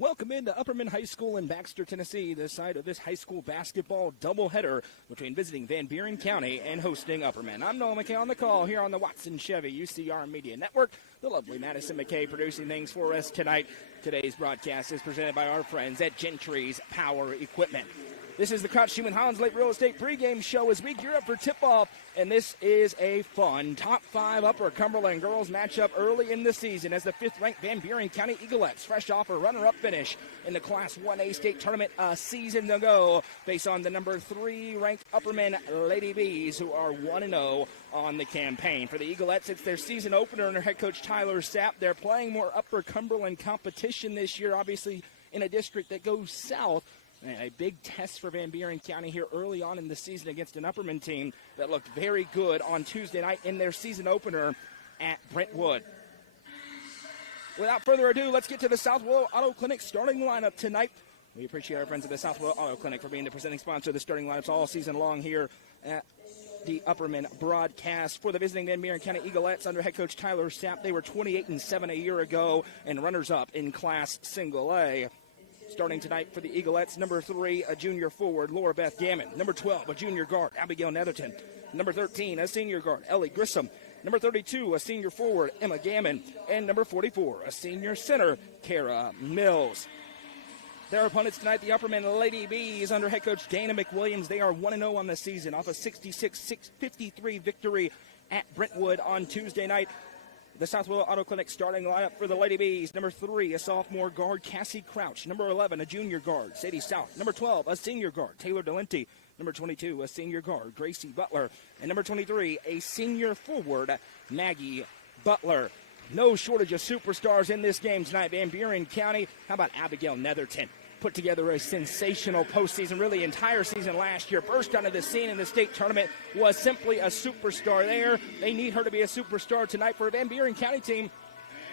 Welcome into Upperman High School in Baxter, Tennessee, the site of this high school basketball doubleheader between visiting Van Buren County and hosting Upperman. I'm Noah McKay on the call here on the Watson Chevy UCR Media Network. The lovely Madison McKay producing things for us tonight. Today's broadcast is presented by our friends at Gentry's Power Equipment. This is the Crouch Schumann Hollins Lake Real Estate pregame show as we gear up for tip-off, and this is a fun top 5 Upper Cumberland girls matchup early in the season as the 5th-ranked Van Buren County Eaglettes, fresh off a runner-up finish in the Class 1A state tournament a season ago, face on the number 3-ranked Upperman Lady Bees, who are 1-0 on the campaign. For the Eaglettes, it's their season opener under head coach Tyler Sapp. They're playing more Upper Cumberland competition this year, obviously in a district that goes south. A big test for Van Buren County here early on in the season against an Upperman team that looked very good on Tuesday night in their season opener at Brentwood. Without further ado, let's get to the South Willow Auto Clinic starting lineup tonight. We appreciate our friends at the South Willow Auto Clinic for being the presenting sponsor of the starting lineups all season long here at the Upperman broadcast. For the visiting Van Buren County Eaglettes under head coach Tyler Sapp, they were 28-7 a year ago and runners-up in Class Single A. Starting tonight for the Eaglettes, number 3, a junior forward, Laura Beth Gammon. Number 12, a junior guard, Abigail Netherton. Number 13, a senior guard, Ellie Grissom. Number 32, a senior forward, Emma Gammon. And number 44, a senior center, Kara Mills. Their opponents tonight, the Upperman Lady Bees under head coach Dana McWilliams. They are 1-0 on the season off a 66-53 victory at Brentwood on Tuesday night. The South Willow Auto Clinic starting lineup for the Lady Bees. Number 3, a sophomore guard, Cassie Crouch. Number 11, a junior guard, Sadie South. Number 12, a senior guard, Taylor Delenti. Number 22, a senior guard, Gracie Butler. And number 23, a senior forward, Maggie Butler. No shortage of superstars in this game tonight. Van Buren County, how about Abigail Netherton? Put together a sensational postseason, really entire season last year. Burst onto the scene in the state tournament, was simply a superstar there. They need her to be a superstar tonight for a Van Buren County team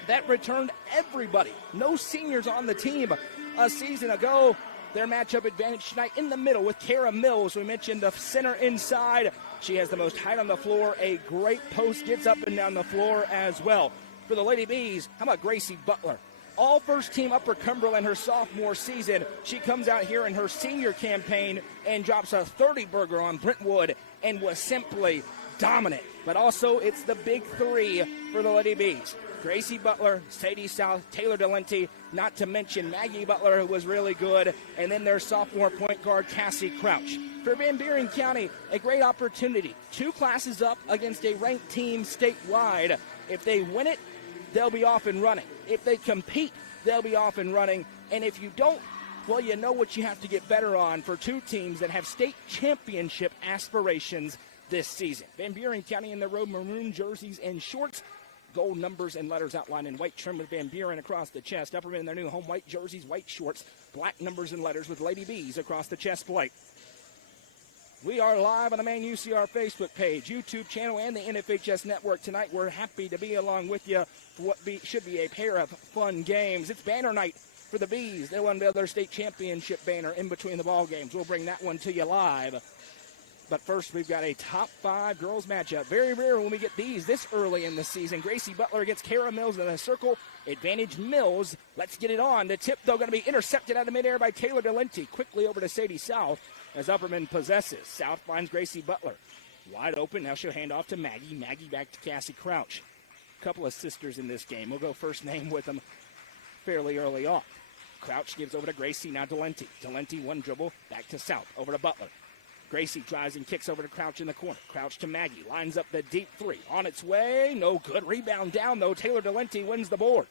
that returned everybody. No seniors on the team a season ago. Their matchup advantage tonight in the middle with Kara Mills. We mentioned the center inside. She has the most height on the floor. A great post, gets up and down the floor as well. For the Lady Bees, how about Gracie Butler? All first-team Upper Cumberland her sophomore season. She comes out here in her senior campaign and drops a 30-burger on Brentwood and was simply dominant. But also, it's the big 3 for the Lady Bees. Gracie Butler, Sadie South, Taylor Delenti, not to mention Maggie Butler, who was really good, and then their sophomore point guard, Cassie Crouch. For Van Buren County, a great opportunity. 2 classes up against a ranked team statewide. If they win it, they'll be off and running. If they compete, they'll be off and running. And if you don't, well, you know what you have to get better on for 2 teams that have state championship aspirations this season. Van Buren County in their road maroon jerseys and shorts. Gold numbers and letters outlined in white trim with Van Buren across the chest. Upperman in their new home white jerseys, white shorts, black numbers and letters with Lady Bees across the chest plate. We are live on the main UCR Facebook page, YouTube channel, and the NFHS network tonight. We're happy to be along with you for what should be a pair of fun games. It's banner night for the Bees. They'll unveil their state championship banner in between the ball games. We'll bring that one to you live. But first, we've got a top 5 girls matchup. Very rare when we get these this early in the season. Gracie Butler against Kara Mills in a circle. Advantage Mills. Let's get it on. The tip, though, going to be intercepted out of midair by Taylor Delenti. Quickly over to Sadie South as Upperman possesses. South finds Gracie Butler. Wide open. Now she'll hand off to Maggie. Maggie back to Cassie Crouch. A couple of sisters in this game. We'll go first name with them fairly early on. Crouch gives over to Gracie. Now Delenti. Delenti, one dribble. Back to South. Over to Butler. Gracie drives and kicks over to Crouch in the corner. Crouch to Maggie. Lines up the deep 3. On its way. No good. Rebound down, though. Taylor Delenti wins the board.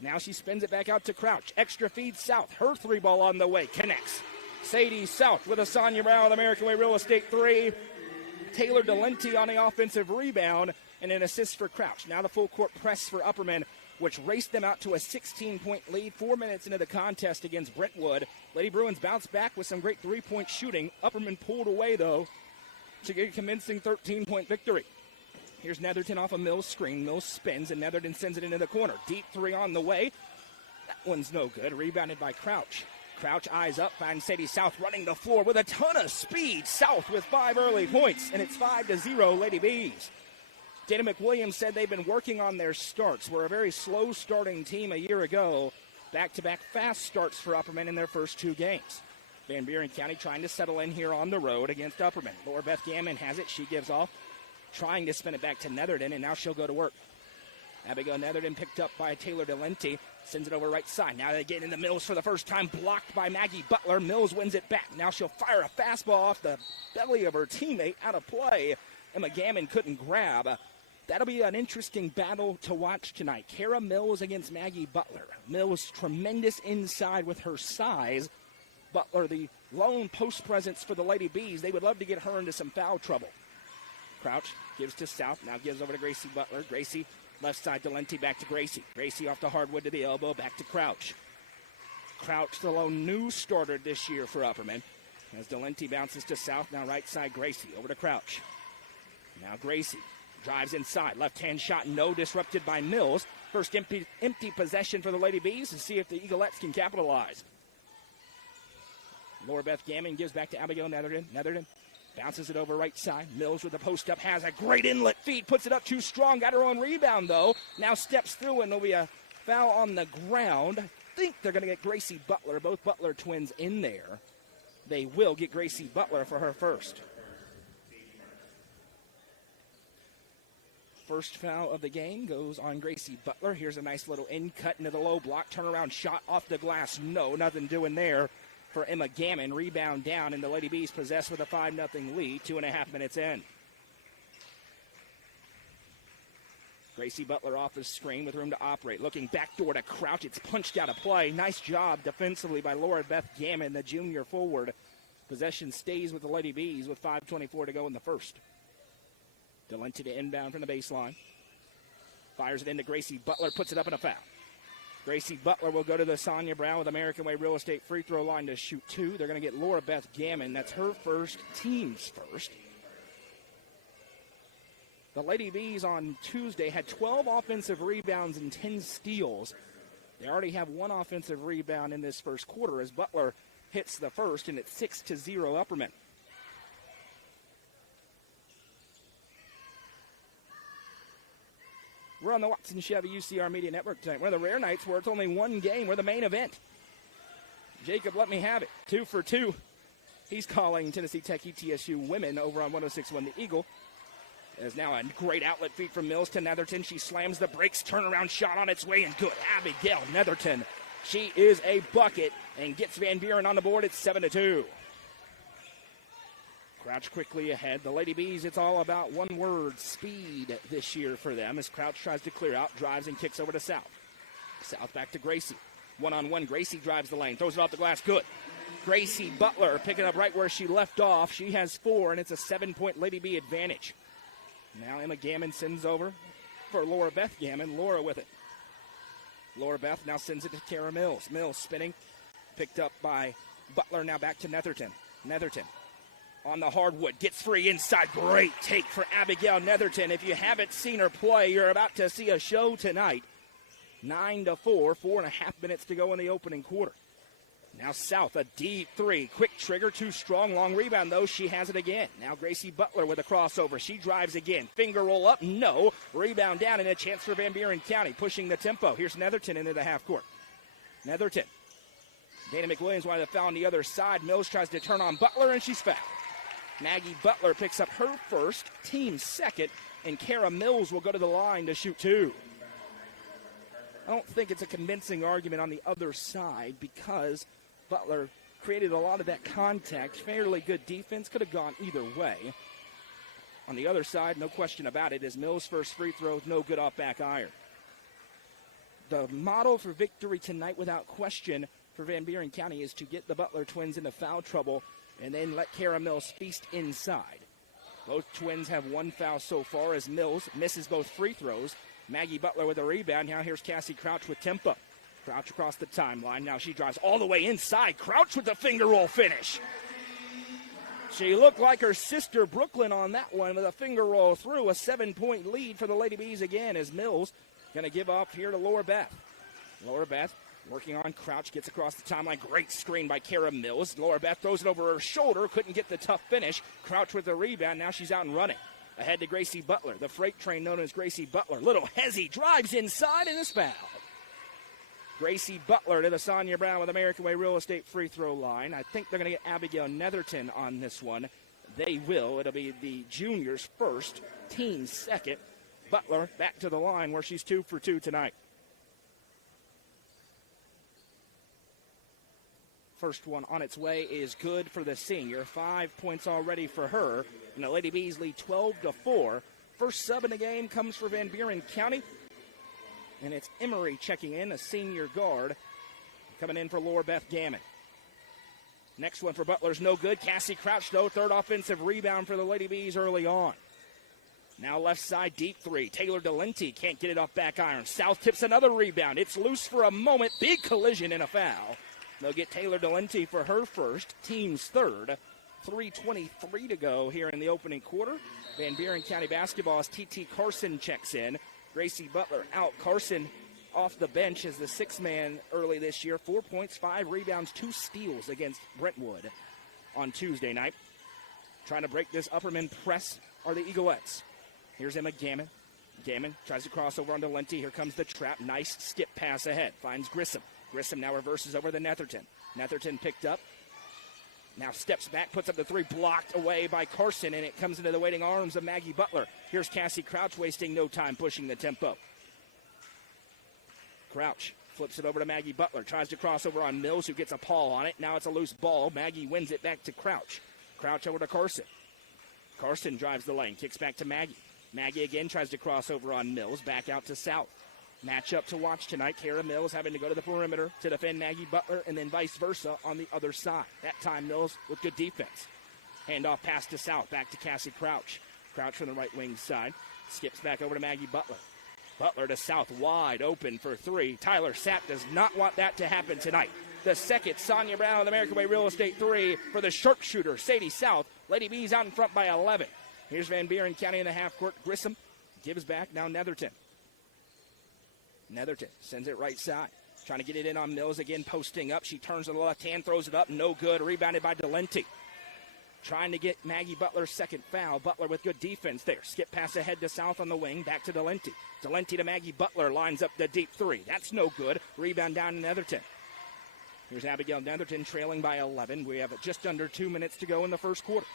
Now she spins it back out to Crouch. Extra feed South. Her 3-ball on the way. Connects. Sadie South with a Sonia Brown with American Way Real Estate 3. Taylor Delenti on the offensive rebound and an assist for Crouch. Now the full court press for Upperman, which raced them out to a 16-point lead 4 minutes into the contest against Brentwood. Lady Bruins bounced back with some great 3-point shooting. Upperman pulled away, though, to get a convincing 13-point victory. Here's Netherton off a Mills screen. Mills spins, and Netherton sends it into the corner. Deep 3 on the way. That one's no good. Rebounded by Crouch. Crouch eyes up, finds Sadie South running the floor with a ton of speed. South with 5 early points, and it's 5-0 Lady Bees. Dana McWilliams said they've been working on their starts. We're a very slow starting team a year ago. Back-to-back fast starts for Upperman in their first 2 games. Van Buren County trying to settle in here on the road against Upperman. Laura Beth Gammon has it. She gives off, trying to spin it back to Netherton, and now she'll go to work. Abigail Netherton picked up by Taylor Delenti. Sends it over right side. Now they get into Mills for the first time. Blocked by Maggie Butler. Mills wins it back. Now she'll fire a fastball off the belly of her teammate out of play. Emma Gammon couldn't grab. That'll be an interesting battle to watch tonight. Kara Mills against Maggie Butler. Mills tremendous inside with her size. Butler, the lone post presence for the Lady Bees. They would love to get her into some foul trouble. Crouch gives to South. Now gives over to Gracie Butler. Gracie left side to Delenti, back to Gracie. Gracie off the hardwood to the elbow, back to Crouch. Crouch, the lone new starter this year for Upperman. As Delenti bounces to South, now right side Gracie, over to Crouch. Now Gracie drives inside, left-hand shot, no, disrupted by Mills. First empty possession for the Lady Bees to see if the Eaglettes can capitalize. Laura Beth Gammon gives back to Abigail Netherton. Netherton bounces it over right side. Mills with the post up, has a great inlet feed, puts it up too strong, got her own rebound though. Now steps through and there'll be a foul on the ground. I think they're going to get Gracie Butler, both Butler twins in there. They will get Gracie Butler for her first. First foul of the game goes on Gracie Butler. Here's a nice little in cut into the low block, turnaround shot off the glass. No, nothing doing there for Emma Gammon. Rebound down, and the Lady Bees possessed with a 5-0 lead, 2.5 minutes in. Gracie Butler off the screen with room to operate. Looking backdoor to Crouch. It's punched out of play. Nice job defensively by Laura Beth Gammon, the junior forward. Possession stays with the Lady Bees with 5:24 to go in the first. Delenti to inbound from the baseline. Fires it into Gracie Butler, puts it up in a foul. Gracie Butler will go to the Sonia Brown with American Way Real Estate free throw line to shoot 2. They're going to get Laura Beth Gammon. That's her first, team's first. The Lady Bees on Tuesday had 12 offensive rebounds and 10 steals. They already have 1 offensive rebound in this first quarter as Butler hits the first, and it's 6-0 Upperman. We're on the Watson Chevy UCR Media Network tonight. One of the rare nights where it's only one game. We're the main event. Jacob, let me have it. 2 for 2. He's calling Tennessee Tech ETSU women over on 106.1 The Eagle. There's now a great outlet feed from Mills to Netherton. She slams the brakes, turnaround shot on its way, and good. Abigail Netherton. She is a bucket and gets Van Buren on the board. It's 7-2. Crouch quickly ahead. The Lady Bees, it's all about one word, speed this year for them as Crouch tries to clear out, drives and kicks over to South. South back to Gracie. One-on-one, Gracie drives the lane, throws it off the glass, good. Gracie Butler picking up right where she left off. She has 4, and it's a 7-point Lady Bee advantage. Now Emma Gammon sends over for Laura Beth Gammon. Laura with it. Laura Beth now sends it to Kara Mills. Mills spinning, picked up by Butler, now back to Netherton. Netherton on the hardwood, gets free inside. Great take for Abigail Netherton. If you haven't seen her play, you're about to see a show tonight. 9-4, 4.5 minutes to go in the opening quarter. Now South, a deep 3. Quick trigger, too strong. Long rebound, though. She has it again. Now Gracie Butler with a crossover. She drives again. Finger roll up. No. Rebound down, and a chance for Van Buren County, pushing the tempo. Here's Netherton into the half court. Netherton. Dana McWilliams wanted to foul on the other side. Mills tries to turn on Butler, and she's fouled. Maggie Butler picks up her first, team second, and Kara Mills will go to the line to shoot 2. I don't think it's a convincing argument on the other side because Butler created a lot of that contact. Fairly good defense. Could have gone either way. On the other side, no question about it, is Mills' first free throw, no good off back iron. The model for victory tonight, without question, for Van Buren County is to get the Butler twins into foul trouble and then let Kara Mills feast inside. Both twins have 1 foul so far as Mills misses both free throws. Maggie Butler with a rebound. Now here's Cassie Crouch with tempo. Crouch across the timeline. Now she drives all the way inside. Crouch with the finger roll finish. She looked like her sister Brooklyn on that one with a finger roll through. A 7-point lead for the Lady Bees again as Mills going to give up here to Laura Beth. Laura Beth working on Crouch, gets across the timeline. Great screen by Kara Mills. Laura Beth throws it over her shoulder. Couldn't get the tough finish. Crouch with the rebound. Now she's out and running. Ahead to Gracie Butler. The freight train known as Gracie Butler. Little Hezzy drives inside and is fouled. Gracie Butler to the Sonia Brown with American Way Real Estate free throw line. I think they're going to get Abigail Netherton on this one. They will. It'll be the juniors first, team second. Butler back to the line where she's 2 for 2 tonight. First one on its way is good for the senior. 5 points already for her. And the Lady Bees lead 12-4. First sub in the game comes for Van Buren County. And it's Emery checking in, a senior guard. Coming in for Laura Beth Gammon. Next one for Butler's no good. Cassie Crouch, though, third offensive rebound for the Lady Bees early on. Now left side, deep three. Taylor Delenti can't get it off back iron. South tips another rebound. It's loose for a moment. Big collision and a foul. They'll get Taylor Delenti for her first, team's third. 3:23 to go here in the opening quarter. Van Buren County basketball as T.T. Carson checks in. Gracie Butler out. Carson off the bench as the sixth man early this year. 4 points, 5 rebounds, 2 steals against Brentwood on Tuesday night. Trying to break this Upperman press are the Eaglettes. Here's Emma Gammon. Gammon tries to cross over onto Lenti. Here comes the trap. Nice skip pass ahead. Finds Grissom. Grissom now reverses over to Netherton. Netherton picked up. Now steps back, puts up the three, blocked away by Carson, and it comes into the waiting arms of Maggie Butler. Here's Cassie Crouch, wasting no time, pushing the tempo. Crouch flips it over to Maggie Butler, tries to cross over on Mills, who gets a paw on it. Now it's a loose ball. Maggie wins it back to Crouch. Crouch over to Carson. Carson drives the lane, kicks back to Maggie. Maggie again tries to cross over on Mills, back out to South. Matchup to watch tonight. Kara Mills having to go to the perimeter to defend Maggie Butler, and then vice versa on the other side. That time Mills with good defense. Handoff pass to South, back to Cassie Crouch. Crouch from the right wing side. Skips back over to Maggie Butler. Butler to South, wide open for three. Tyler Sapp does not want that to happen tonight. The second, Sonia Brown with American Way Real Estate three for the sharpshooter, Sadie South. Lady Bees out in front by 11. Here's Van Buren County in the half court. Grissom gives back, now Netherton. Netherton sends it right side. Trying to get it in on Mills again, posting up. She turns to the left hand, throws it up, no good. Rebounded by Delenti. Trying to get Maggie Butler's second foul. Butler with good defense there. Skip pass ahead to South on the wing, back to Delenti. Delenti to Maggie Butler, lines up the deep three. That's no good. Rebound down to Netherton. Here's Abigail Netherton trailing by 11. We have just under 2 minutes to go in the first quarter.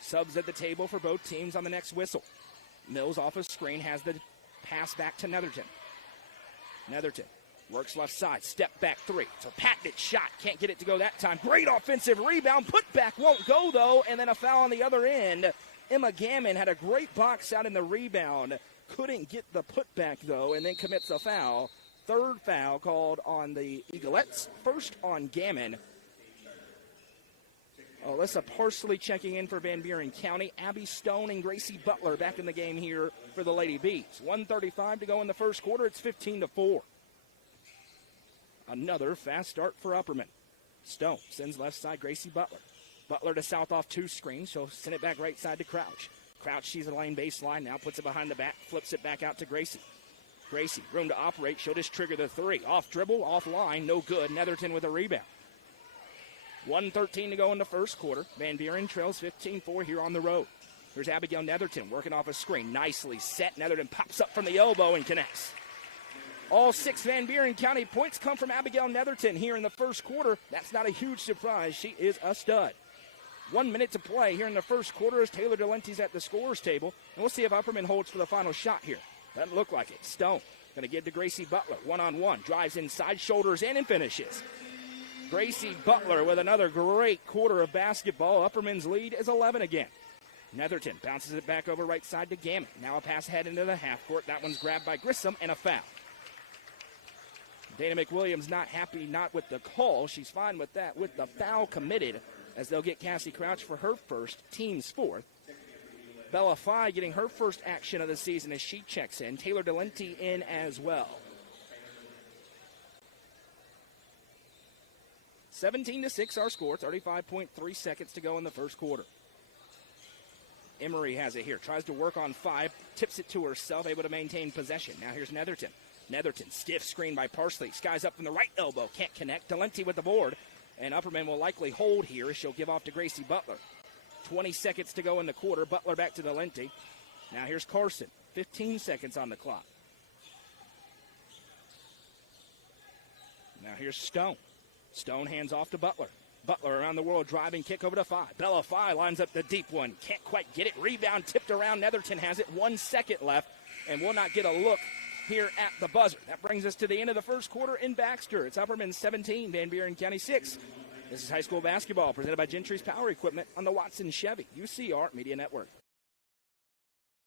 Subs at the table for both teams on the next whistle. Mills off a screen has the pass back to Netherton. Netherton works left side, step back three. So patented shot, can't get it to go that time. Great offensive rebound, put back won't go though, and then a foul on the other end. Emma Gammon had a great box out in the rebound, couldn't get the putback though, and then commits a foul. Third foul called on the Eaglettes, first on Gammon. Alyssa Parsley checking in for Van Buren County. Abby Stone and Gracie Butler back in the game here for the Lady Bees. 1:35 to go in the first quarter. It's 15-4. Another fast start for Upperman. Stone sends left side, Gracie Butler. Butler to South off two screens. She'll send it back right side to Crouch. Crouch sees the lane baseline now, puts it behind the back, flips it back out to Gracie. Gracie, room to operate. She'll just trigger the three. Off dribble, off line, no good. Netherton with a rebound. 1:13 to go in the first quarter. Van Buren trails 15-4 here on the road. Here's Abigail Netherton working off a screen. Nicely set. Netherton pops up from the elbow and connects. All 6 Van Buren County points come from Abigail Netherton here in the first quarter. That's not a huge surprise. She is a stud. 1 minute to play here in the first quarter as Taylor Delenti's at the scorer's table. And we'll see if Upperman holds for the final shot here. Doesn't look like it. Stone going to give to Gracie Butler. One-on-one. Drives inside, shoulders in, and finishes. Gracie Butler with another great quarter of basketball. Upperman's lead is 11 again. Netherton bounces it back over right side to Gammon. Now a pass head into the half court. That one's grabbed by Grissom and a foul. Dana McWilliams not happy, not with the call. She's fine with that, with the foul committed, as they'll get Cassie Crouch for her first, team's fourth. Bella Fye getting her first action of the season as she checks in. Taylor Delenti in as well. 17-6 our score, 35.3 seconds to go in the first quarter. Emery has it here, tries to work on 5, tips it to herself, able to maintain possession. Now here's Netherton. Netherton, stiff screen by Parsley, skies up from the right elbow, can't connect. Delenti with the board, and Upperman will likely hold here as she'll give off to Gracie Butler. 20 seconds to go in the quarter, Butler back to Delenti. Now here's Carson, 15 seconds on the clock. Now here's Stone. Stone hands off to Butler. Butler around the world, driving kick over to Fye. Bella Fye lines up the deep one. Can't quite get it. Rebound tipped around. Netherton has it. 1 second left and will not get a look here at the buzzer. That brings us to the end of the first quarter in Baxter. It's Upperman 17, Van Buren County 6. This is high school basketball presented by Gentry's Power Equipment on the Watson Chevy UCR Media Network.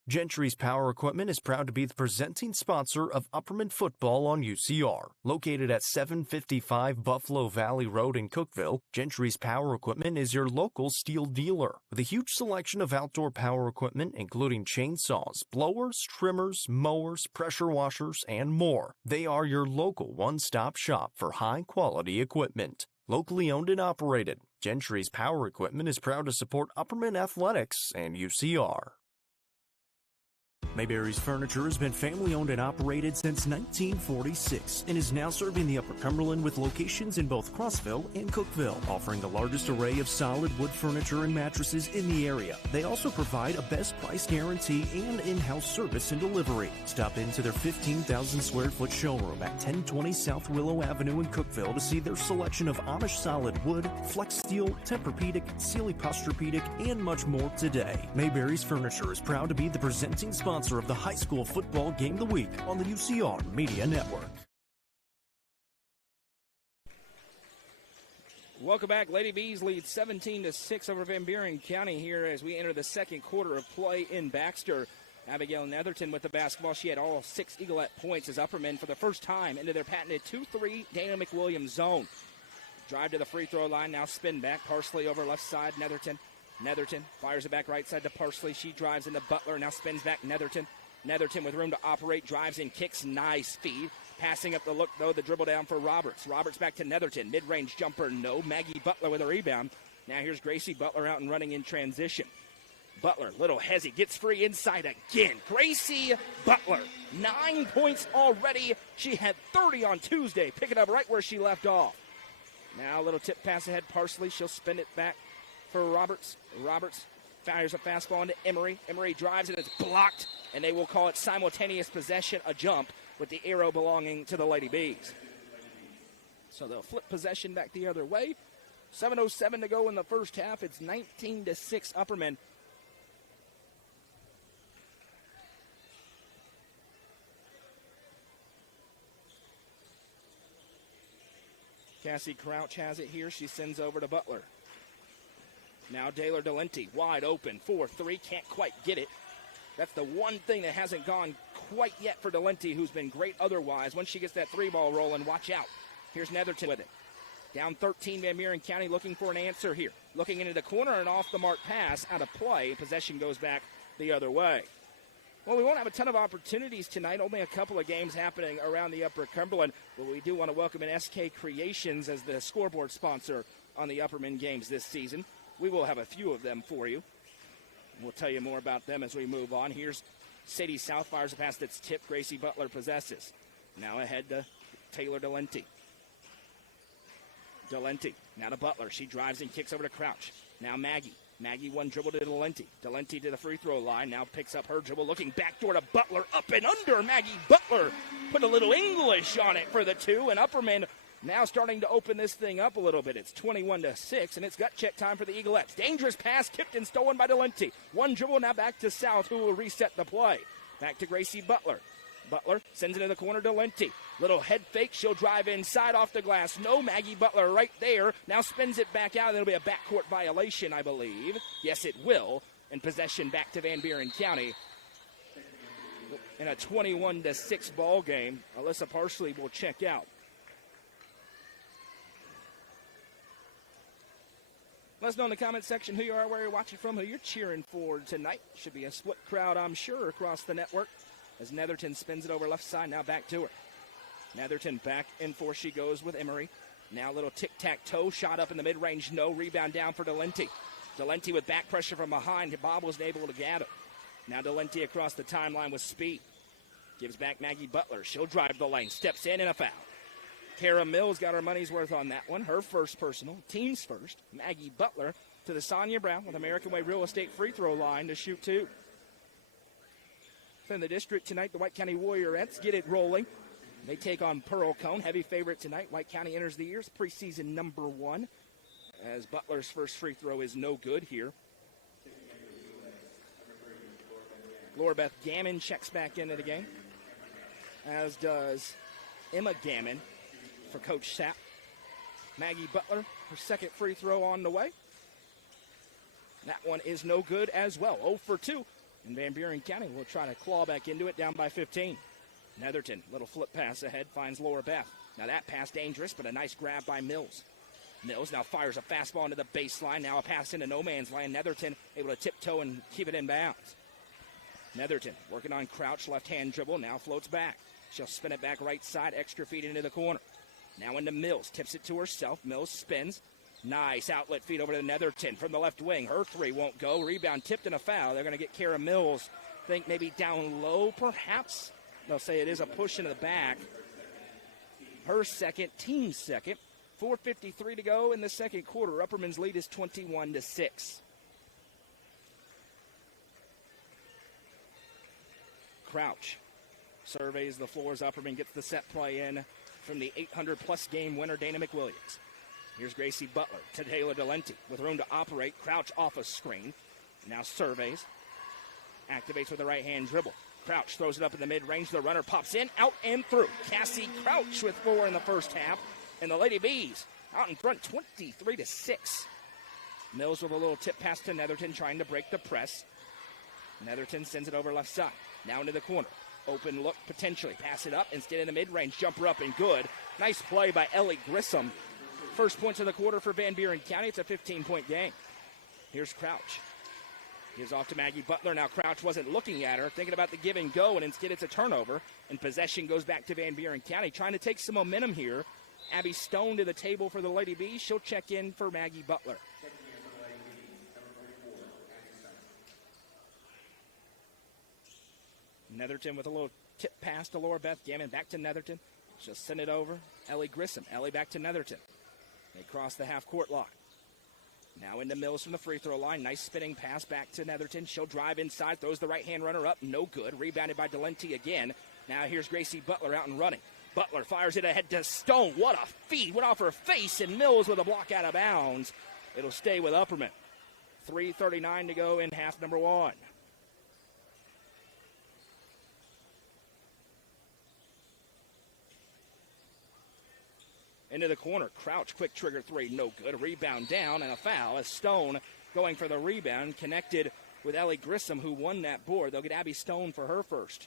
Gentry's Power Equipment is proud to be the presenting sponsor of Upperman football on UCR. Located at 755 Buffalo Valley Road in Cookeville, Gentry's Power Equipment is your local steel dealer. With a huge selection of outdoor power equipment, including chainsaws, blowers, trimmers, mowers, pressure washers, and more. They are your local one-stop shop for high-quality equipment. Locally owned and operated, Gentry's Power Equipment is proud to support Upperman Athletics and UCR. Mayberry's Furniture has been family-owned and operated since 1946 and is now serving the Upper Cumberland with locations in both Crossville and Cookeville, offering the largest array of solid wood furniture and mattresses in the area. They also provide a best price guarantee and in-house service and delivery. Stop into their 15,000 square foot showroom at 1020 South Willow Avenue in Cookeville to see their selection of Amish solid wood, flex steel, Tempur-Pedic, Sealy Posturepedic, and much more today. Mayberry's Furniture is proud to be the presenting sponsor of the high school football game of the week on the UCR Media Network. Welcome back. Lady Bees lead 17-6 over Van Buren County here as we enter the second quarter of play in Baxter. Abigail Netherton with the basketball. She had all 6 Eaglet points as Upperman for the first time into their patented 2-3 Dana McWilliams zone. Drive to the free throw line, now spin back. Parsley over left side, Netherton fires it back right side to Parsley. She drives into Butler, now spins back Netherton with room to operate, drives and kicks, nice feed. Passing up the look, though, the dribble down for Roberts. Roberts back to Netherton, mid-range jumper, no. Maggie Butler with a rebound. Now here's Gracie Butler out and running in transition. Butler, little hezzy, gets free inside again. Gracie Butler, 9 points already. She had 30 on Tuesday, picking up right where she left off. Now a little tip pass ahead, Parsley. She'll spin it back for Roberts. Roberts fires a fastball into Emery. Emery drives and it's blocked, and they will call it simultaneous possession, a jump, with the arrow belonging to the Lady Bees. So they'll flip possession back the other way. 7:07 to go in the first half. It's 19-6 Upperman. Cassie Crouch has it here. She sends over to Butler. Now Daylor Delenti, wide open, 4-3, can't quite get it. That's the one thing that hasn't gone quite yet for Delenti, who's been great otherwise. Once she gets that 3-ball rolling, watch out. Here's Netherton with it. Down 13, Van Buren County looking for an answer here. Looking into the corner, and off the mark pass, out of play. Possession goes back the other way. Well, we won't have a ton of opportunities tonight. Only a couple of games happening around the Upper Cumberland. But we do want to welcome in SK Creations as the scoreboard sponsor on the Upperman games this season. We will have a few of them for you. We'll tell you more about them as we move on. Here's Sadie South, fires a pass that's tipped. Gracie Butler possesses. Now ahead to Taylor Delenti. Now to Butler. She drives and kicks over to Crouch. Now Maggie. Maggie one dribble to Delenti. Delenti to the free throw line. Now picks up her dribble. Looking backdoor to Butler. Up and under. Maggie Butler put a little English on it for the two. And Upperman now starting to open this thing up a little bit. It's 21-6, and it's gut check time for the Eaglettes. Dangerous pass, tipped and stolen by Delenti. One dribble now back to South, who will reset the play. Back to Gracie Butler. Butler sends it in the corner to Delenti. Little head fake. She'll drive inside off the glass. No, Maggie Butler right there. Now spins it back out. It'll be a backcourt violation, I believe. Yes, it will. And possession back to Van Buren County. In a 21-6 ball game, Alyssa Parsley will check out. Let us know in the comment section who you are, where you're watching from, who you're cheering for tonight. Should be a split crowd, I'm sure, across the network. As Netherton spins it over left side, now back to her. Netherton back in for she goes with Emery. Now a little tic-tac-toe, shot up in the mid-range, no. Rebound down for Delenti. Delenti with back pressure from behind. Bob wasn't able to gather. Now Delenti across the timeline with speed. Gives back Maggie Butler. She'll drive the lane, steps in, and a foul. Kara Mills got her money's worth on that one. Her first personal, team's first. Maggie Butler to the Sonia Brown with American Way Real Estate free throw line to shoot two. In the district tonight, the White County Warriorettes get it rolling. They take on Pearl Cone, heavy favorite tonight. White County enters the year's preseason number 1, as Butler's first free throw is no good here. Laura Beth Gammon checks back into the game, as does Emma Gammon for Coach Sapp. Maggie Butler, her second free throw on the way. That one is no good as well. 0 for 2. And Van Buren County will try to claw back into it, down by 15. Netherton, little flip pass ahead, finds Laura Beth. Now that pass dangerous, but a nice grab by Mills. Mills now fires a fastball into the baseline. Now a pass into no man's land. Netherton able to tiptoe and keep it in bounds. Netherton working on Crouch, left-hand dribble, now floats back. She'll spin it back right side, extra feet into the corner. Now into Mills, tips it to herself. Mills spins. Nice outlet feed over to Netherton from the left wing. Her three won't go. Rebound tipped and a foul. They're going to get Kara Mills, think maybe down low perhaps. They'll say it is a push into the back. Her second, team's second. 4:53 to go in the second quarter. Upperman's lead is 21-6. Crouch surveys the floors. Upperman gets the set play in from the 800-plus game winner, Dana McWilliams. Here's Gracie Butler to Taylor Delenti with room to operate. Crouch off a screen. Now surveys. Activates with a right-hand dribble. Crouch throws it up in the mid-range. The runner pops in, out and through. Cassie Crouch with 4 in the first half. And the Lady Bees out in front, 23-6. Mills with a little tip pass to Netherton, trying to break the press. Netherton sends it over left side. Now into the corner. Open look potentially. Pass it up. Instead in the mid-range. Jumper up and good. Nice play by Ellie Grissom. First points of the quarter for Van Buren County. It's a 15-point game. Here's Crouch. Gives off to Maggie Butler. Now Crouch wasn't looking at her, thinking about the give and go, and instead it's a turnover. And possession goes back to Van Buren County, trying to take some momentum here. Abby Stone to the table for the Lady Bees. She'll check in for Maggie Butler. Netherton with a little tip pass to Laura Beth Gammon. Back to Netherton. She'll send it over. Ellie Grissom. Ellie back to Netherton. They cross the half-court line. Now into Mills from the free throw line. Nice spinning pass back to Netherton. She'll drive inside. Throws the right-hand runner up. No good. Rebounded by Delenti again. Now here's Gracie Butler out and running. Butler fires it ahead to Stone. What a feed. Went off her face, and Mills with a block out of bounds. It'll stay with Upperman. 3:39 to go in half number 1. Into the corner. Crouch, quick trigger three, no good. Rebound down and a foul as Stone going for the rebound. Connected with Ellie Grissom, who won that board. They'll get Abby Stone for her first.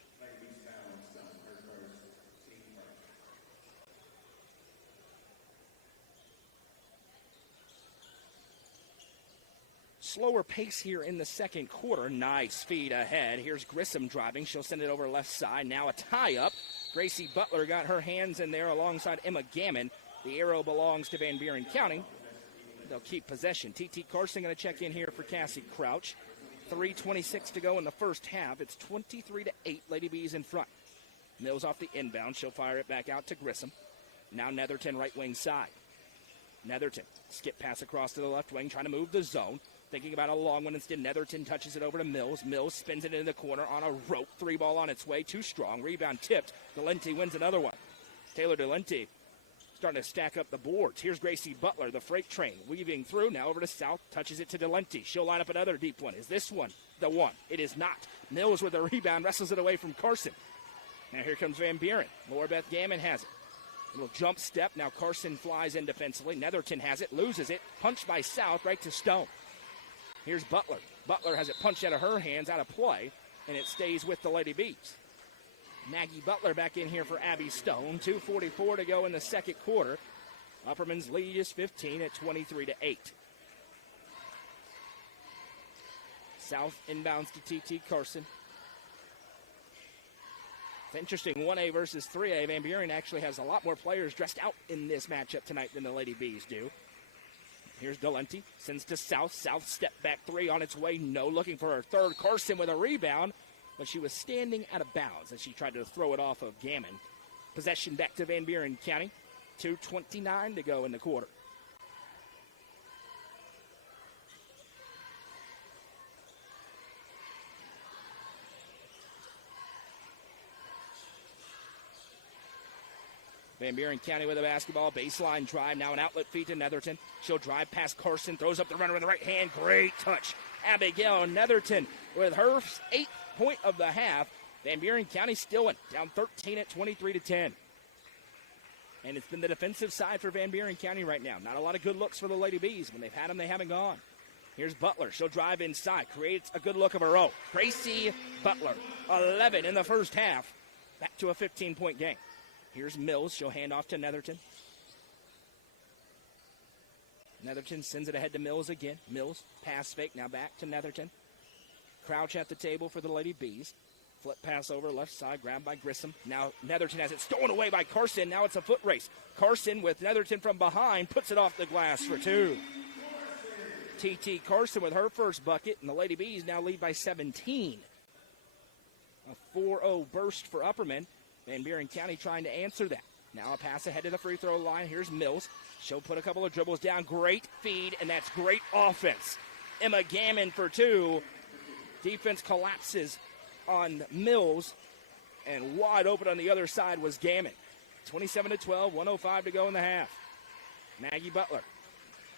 Slower pace here in the second quarter. Nice feed ahead. Here's Grissom driving. She'll send it over left side. Now a tie-up. Gracie Butler got her hands in there alongside Emma Gammon. The arrow belongs to Van Buren County. They'll keep possession. T.T. Carson going to check in here for Cassie Crouch. 3:26 to go in the first half. It's 23-8. Lady Bees in front. Mills off the inbound. She'll fire it back out to Grissom. Now Netherton right wing side. Netherton skip pass across to the left wing, trying to move the zone. Thinking about a long one. Instead, Netherton touches it over to Mills. Mills spins it into the corner on a rope. 3 ball on its way. Too strong. Rebound tipped. Delenti wins another one. Taylor Delenti starting to stack up the boards. Here's Gracie Butler, the freight train, weaving through. Now over to South. Touches it to Delenti. She'll line up another deep one. Is this one the one? It is not. Mills with the rebound. Wrestles it away from Carson. Now here comes Van Buren. Laura Beth Gammon has it. Little jump step. Now Carson flies in defensively. Netherton has it. Loses it. Punched by South right to Stone. Here's Butler. Butler has it punched out of her hands, out of play, and it stays with the Lady Bees. Maggie Butler back in here for Abby Stone. 2:44 to go in the second quarter. Upperman's lead is 15 at 23-8. South inbounds to T.T. Carson. It's interesting, 1A versus 3A. Van Buren actually has a lot more players dressed out in this matchup tonight than the Lady Bees do. Here's Delenti, sends to South. South step back three on its way. No, looking for her third. Carson with a rebound, but she was standing out of bounds as she tried to throw it off of Gammon. Possession back to Van Buren County. 2:29 to go in the quarter. Van Buren County with the basketball. Baseline drive. Now an outlet feed to Netherton. She'll drive past Carson. Throws up the runner with the right hand. Great touch. Abigail Netherton with her 8th point of the half. Van Buren County still went down 13 at 23-10. And it's been the defensive side for Van Buren County right now. Not a lot of good looks for the Lady Bees. When they've had them, they haven't gone. Here's Butler. She'll drive inside. Creates a good look of her own. Gracie Butler, 11 in the first half. Back to a 15-point game. Here's Mills. She'll hand off to Netherton. Netherton sends it ahead to Mills again. Mills, pass fake, now back to Netherton. Crouch at the table for the Lady Bees. Flip pass over left side, grabbed by Grissom. Now Netherton has it stolen away by Carson. Now it's a foot race. Carson with Netherton from behind puts it off the glass for 2. TT Carson with her first bucket, and the Lady Bees now lead by 17. A 4-0 burst for Upperman. Van Buren County trying to answer that. Now a pass ahead to the free throw line. Here's Mills. She'll put a couple of dribbles down. Great feed, and that's great offense. Emma Gammon for 2. Defense collapses on Mills, and wide open on the other side was Gammon. 27-12, 1:05 to go in the half. Maggie Butler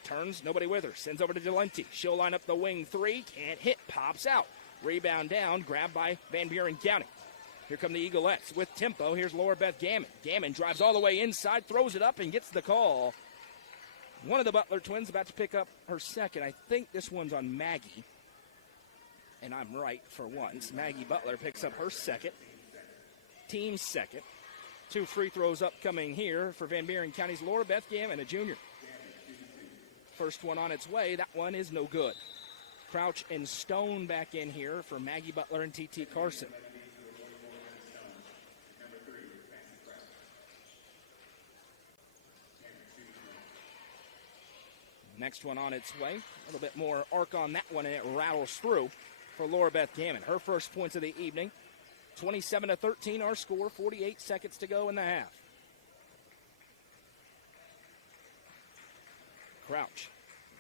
turns, nobody with her. Sends over to Delenti. She'll line up the wing 3. Can't hit. Pops out. Rebound down. Grabbed by Van Buren County. Here come the Eaglettes with tempo. Here's Laura Beth Gammon. Gammon drives all the way inside, throws it up, and gets the call. One of the Butler twins about to pick up her second. I think this one's on Maggie. And I'm right for once. Maggie Butler picks up her second. Team second. 2 free throws upcoming here for Van Buren County's Laura Beth Gammon, a junior. First one on its way. That one is no good. Crouch and Stone back in here for Maggie Butler and TT Carson. Next one on its way. A little bit more arc on that one, and it rattles through for Laura Beth Gammon. Her first points of the evening. 27-13 our score. 48 seconds to go in the half. Crouch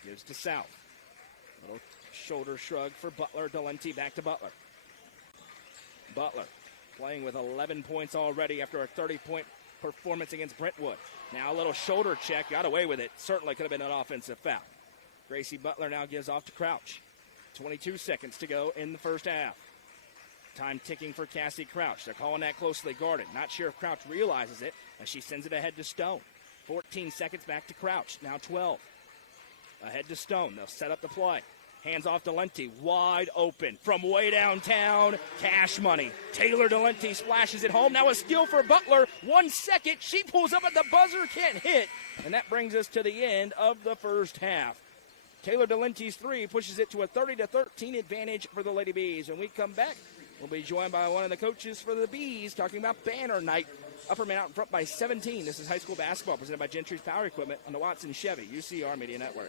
gives to South. Little shoulder shrug for Butler. Delenti back to Butler. Butler playing with 11 points already after a 30-point performance against Brentwood. Now a little shoulder check. Got away with it. Certainly could have been an offensive foul. Gracie Butler now gives off to Crouch. 22 seconds to go in the first half. Time ticking for Cassie Crouch. They're calling that closely guarded. Not sure if Crouch realizes it as she sends it ahead to Stone. 14 seconds back to Crouch. Now 12. Ahead to Stone. They'll set up the play. Hands off Delenti. Wide open from way downtown. Cash money. Taylor Delenti splashes it home. Now a steal for Butler. 1 second. She pulls up at the buzzer. Can't hit. And that brings us to the end of the first half. Taylor Delenti's 3 pushes it to a 30-13 advantage for the Lady Bees. When we come back, we'll be joined by one of the coaches for the Bees talking about banner night. Upperman out in front by 17. This is high school basketball presented by Gentry's Power Equipment on the Watson Chevy UCR Media Network.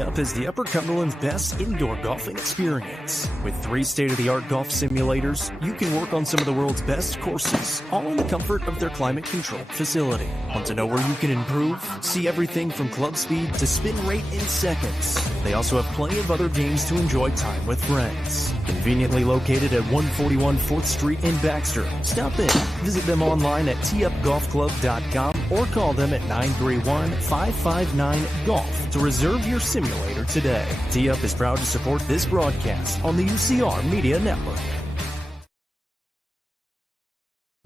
Up is the Upper Cumberland's best indoor golfing experience. With 3 state-of-the-art golf simulators, you can work on some of the world's best courses, all in the comfort of their climate-controlled facility. Want to know where you can improve? See everything from club speed to spin rate in seconds. They also have plenty of other games to enjoy time with friends. Conveniently located at 141 4th Street in Baxter. Stop in. Visit them online at tupgolfclub.com or call them at 931-559-GOLF to reserve your simulator today. T-Up is proud to support this broadcast on the UCR Media Network.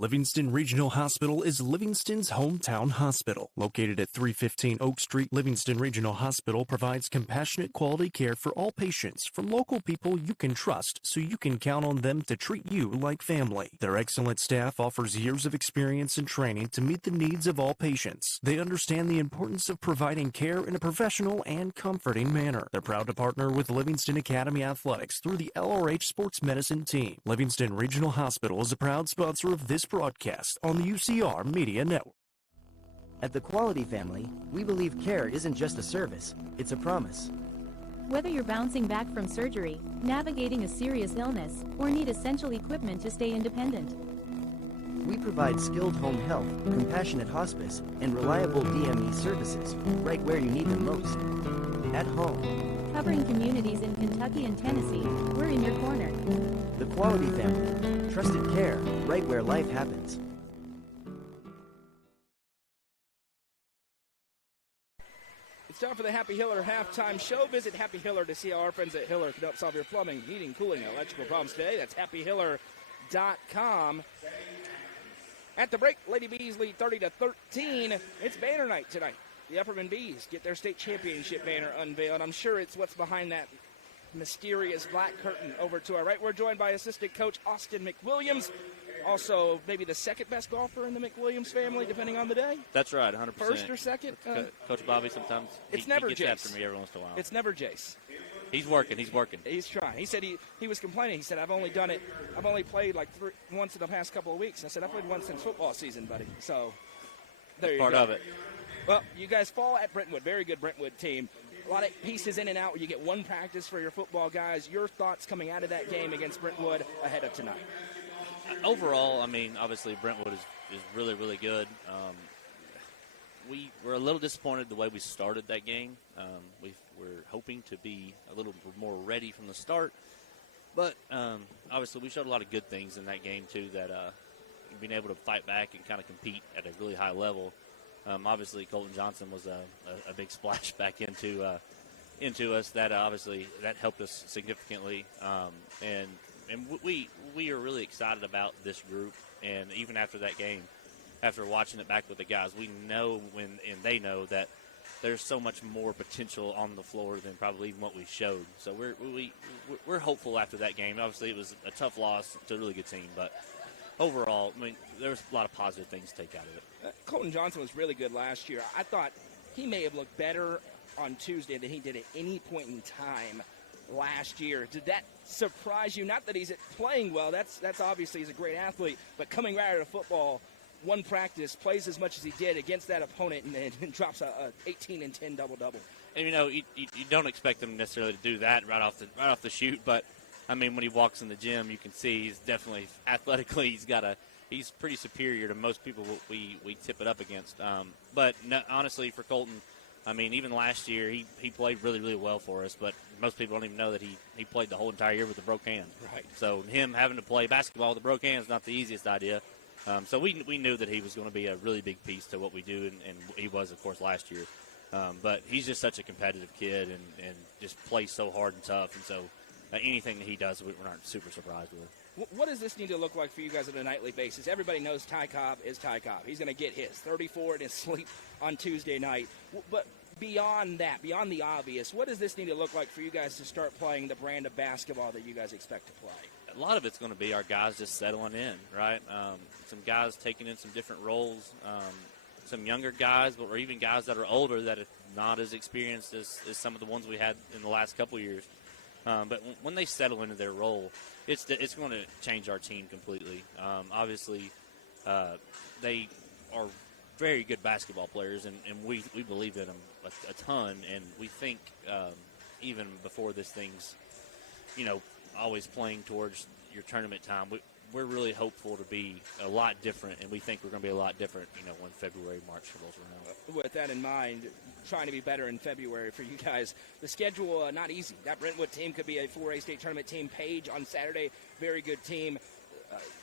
Livingston Regional Hospital is Livingston's hometown hospital. Located at 315 Oak Street, Livingston Regional Hospital provides compassionate quality care for all patients from local people you can trust, so you can count on them to treat you like family. Their excellent staff offers years of experience and training to meet the needs of all patients. They understand the importance of providing care in a professional and comforting manner. They're proud to partner with Livingston Academy Athletics through the LRH Sports Medicine Team. Livingston Regional Hospital is a proud sponsor of this broadcast on the UCR Media Network. At the Quality family, we believe care isn't just a service, it's a promise. Whether you're bouncing back from surgery, navigating a serious illness, or need essential equipment to stay independent, we provide skilled home health, compassionate hospice, and reliable DME services right where you need them most. At home. Covering communities in Kentucky and Tennessee, we're in your corner. The Quality Family. Trusted care, right where life happens. It's time for the Happy Hiller halftime show. Visit Happy Hiller to see how our friends at Hiller can help solve your plumbing, heating, cooling, and electrical problems today. That's happyhiller.com. At the break, Lady Bees lead 30-13. It's banner night tonight. The Upperman Bees get their state championship banner unveiled. I'm sure it's what's behind that mysterious black curtain. Over to our right, we're joined by assistant coach Austin McWilliams. Also, maybe the second best golfer in the McWilliams family, depending on the day. That's right, 100%. First or second? Coach Bobby sometimes It's he never gets Jace. after me every once in a while. It's never Jace. He's working. He's trying. He said he was complaining. He said, I've only played like once in the past couple of weeks. I said, I've played once since football season, buddy. So there you go. Part of it. Well, you guys fall at Brentwood. Very good Brentwood team. A lot of pieces in and out. You get one practice for your football guys. Your thoughts coming out of that game against Brentwood ahead of tonight? Overall, I mean, obviously Brentwood is really, really good. We were a little disappointed the way we started that game. We're hoping to be a little more ready from the start. But obviously we showed a lot of good things in that game, too, that being able to fight back and kind of compete at a really high level. Obviously, Colton Johnson was a big splash back into us. That obviously that helped us significantly, and we are really excited about this group. And even after that game, after watching it back with the guys, we know and they know that there's so much more potential on the floor than probably even what we showed. So we're hopeful after that game. Obviously, it was a tough loss to a really good team, but overall, I mean, there was a lot of positive things to take out of it. Colton Johnson was really good last year. I thought he may have looked better on Tuesday than he did at any point in time last year. Did that surprise you? Not that he's playing well. That's obviously he's a great athlete. But coming right out of football, one practice, plays as much as he did against that opponent, and drops a 18-10 double-double. And you don't expect him necessarily to do that right off the shoot, but I mean, when he walks in the gym, you can see he's definitely athletically he's pretty superior to most people we tip it up against. But no, honestly, for Colton, I mean, even last year he played really, really well for us. But most people don't even know that he played the whole entire year with a broke hand. Right. So him having to play basketball with a broke hand is not the easiest idea. So we knew that he was going to be a really big piece to what we do, and he was, of course, last year. But he's just such a competitive kid and just plays so hard and tough, and so. Anything that he does, we're not super surprised with. What does this need to look like for you guys on a nightly basis? Everybody knows Ty Cobb is Ty Cobb. He's going to get his 34 in his sleep on Tuesday night. But beyond that, beyond the obvious, what does this need to look like for you guys to start playing the brand of basketball that you guys expect to play? A lot of it's going to be our guys just settling in, right? Some guys taking in some different roles, some younger guys, or even guys that are older that are not as experienced as some of the ones we had in the last couple of years. But when they settle into their role, it's going to change our team completely. Obviously, they are very good basketball players, and we believe in them a ton. And we think even before this thing's, always playing towards your tournament time, we're really hopeful to be a lot different, and we think we're going to be a lot different, when February, March rolls around. With that in mind, trying to be better in February for you guys. The schedule, not easy. That Brentwood team could be a 4A state tournament team. Page on Saturday, very good team.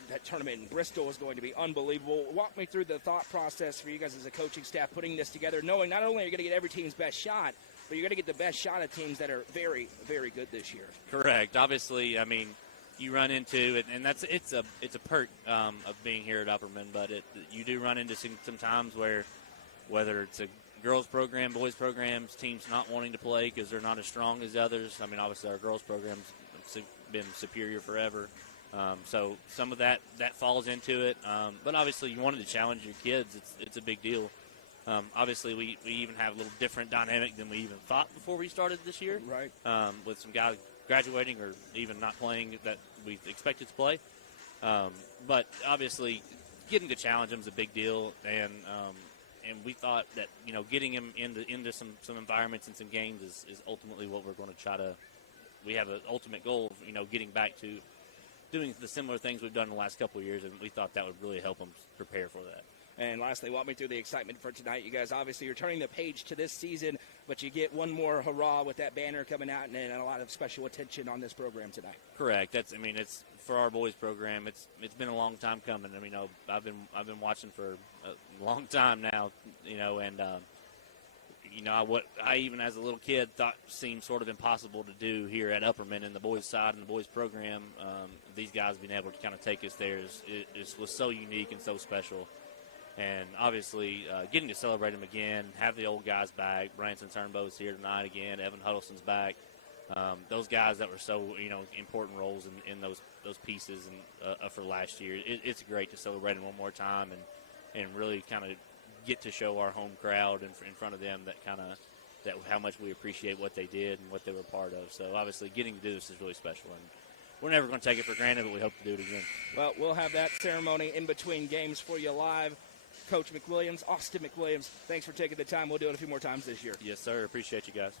That tournament in Bristol is going to be unbelievable. Walk me through the thought process for you guys as a coaching staff putting this together, knowing not only are you going to get every team's best shot, but you're going to get the best shot of teams that are very, very good this year. Correct. Obviously, I mean, you run into it, and it's a perk of being here at Upperman, but you do run into some times whether it's a girls program, boys programs, teams not wanting to play because they're not as strong as others. I mean, obviously our girls program's been superior forever. So some of that falls into it. But obviously you wanted to challenge your kids. It's a big deal. Obviously we even have a little different dynamic than we even thought before we started this year. Right. With some guys graduating or even not playing that we expected to play. But obviously getting to challenge them is a big deal. And we thought that, getting him into some environments and some games is ultimately what we're going to try to – we have an ultimate goal of, getting back to doing the similar things we've done in the last couple of years, and we thought that would really help them prepare for that. And lastly, walk me through the excitement for tonight. You guys, obviously, you're turning the page to this season, but you get one more hurrah with that banner coming out and a lot of special attention on this program tonight. Correct. It's for our boys program. It's been a long time coming. I've been watching for a long time now. What I even as a little kid thought seemed sort of impossible to do here at Upperman in the boys' side and the boys' program. These guys being able to kind of take us there was so unique and so special. And obviously, getting to celebrate them again, have the old guys back. Branson Turnbow's here tonight again. Evan Huddleston's back. Those guys that were so important roles in those pieces and for last year. It's great to celebrate them one more time and really kind of get to show our home crowd in front of them that how much we appreciate what they did and what they were part of. So obviously, getting to do this is really special, and we're never going to take it for granted, but we hope to do it again. Well, we'll have that ceremony in between games for you live. Coach McWilliams, Austin McWilliams, thanks for taking the time. We'll do it a few more times this year. Yes, sir. Appreciate you guys.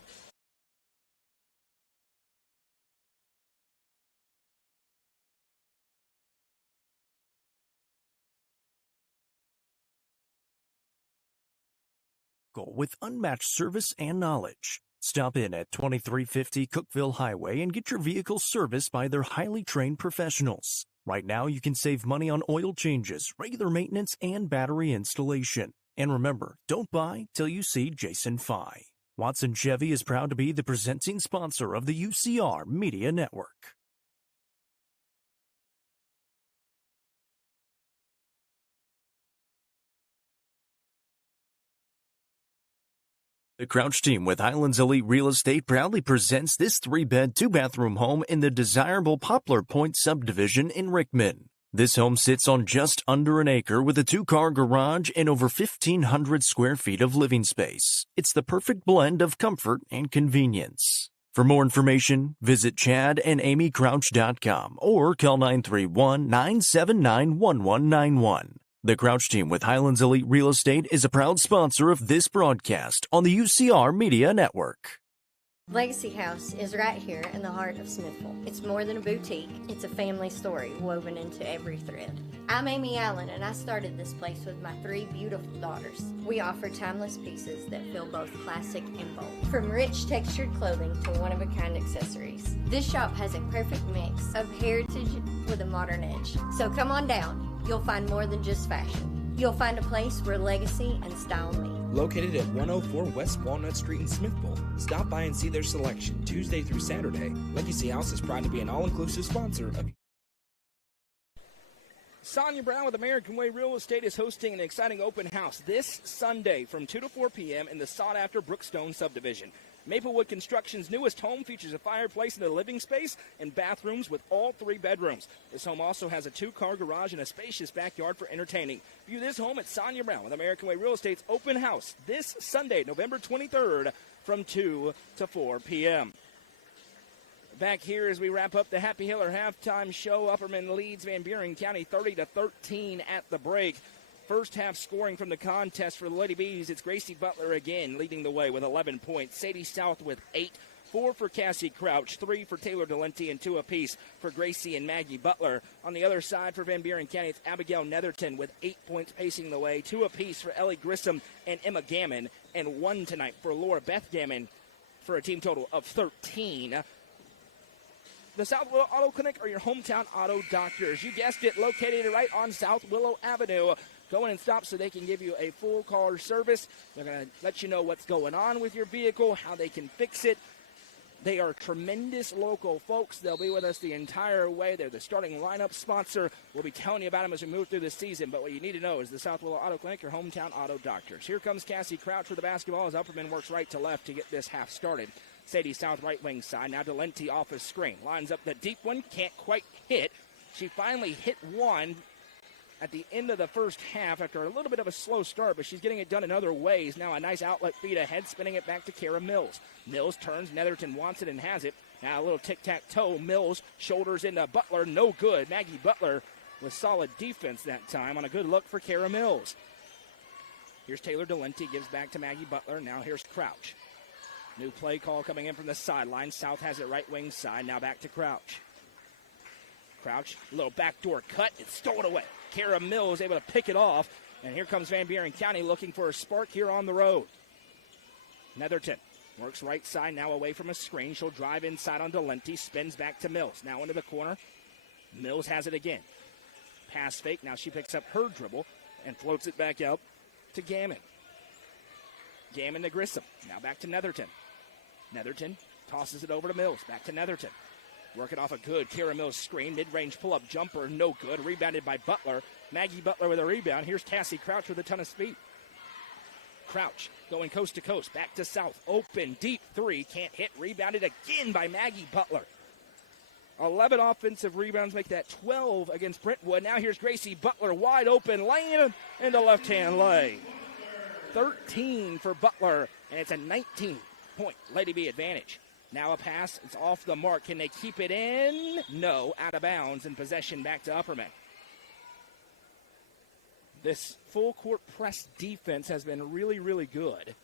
With unmatched service and knowledge. Stop in at 2350 Cookeville Highway and get your vehicle serviced by their highly trained professionals. Right now, you can save money on oil changes, regular maintenance, and battery installation. And remember, don't buy till you see Jason Fye. Watson Chevy is proud to be the presenting sponsor of the UCR Media Network. The Crouch team with Highlands Elite Real Estate proudly presents this 3-bed, 2-bathroom home in the desirable Poplar Point subdivision in Rickman. This home sits on just under an acre with a 2-car garage and over 1,500 square feet of living space. It's the perfect blend of comfort and convenience. For more information, visit chadandamycrouch.com or call 931-979-1191. The Crouch team with Highlands Elite Real Estate is a proud sponsor of this broadcast on the UCR Media Network. Legacy House is right here in the heart of Smithville. It's more than a boutique. It's a family story woven into every thread. I'm Amy Allen, and I started this place with my 3 beautiful daughters. We offer timeless pieces that feel both classic and bold. From rich textured clothing to one-of-a-kind accessories. This shop has a perfect mix of heritage with a modern edge. So come on down. You'll find more than just fashion. You'll find a place where legacy and style meet. Located at 104 West Walnut Street in Smithville, stop by and see their selection Tuesday through Saturday. Legacy House is proud to be an all-inclusive sponsor of Sonia Brown with American Way Real Estate is hosting an exciting open house this Sunday from 2 to 4 p.m. in the sought-after Brookstone subdivision. Maplewood Construction's newest home features a fireplace in the living space and bathrooms with all 3 bedrooms. This home also has a 2-car garage and a spacious backyard for entertaining. View this home at Sonia Brown with American Way Real Estate's open house this Sunday, November 23rd from 2 to 4 p.m. Back here as we wrap up the Happy Hiller halftime show, Upperman leads Van Buren County 30-13 at the break. First half scoring from the contest for the Lady Bees, it's Gracie Butler again leading the way with 11 points. Sadie South with 8, 4 for Cassie Crouch, 3 for Taylor Delente, and 2 apiece for Gracie and Maggie Butler. On the other side for Van Buren County, it's Abigail Netherton with 8 points pacing the way, 2 apiece for Ellie Grissom and Emma Gammon, and 1 tonight for Laura Beth Gammon for a team total of 13. The South Willow Auto Clinic are your hometown auto doctors. You guessed it, located right on South Willow Avenue. Go in and stop so they can give you a full car service. They're going to let you know what's going on with your vehicle, how they can fix it. They are tremendous local folks. They'll be with us the entire way. They're the starting lineup sponsor. We'll be telling you about them as we move through the season. But what you need to know is the South Willow Auto Clinic, your hometown auto doctors. Here comes Cassie Crouch for the basketball as Upperman works right to left to get this half started. Sadie South right wing side. Now Delente off a screen. Lines up the deep one. Can't quite hit. She finally hit one at the end of the first half after a little bit of a slow start, but she's getting it done in other ways. Now a nice outlet feed ahead, spinning it back to Kara Mills. Mills turns, Netherton wants it and has it. Now a little tic-tac-toe. Mills shoulders into Butler, no good. Maggie Butler with solid defense that time on a good look for Kara Mills. Here's Taylor Delente, gives back to Maggie Butler. Now here's Crouch. New play call coming in from the sideline. South has it right wing side. Now back to Crouch. Crouch, little backdoor cut. It's stolen away. Kara Mills able to pick it off. And here comes Van Buren County looking for a spark here on the road. Netherton works right side, now away from a screen. She'll drive inside on Delenti, spins back to Mills. Now into the corner. Mills has it again. Pass fake. Now she picks up her dribble and floats it back out to Gammon. Gammon to Grissom. Now back to Netherton. Netherton tosses it over to Mills. Back to Netherton. Working off a good Kara Mills screen. Mid-range pull-up jumper. No good. Rebounded by Butler. Maggie Butler with a rebound. Here's Cassie Crouch with a ton of speed. Crouch going coast to coast. Back to South. Open. Deep three. Can't hit. Rebounded again by Maggie Butler. 11 offensive rebounds make that 12 against Brentwood. Now here's Gracie Butler wide open lane into left-hand lane. 13 for Butler, and it's a 19-point Lady B advantage. Now a pass. It's off the mark. Can they keep it in? No. Out of bounds, and possession back to Upperman. This full-court press defense has been really, really good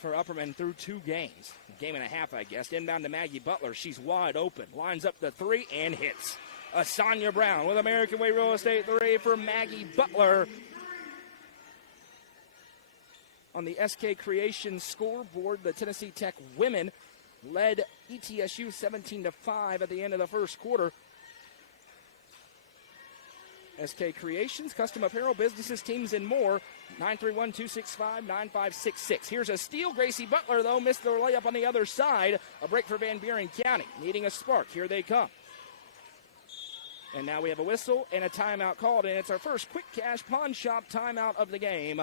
for Upperman through 2 games. Game and a half, I guess. Inbound to Maggie Butler. She's wide open. Lines up the 3 and hits. Sonia Brown with American Way Real Estate 3 for Maggie Butler. On the SK Creation scoreboard, the Tennessee Tech women led ETSU 17-5 at the end of the first quarter. SK Creations, custom apparel, businesses, teams, and more. 931-265-9566. Here's a steal. Gracie Butler, though, missed their layup on the other side. A break for Van Buren County. Needing a spark. Here they come. And now we have a whistle and a timeout called, and it's our first Quick Cash Pawn Shop timeout of the game.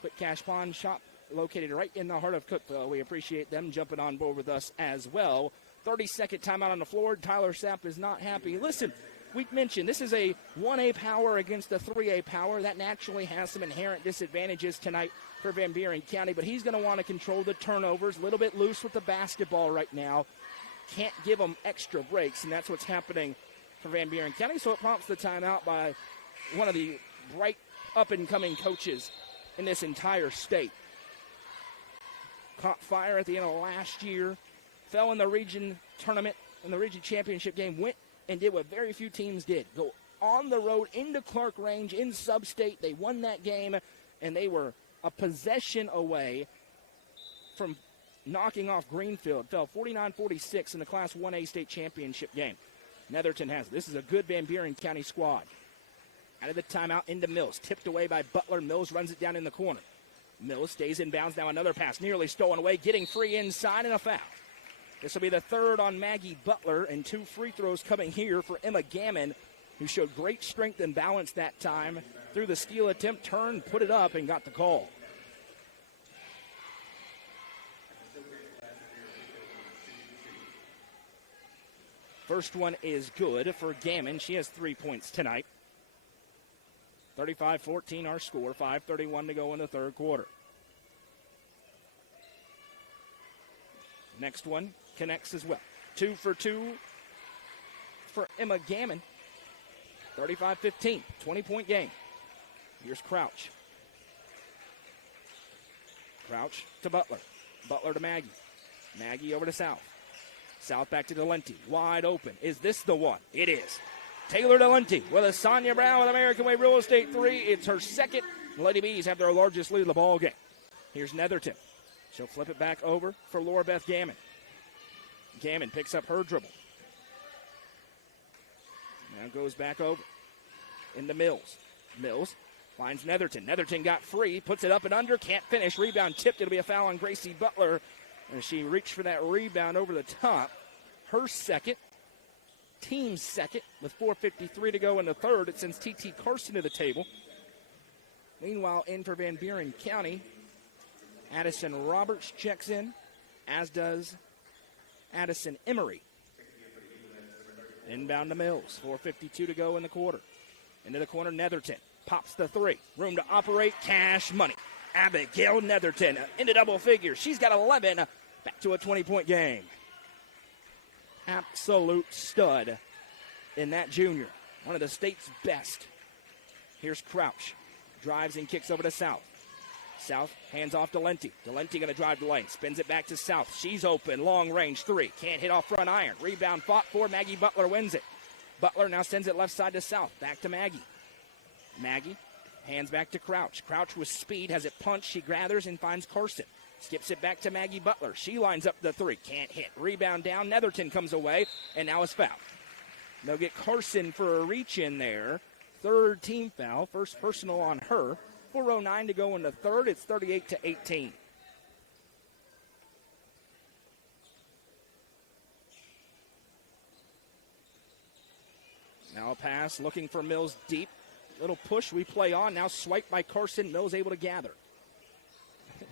Quick Cash Pawn Shop located right in the heart of Cookeville. We appreciate them jumping on board with us as well. 30-second timeout on the floor. Tyler Sapp is not happy. Listen, we mentioned this is a 1A power against a 3A power. That naturally has some inherent disadvantages tonight for Van Buren County, but he's going to want to control the turnovers. A little bit loose with the basketball right now. Can't give them extra breaks, and that's what's happening for Van Buren County. So it prompts the timeout by one of the bright up-and-coming coaches in this entire state. Caught fire at the end of last year, fell in the region tournament, in the region championship game, went and did what very few teams did. Go on the road into Clark Range in sub-state. They won that game, and they were a possession away from knocking off Greenfield. Fell 49-46 in the Class 1A state championship game. Netherton has it. This is a good Van Buren County squad. Out of the timeout into Mills. Tipped away by Butler. Mills runs it down in the corner. Mills stays in bounds. Now another pass nearly stolen away. Getting free inside and a foul. This will be the third on Maggie Butler, and 2 free throws coming here for Emma Gammon, who showed great strength and balance that time. Through the steal attempt, turned, put it up, and got the call. First one is good for Gammon. She has 3 points tonight. 35-14 our score. 5:31 to go in the third quarter. Next one connects as well. 2 for 2 for Emma Gammon. 35-15, 20-point game. Here's Crouch. Crouch to Butler. Butler to Maggie. Maggie over to South. South back to Delenti. Wide open. Is this the one? It is. Taylor Delenti with a Sonia Brown with American Way Real Estate 3. It's her second. Lady Bees have their largest lead of the ball game. Here's Netherton. She'll flip it back over for Laura Beth Gammon. Gammon picks up her dribble. Now goes back over into Mills. Mills finds Netherton. Netherton got free, puts it up and under, can't finish. Rebound tipped. It'll be a foul on Gracie Butler. And she reached for that rebound over the top. Her second, team's second, with 4:53 to go in the third. It sends T.T. Carson to the table. Meanwhile, in for Van Buren County, Addison Roberts checks in, as does Addison Emery. Inbound to Mills. 4:52 to go in the quarter. Into the corner, Netherton pops the 3. Room to operate, cash money. Abigail Netherton into double figures. She's got 11. Back to a 20-point game. Absolute stud in that junior. One of the state's best. Here's Crouch. Drives and kicks over to South. South hands off to Delenti. Delenti going to drive the lane. Spins it back to South. She's open. Long range 3. Can't hit off front iron. Rebound fought for. Maggie Butler wins it. Butler now sends it left side to South. Back to Maggie. Maggie hands back to Crouch. Crouch with speed, has it punched. She gathers and finds Carson. Skips it back to Maggie Butler. She lines up the three. Can't hit. Rebound down. Netherton comes away, and now is fouled. They'll get Carson for a reach in there. Third team foul. First personal on her. 4:09 to go in the third. It's 38-18. Now a pass, looking for Mills deep. Little push, we play on. Now swiped by Carson. Mills able to gather.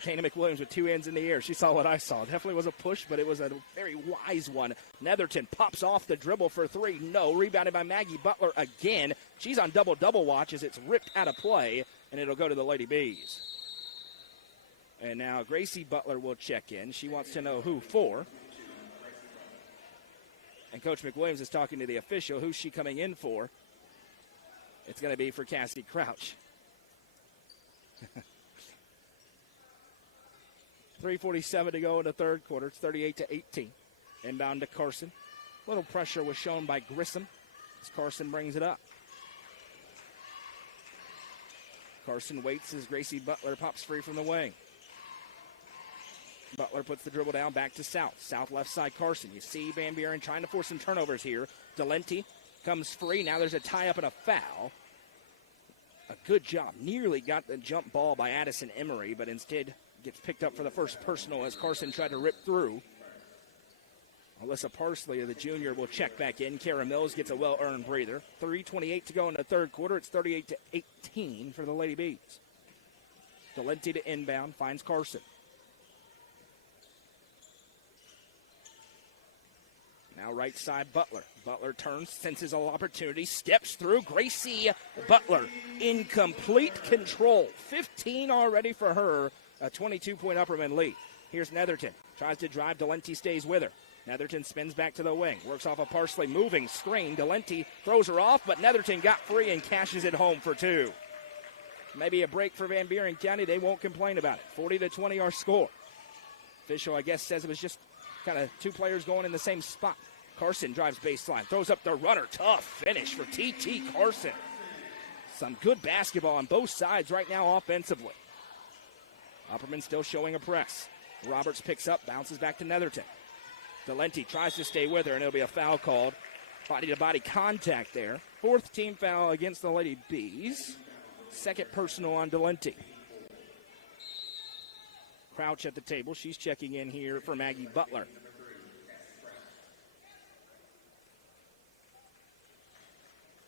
Dana McWilliams with two hands in the air. She saw what I saw. Definitely was a push, but it was a very wise one. Netherton pops off the dribble for three. No. Rebounded by Maggie Butler again. She's on double-double watch as it's ripped out of play, and it'll go to the Lady Bees. And now Gracie Butler will check in. She wants to know who for. And Coach McWilliams is talking to the official. Who's she coming in for? It's going to be for Cassie Crouch. 3:47 to go in the third quarter. It's 38-18. Inbound to Carson. A little pressure was shown by Grissom as Carson brings it up. Carson waits as Gracie Butler pops free from the wing. Butler puts the dribble down back to South. South left side Carson. You see Van Buren trying to force some turnovers here. Delenti comes free. Now there's a tie-up and a foul. A good job. Nearly got the jump ball by Addison Emery, but instead gets picked up for the first personal as Carson tried to rip through. Alyssa Parsley, the junior, will check back in. Kara Mills gets a well-earned breather. 3:28 to go in the third quarter. It's 38-18 for the Lady Bees. Delenti to inbound, finds Carson. Now right side Butler. Butler turns, senses an opportunity, steps through. Gracie Butler in complete control. 15 already for her. A 22-point Upperman lead. Here's Netherton. Tries to drive. Delenti stays with her. Netherton spins back to the wing. Works off a Parsley moving screen. Delenti throws her off, but Netherton got free and cashes it home for two. Maybe a break for Van Buren County. They won't complain about it. 40-20 our score. Official, I guess, says it was just kind of two players going in the same spot. Carson drives baseline. Throws up the runner. Tough finish for T.T. Carson. Some good basketball on both sides right now offensively. Upperman still showing a press. Roberts picks up, bounces back to Netherton. Delenti tries to stay with her, and it'll be a foul called. Body-to-body contact there. Fourth team foul against the Lady Bees. Second personal on Delenti. Crouch at the table. She's checking in here for Maggie Butler.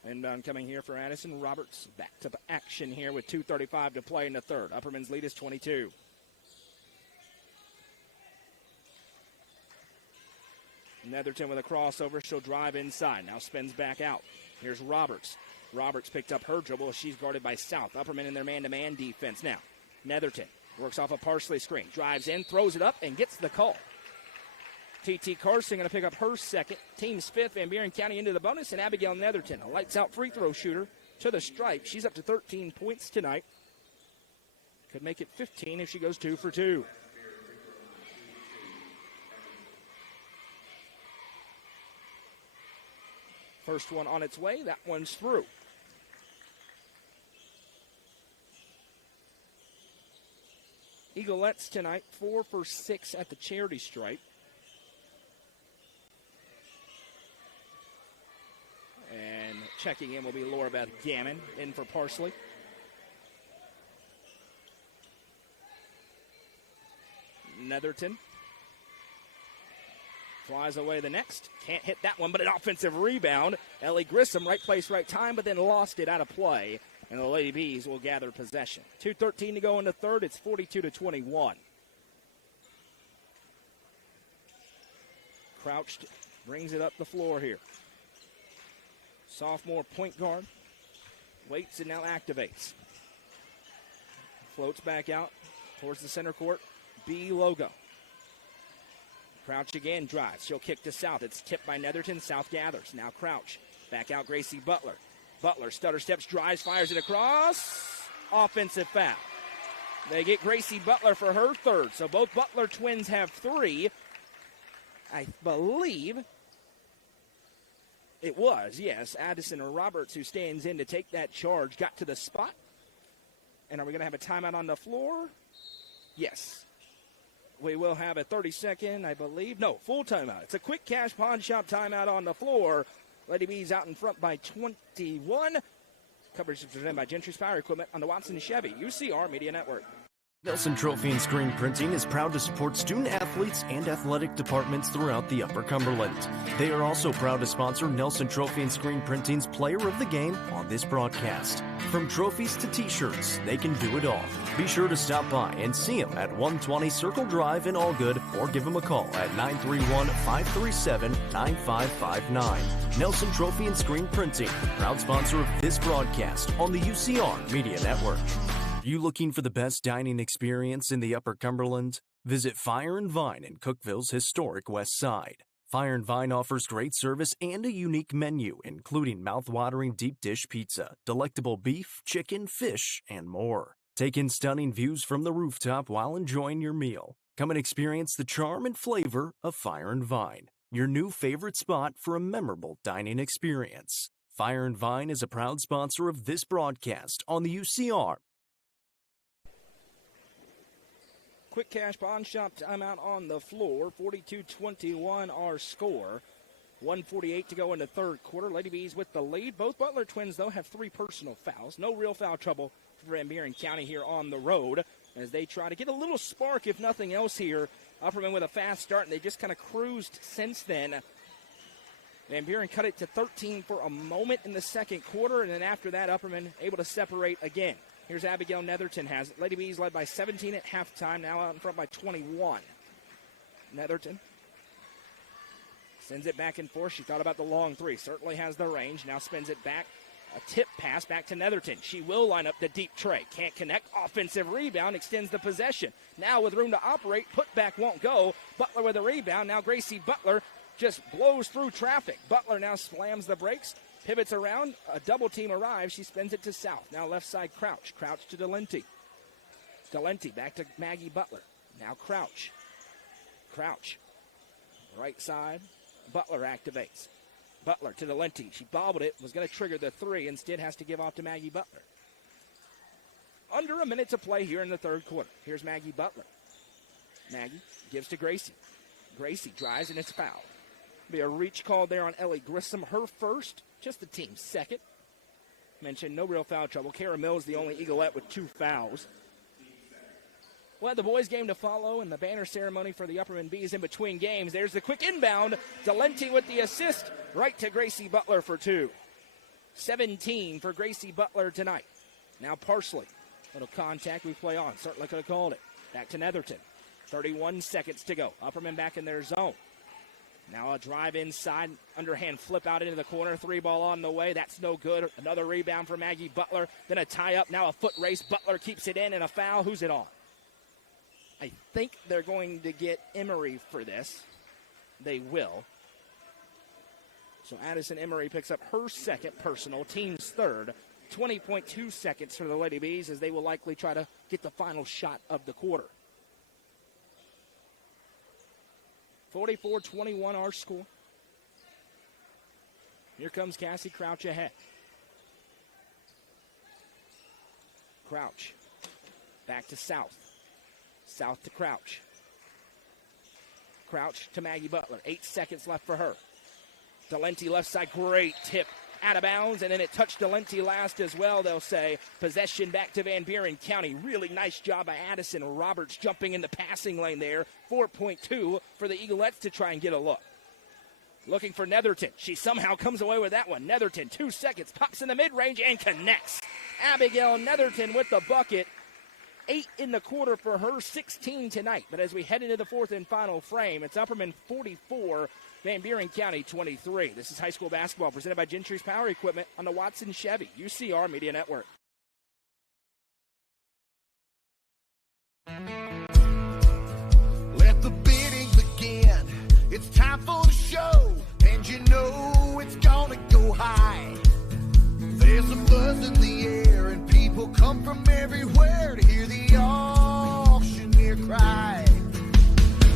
Inbound coming here for Addison Roberts. Back to action here with 2:35 to play in the third. Upperman's lead is 22. Netherton with a crossover. She'll drive inside. Now spins back out. Here's Roberts. Roberts picked up her dribble. She's guarded by South. Upperman in their man-to-man defense now. Netherton works off a Parsley screen. Drives in, throws it up, and gets the call. T.T. Carson going to pick up her second. Team's fifth. Van Buren County into the bonus. And Abigail Netherton, a lights-out free throw shooter to the stripe. She's up to 13 points tonight. Could make it 15 if she goes 2 for 2. First one on its way. That one's through. Eaglettes tonight, 4 for 6 at the charity stripe. And checking in will be Laura Beth Gammon, in for Parsley. Netherton flies away the next. Can't hit that one, but an offensive rebound. Ellie Grissom, right place, right time, but then lost it out of play. And the Lady Bees will gather possession. 2:13 to go in the third. It's 42-21. Crouched brings it up the floor here. Sophomore point guard. Waits and now activates. Floats back out towards the center court. B logo. Crouch again drives. She'll kick to South. It's tipped by Netherton. South gathers. Now Crouch. Back out Gracie Butler. Butler stutter steps, drives, fires it across. Offensive foul. They get Gracie Butler for her third. So both Butler twins have 3. I believe It was, yes. Addison Roberts, who stands in to take that charge, got to the spot. And are we going to have a timeout on the floor? Yes. We will have a 30-second, I believe. No, full timeout. It's a quick cash pawn shop timeout on the floor. Lady B's out in front by 21. Coverage is presented by Gentry's Power Equipment on the Watson Chevy UCR Media Network. Nelson Trophy and Screen Printing is proud to support student athletes and athletic departments throughout the Upper Cumberland. They are also proud to sponsor Nelson Trophy and Screen Printing's Player of the Game on this broadcast. From trophies to t-shirts, they can do it all. Be sure to stop by and see them at 120 Circle Drive in Allgood or give them a call at 931-537-9559. Nelson Trophy and Screen Printing, proud sponsor of this broadcast on the UCR Media Network. Are you looking for the best dining experience in the Upper Cumberland? Visit Fire and Vine in Cookeville's historic West Side. Fire and Vine offers great service and a unique menu, including mouth-watering deep dish pizza, delectable beef, chicken, fish, and more. Take in stunning views from the rooftop while enjoying your meal. Come and experience the charm and flavor of Fire and Vine, your new favorite spot for a memorable dining experience. Fire and Vine is a proud sponsor of this broadcast on the UCR. Quick cash pawn shop timeout on the floor. 42-21 our score. 1:48 to go in the third quarter. Lady Bees with the lead. Both Butler twins, though, have 3 personal fouls. No real foul trouble for Van Buren County here on the road as they try to get a little spark, if nothing else, here. Upperman with a fast start, and they just kind of cruised since then. Van Buren cut it to 13 for a moment in the second quarter, and then after that, Upperman able to separate again. Here's Abigail Netherton has it. Lady Bees led by 17 at halftime, now out in front by 21. Netherton sends it back and forth. She thought about the long three. Certainly has the range. Now spins it back. A tip pass back to Netherton. She will line up the deep tray. Can't connect. Offensive rebound extends the possession. Now with room to operate, putback won't go. Butler with a rebound. Now Gracie Butler just blows through traffic. Butler now slams the brakes. Pivots around, a double team arrives. She spins it to South. Now left side Crouch. Crouch to Delenti. Delenti back to Maggie Butler. Now Crouch. Crouch. Right side. Butler activates. Butler to Delenti. She bobbled it. Was going to trigger the three. Instead has to give off to Maggie Butler. Under a minute to play here in the third quarter. Here's Maggie Butler. Maggie gives to Gracie. Gracie drives and it's fouled. Be a reach call there on Ellie Grissom. Her first. Just the team's second. Mentioned no real foul trouble. Kara Mills, the only Eagleette with 2 fouls. We'll have the boys' game to follow and the banner ceremony for the Upperman Bees in between games. There's the quick inbound. Delenti with the assist. Right to Gracie Butler for 2. 17 for Gracie Butler tonight. Now Parsley. Little contact, we play on. Certainly could have called it. Back to Netherton. 31 seconds to go. Upperman back in their zone. Now a drive inside, underhand flip out into the corner. 3 ball on the way. That's no good. Another rebound for Maggie Butler. Then a tie up. Now a foot race. Butler keeps it in and a foul. Who's it on? I think they're going to get Emery for this. They will. So Addison Emery picks up her second personal, team's third. 20.2 seconds for the Lady Bees as they will likely try to get the final shot of the quarter. 44-21 our score. Here comes Cassie Crouch ahead. Crouch. Back to South. South to Crouch. Crouch to Maggie Butler. 8 seconds left for her. Delenti left side. Great tip. Out of bounds, and then it touched Delenti last as well, they'll say. Possession back to Van Buren County. Really nice job by Addison Roberts jumping in the passing lane there. 4.2 for the Eaglettes to try and get a look. Looking for Netherton. She somehow comes away with that one. Netherton, 2 seconds, pops in the mid-range and connects. Abigail Netherton with the bucket. 8 in the quarter for her, 16 tonight. But as we head into the fourth and final frame, it's Upperman 44, Van Buren County 23. This is high school basketball presented by Gentry's Power Equipment on the Watson Chevy UCR Media Network. Let the bidding begin. It's time for the show, and you know it's gonna go high. There's a buzz in the air, and people come from everywhere to hear the auctioneer cry.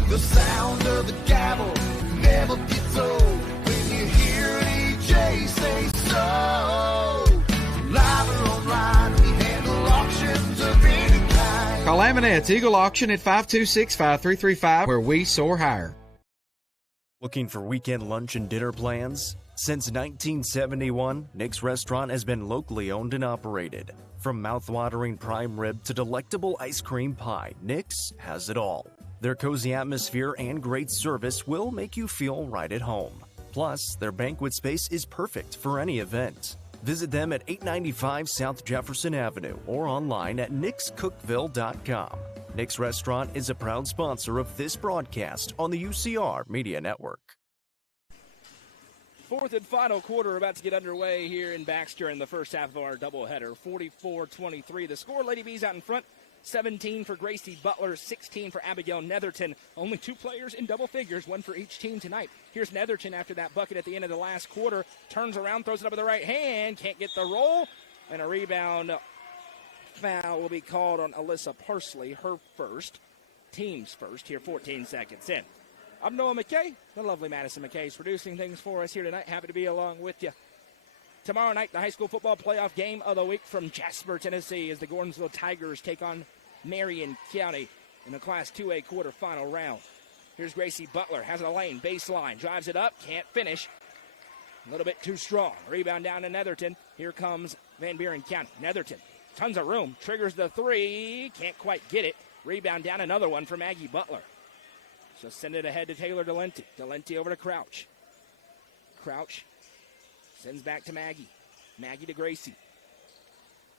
The sound of the gavel never gets old when you hear DJ Laminette's Eagle Auction at 526-5335, where we soar higher. Looking for weekend lunch and dinner plans? Since 1971, Nick's Restaurant has been locally owned and operated. From mouth-watering prime rib to delectable ice cream pie, Nick's has it all. Their cozy atmosphere and great service will make you feel right at home. Plus, their banquet space is perfect for any event. Visit them at 895 South Jefferson Avenue or online at nickscookville.com. Nick's Restaurant is a proud sponsor of this broadcast on the UCR Media Network. Fourth and final quarter about to get underway here in Baxter in the first half of our doubleheader. 44-23. The score, Lady Bees out in front. 17 for Gracie Butler, 16 for Abigail Netherton. Only two players in double figures, one for each team tonight. Here's Netherton after that bucket at the end of the last quarter. Turns around, throws it up with the right hand. Can't get the roll. And a rebound foul will be called on Alyssa Parsley, her first. Team's first here, 14 seconds in. I'm Noah McKay. The lovely Madison McKay is producing things for us here tonight. Happy to be along with you. Tomorrow night, the high school football playoff game of the week from Jasper, Tennessee, as the Gordonsville Tigers take on Marion County in the Class 2A quarterfinal round. Here's Gracie Butler, has a lane, baseline, drives it up, can't finish. A little bit too strong. Rebound down to Netherton. Here comes Van Buren County. Netherton, tons of room, triggers the three, can't quite get it. Rebound down, another one for Maggie Butler. So send it ahead to Taylor Delente. Delente over to Crouch. Crouch sends back to Maggie. Maggie to Gracie.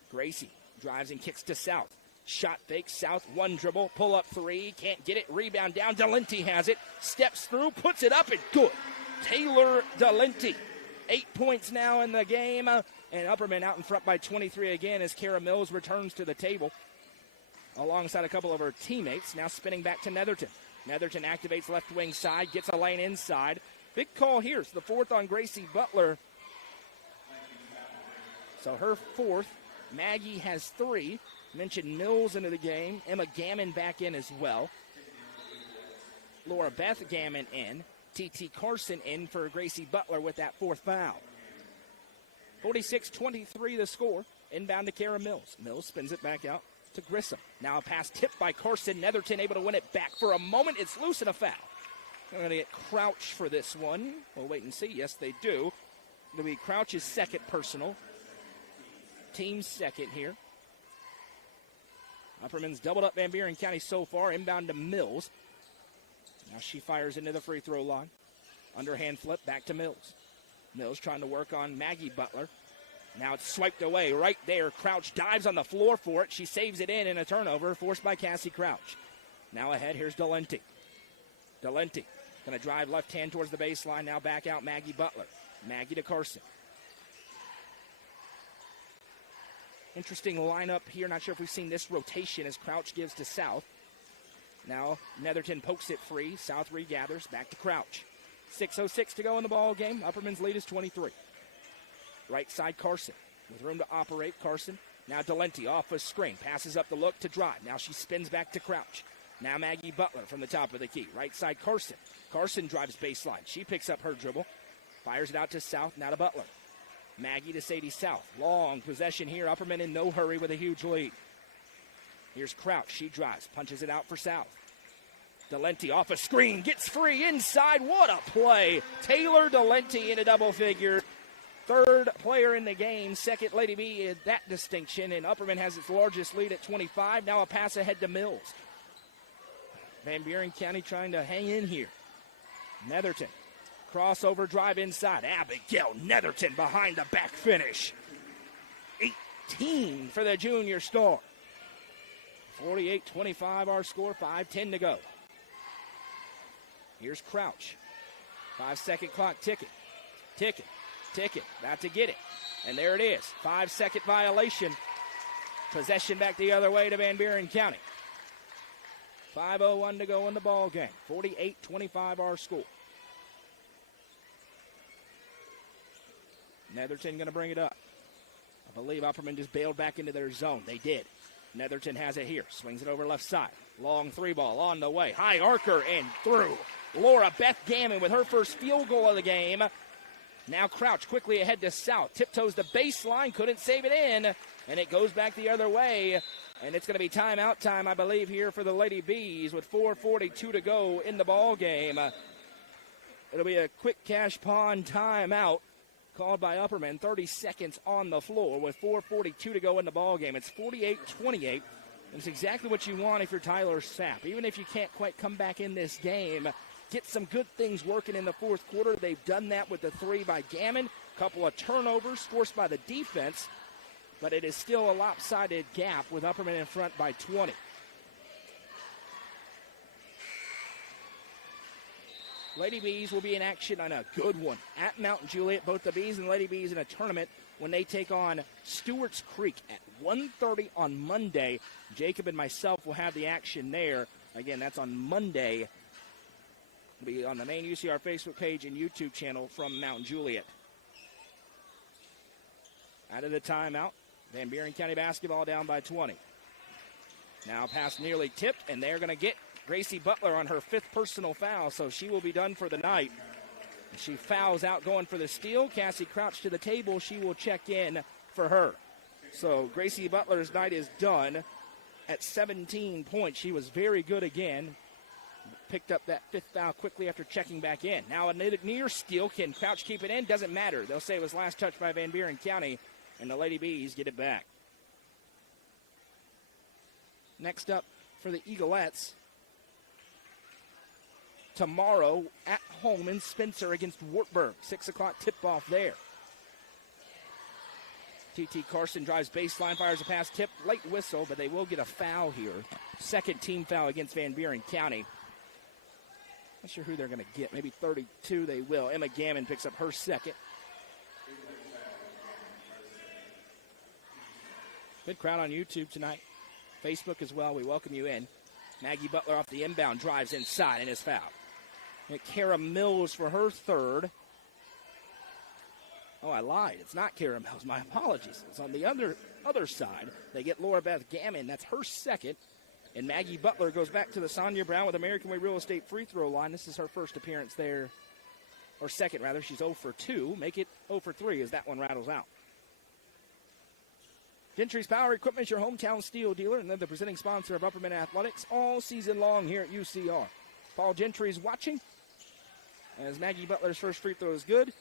Gracie drives and kicks to South. Shot fake, South, one dribble, pull up three, can't get it, rebound down, Delente has it, steps through, puts it up, and good. Taylor Delente, 8 points now in the game, and Upperman out in front by 23 again as Kara Mills returns to the table alongside a couple of her teammates. Now spinning back to Netherton. Netherton activates left wing side, gets a lane inside. Big call here. It's the fourth on Gracie Butler. So her fourth. Maggie has three. Mentioned Mills into the game. Emma Gammon back in as well. Laura Beth Gammon in. T.T. Carson in for Gracie Butler with that fourth foul. 46-23 the score. Inbound to Kara Mills. Mills spins it back out to Grissom. Now a pass tipped by Carson. Netherton able to win it back for a moment. It's loose and a foul. They're going to get Crouch for this one. We'll wait and see. Yes, they do. It'll be Crouch's second personal. Team's second here. Upperman's doubled up Van Buren County so far. Inbound to Mills. Now she fires into the free throw line. Underhand flip back to Mills. Mills trying to work on Maggie Butler. Now it's swiped away right there. Crouch dives on the floor for it. She saves it in a turnover forced by Cassie Crouch. Now ahead, here's Delente. Delente going to drive left hand towards the baseline. Now back out Maggie Butler. Maggie to Carson. Interesting lineup here. Not sure if we've seen this rotation as Crouch gives to South. Now Netherton pokes it free. South regathers. Back to Crouch. 6:06 to go in the ball game. Upperman's lead is 23. Right side Carson with room to operate. Carson now Delente off a screen. Passes up the look to drive. Now she spins back to Crouch. Now Maggie Butler from the top of the key. Right side Carson. Carson drives baseline. She picks up her dribble. Fires it out to South. Now to Butler. Maggie to Sadie South. Long possession here. Upperman in no hurry with a huge lead. Here's Crouch. She drives. Punches it out for South. Delente off a screen. Gets free inside. What a play. Taylor Delente in a double figure. Third player in the game. Second Lady B in that distinction. And Upperman has its largest lead at 25. Now a pass ahead to Mills. Van Buren County trying to hang in here. Netherton. Crossover drive inside. Abigail Netherton behind the back finish. 18 for the junior star. 48-25 our score. 5:10 to go. Here's Crouch. 5-second clock ticking. Ticking. About to get it. And there it is. 5-second violation. Possession back the other way to Van Buren County. 5:01 to go in the ball game. 48-25 our score. Netherton going to bring it up. I believe Upperman just bailed back into their zone. They did. Netherton has it here. Swings it over left side. Long three ball on the way. High archer and through. Laura Beth Gammon with her first field goal of the game. Now Crouch quickly ahead to South. Tiptoes the baseline. Couldn't save it in. And it goes back the other way And it's going to be timeout time, I believe, here for the Lady Bees with 4:42 to go in the ball game. It'll be a quick cash pawn timeout called by Upperman. 30 seconds on the floor with 4:42 to go in the ball game. It's 48-28. And it's exactly what you want if you're Tyler Sapp. Even if you can't quite come back in this game, get some good things working in the fourth quarter. They've done that with the three by Gammon. A couple of turnovers forced by the defense. But it is still a lopsided gap with Upperman in front by 20. Lady Bees will be in action on a good one at Mount Juliet. Both the Bees and Lady Bees in a tournament when they take on Stewart's Creek at 1:30 on Monday. Jacob and myself will have the action there. Again, that's on Monday. It'll be on the main UCR Facebook page and YouTube channel from Mount Juliet. Out of the timeout, Van Buren County basketball down by 20. Now pass nearly tipped, and they're going to get Gracie Butler on her 5th personal foul, so she will be done for the night. She fouls out going for the steal. Cassie Crouch to the table. She will check in for her. So Gracie Butler's night is done at 17 points. She was very good again. Picked up that 5th foul quickly after checking back in. Now a near steal. Can Crouch keep it in? Doesn't matter. They'll say it was last touch by Van Buren County, and the Lady Bees get it back. Next up for the Eaglettes, tomorrow at home in Spencer against Wartburg. 6 o'clock tip-off there. T.T. Carson drives baseline, fires a pass, tip, late whistle, but they will get a foul here. 2nd team foul against Van Buren County. Not sure who they're going to get. Maybe 32 they will. Emma Gammon picks up her 2nd. Good crowd on YouTube tonight. Facebook as well. We welcome you in. Maggie Butler off the inbound, drives inside and is fouled. And Kara Mills for her 3rd. Oh, I lied. It's not Kara Mills. My apologies. It's on the other side. They get Laura Beth Gammon. That's her 2nd. And Maggie Butler goes back to the Sonia Brown with American Way Real Estate free throw line. This is her 1st appearance there. Or 2nd, rather. She's 0 for 2. Make it 0 for 3 as that one rattles out. Gentry's Power Equipment, your hometown steel dealer, and they're the presenting sponsor of Upperman Athletics all season long here at UCR. Paul Gentry's watching. As Maggie Butler's 1st free throw is good,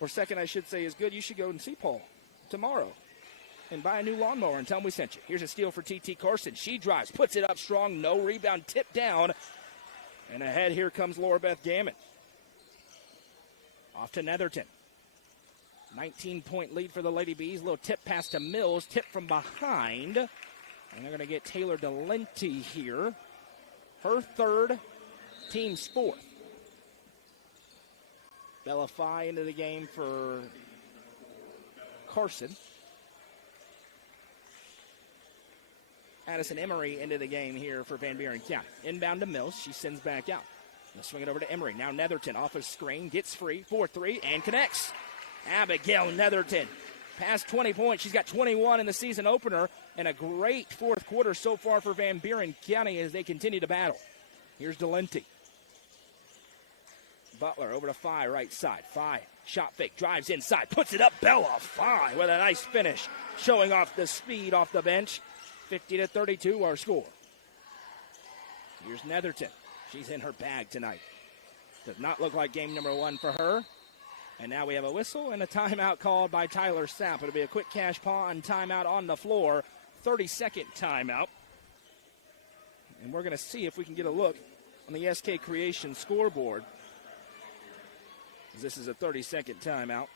or 2nd, I should say, is good, you should go and see Paul tomorrow and buy a new lawnmower and tell him we sent you. Here's a steal for T.T. Carson. She drives, puts it up strong, no rebound, tip down. And ahead here comes Laura Beth Gammon. Off to Netherton. 19-point lead for the Lady Bees. Little tip pass to Mills. Tip from behind. And they're going to get Taylor Delenti here. Her 3rd, team's 4th. Bella Fye into the game for Carson. Addison Emery into the game here for Van Buren County. Inbound to Mills. She sends back out. They'll swing it over to Emery. Now Netherton off a screen. Gets free. 4-3 and connects. Abigail Netherton. Past 20 points. She's got 21 in the season opener. And a great 4th quarter so far for Van Buren County as they continue to battle. Here's Delenti. Butler over to Fye, right side. Fye, shot fake, drives inside, puts it up. Bella Fye with a nice finish, showing off the speed off the bench. 50-32 our score. Here's Netherton. She's in her bag tonight. Does not look like game number 1 for her. And now we have a whistle and a timeout called by Tyler Sapp. It'll be a quick cash pawn timeout on the floor. 30-second timeout. And we're going to see if we can get a look on the SK Creation scoreboard. This is a 30-second timeout.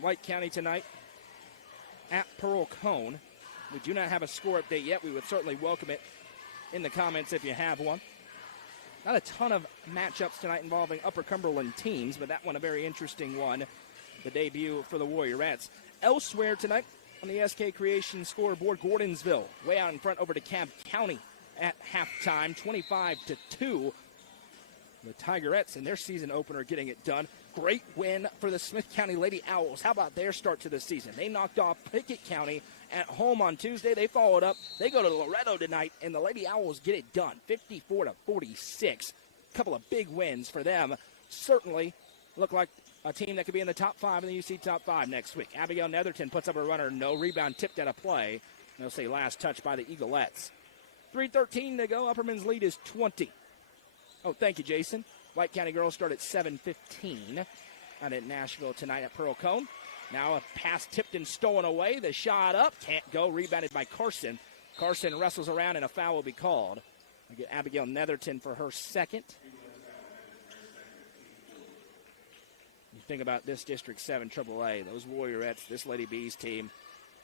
White County tonight at Pearl Cone. We do not have a score update yet. We would certainly welcome it in the comments if you have one. Not a ton of matchups tonight involving Upper Cumberland teams, but that one a very interesting one. The debut for the Warriorettes. Elsewhere tonight on the SK Creation scoreboard, Gordonsville way out in front over to Cobb County at halftime, 25-2. The Tigerettes in their season opener getting it done. Great win for the Smith County Lady Owls. How about their start to the season? They knocked off Pickett County at home on Tuesday. They followed up. They go to Loretto tonight, and the Lady Owls get it done, 54-46. A couple of big wins for them. Certainly look like a team that could be in the top 5 in the UC top 5 next week. Abigail Netherton puts up a runner, no rebound, tipped at a play. They'll say last touch by the Eaglettes. 3:13 to go. Upperman's lead is 20. Oh, thank you, Jason. White County girls start at 7:15 out at Nashville tonight at Pearl Cone. Now a pass tipped and stolen away. The shot up. Can't go. Rebounded by Carson. Carson wrestles around and a foul will be called. I get Abigail Netherton for her second. You think about this District 7 AAA, those Warriorettes, this Lady Bees team.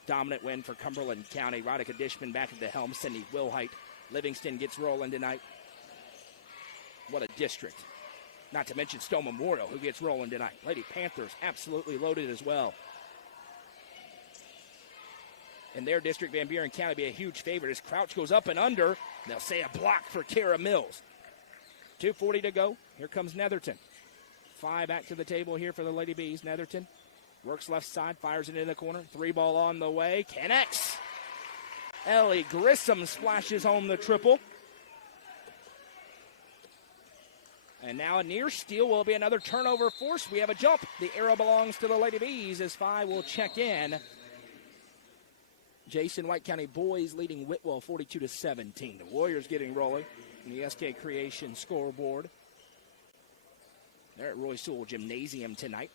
Dominant win for Cumberland County. Rodica Dishman back at the helm. Cindy Wilhite. Livingston gets rolling tonight. What a district. Not to mention Stone Memorial, who gets rolling tonight. Lady Panthers absolutely loaded as well. In their district, Van Buren County be a huge favorite as Crouch goes up and under. They'll say a block for Kara Mills. 2:40 to go. Here comes Netherton. 5 back to the table here for the Lady Bees. Netherton works left side, fires it in the corner. 3 ball on the way. Connects. Ellie Grissom splashes home the triple. And now a near steal will be another turnover force. We have a jump. The arrow belongs to the Lady Bees as 5 will check in. Jason, White County boys leading Whitwell 42-17. The Warriors getting rolling in the SK Creation scoreboard. They're at Roy Sewell Gymnasium tonight.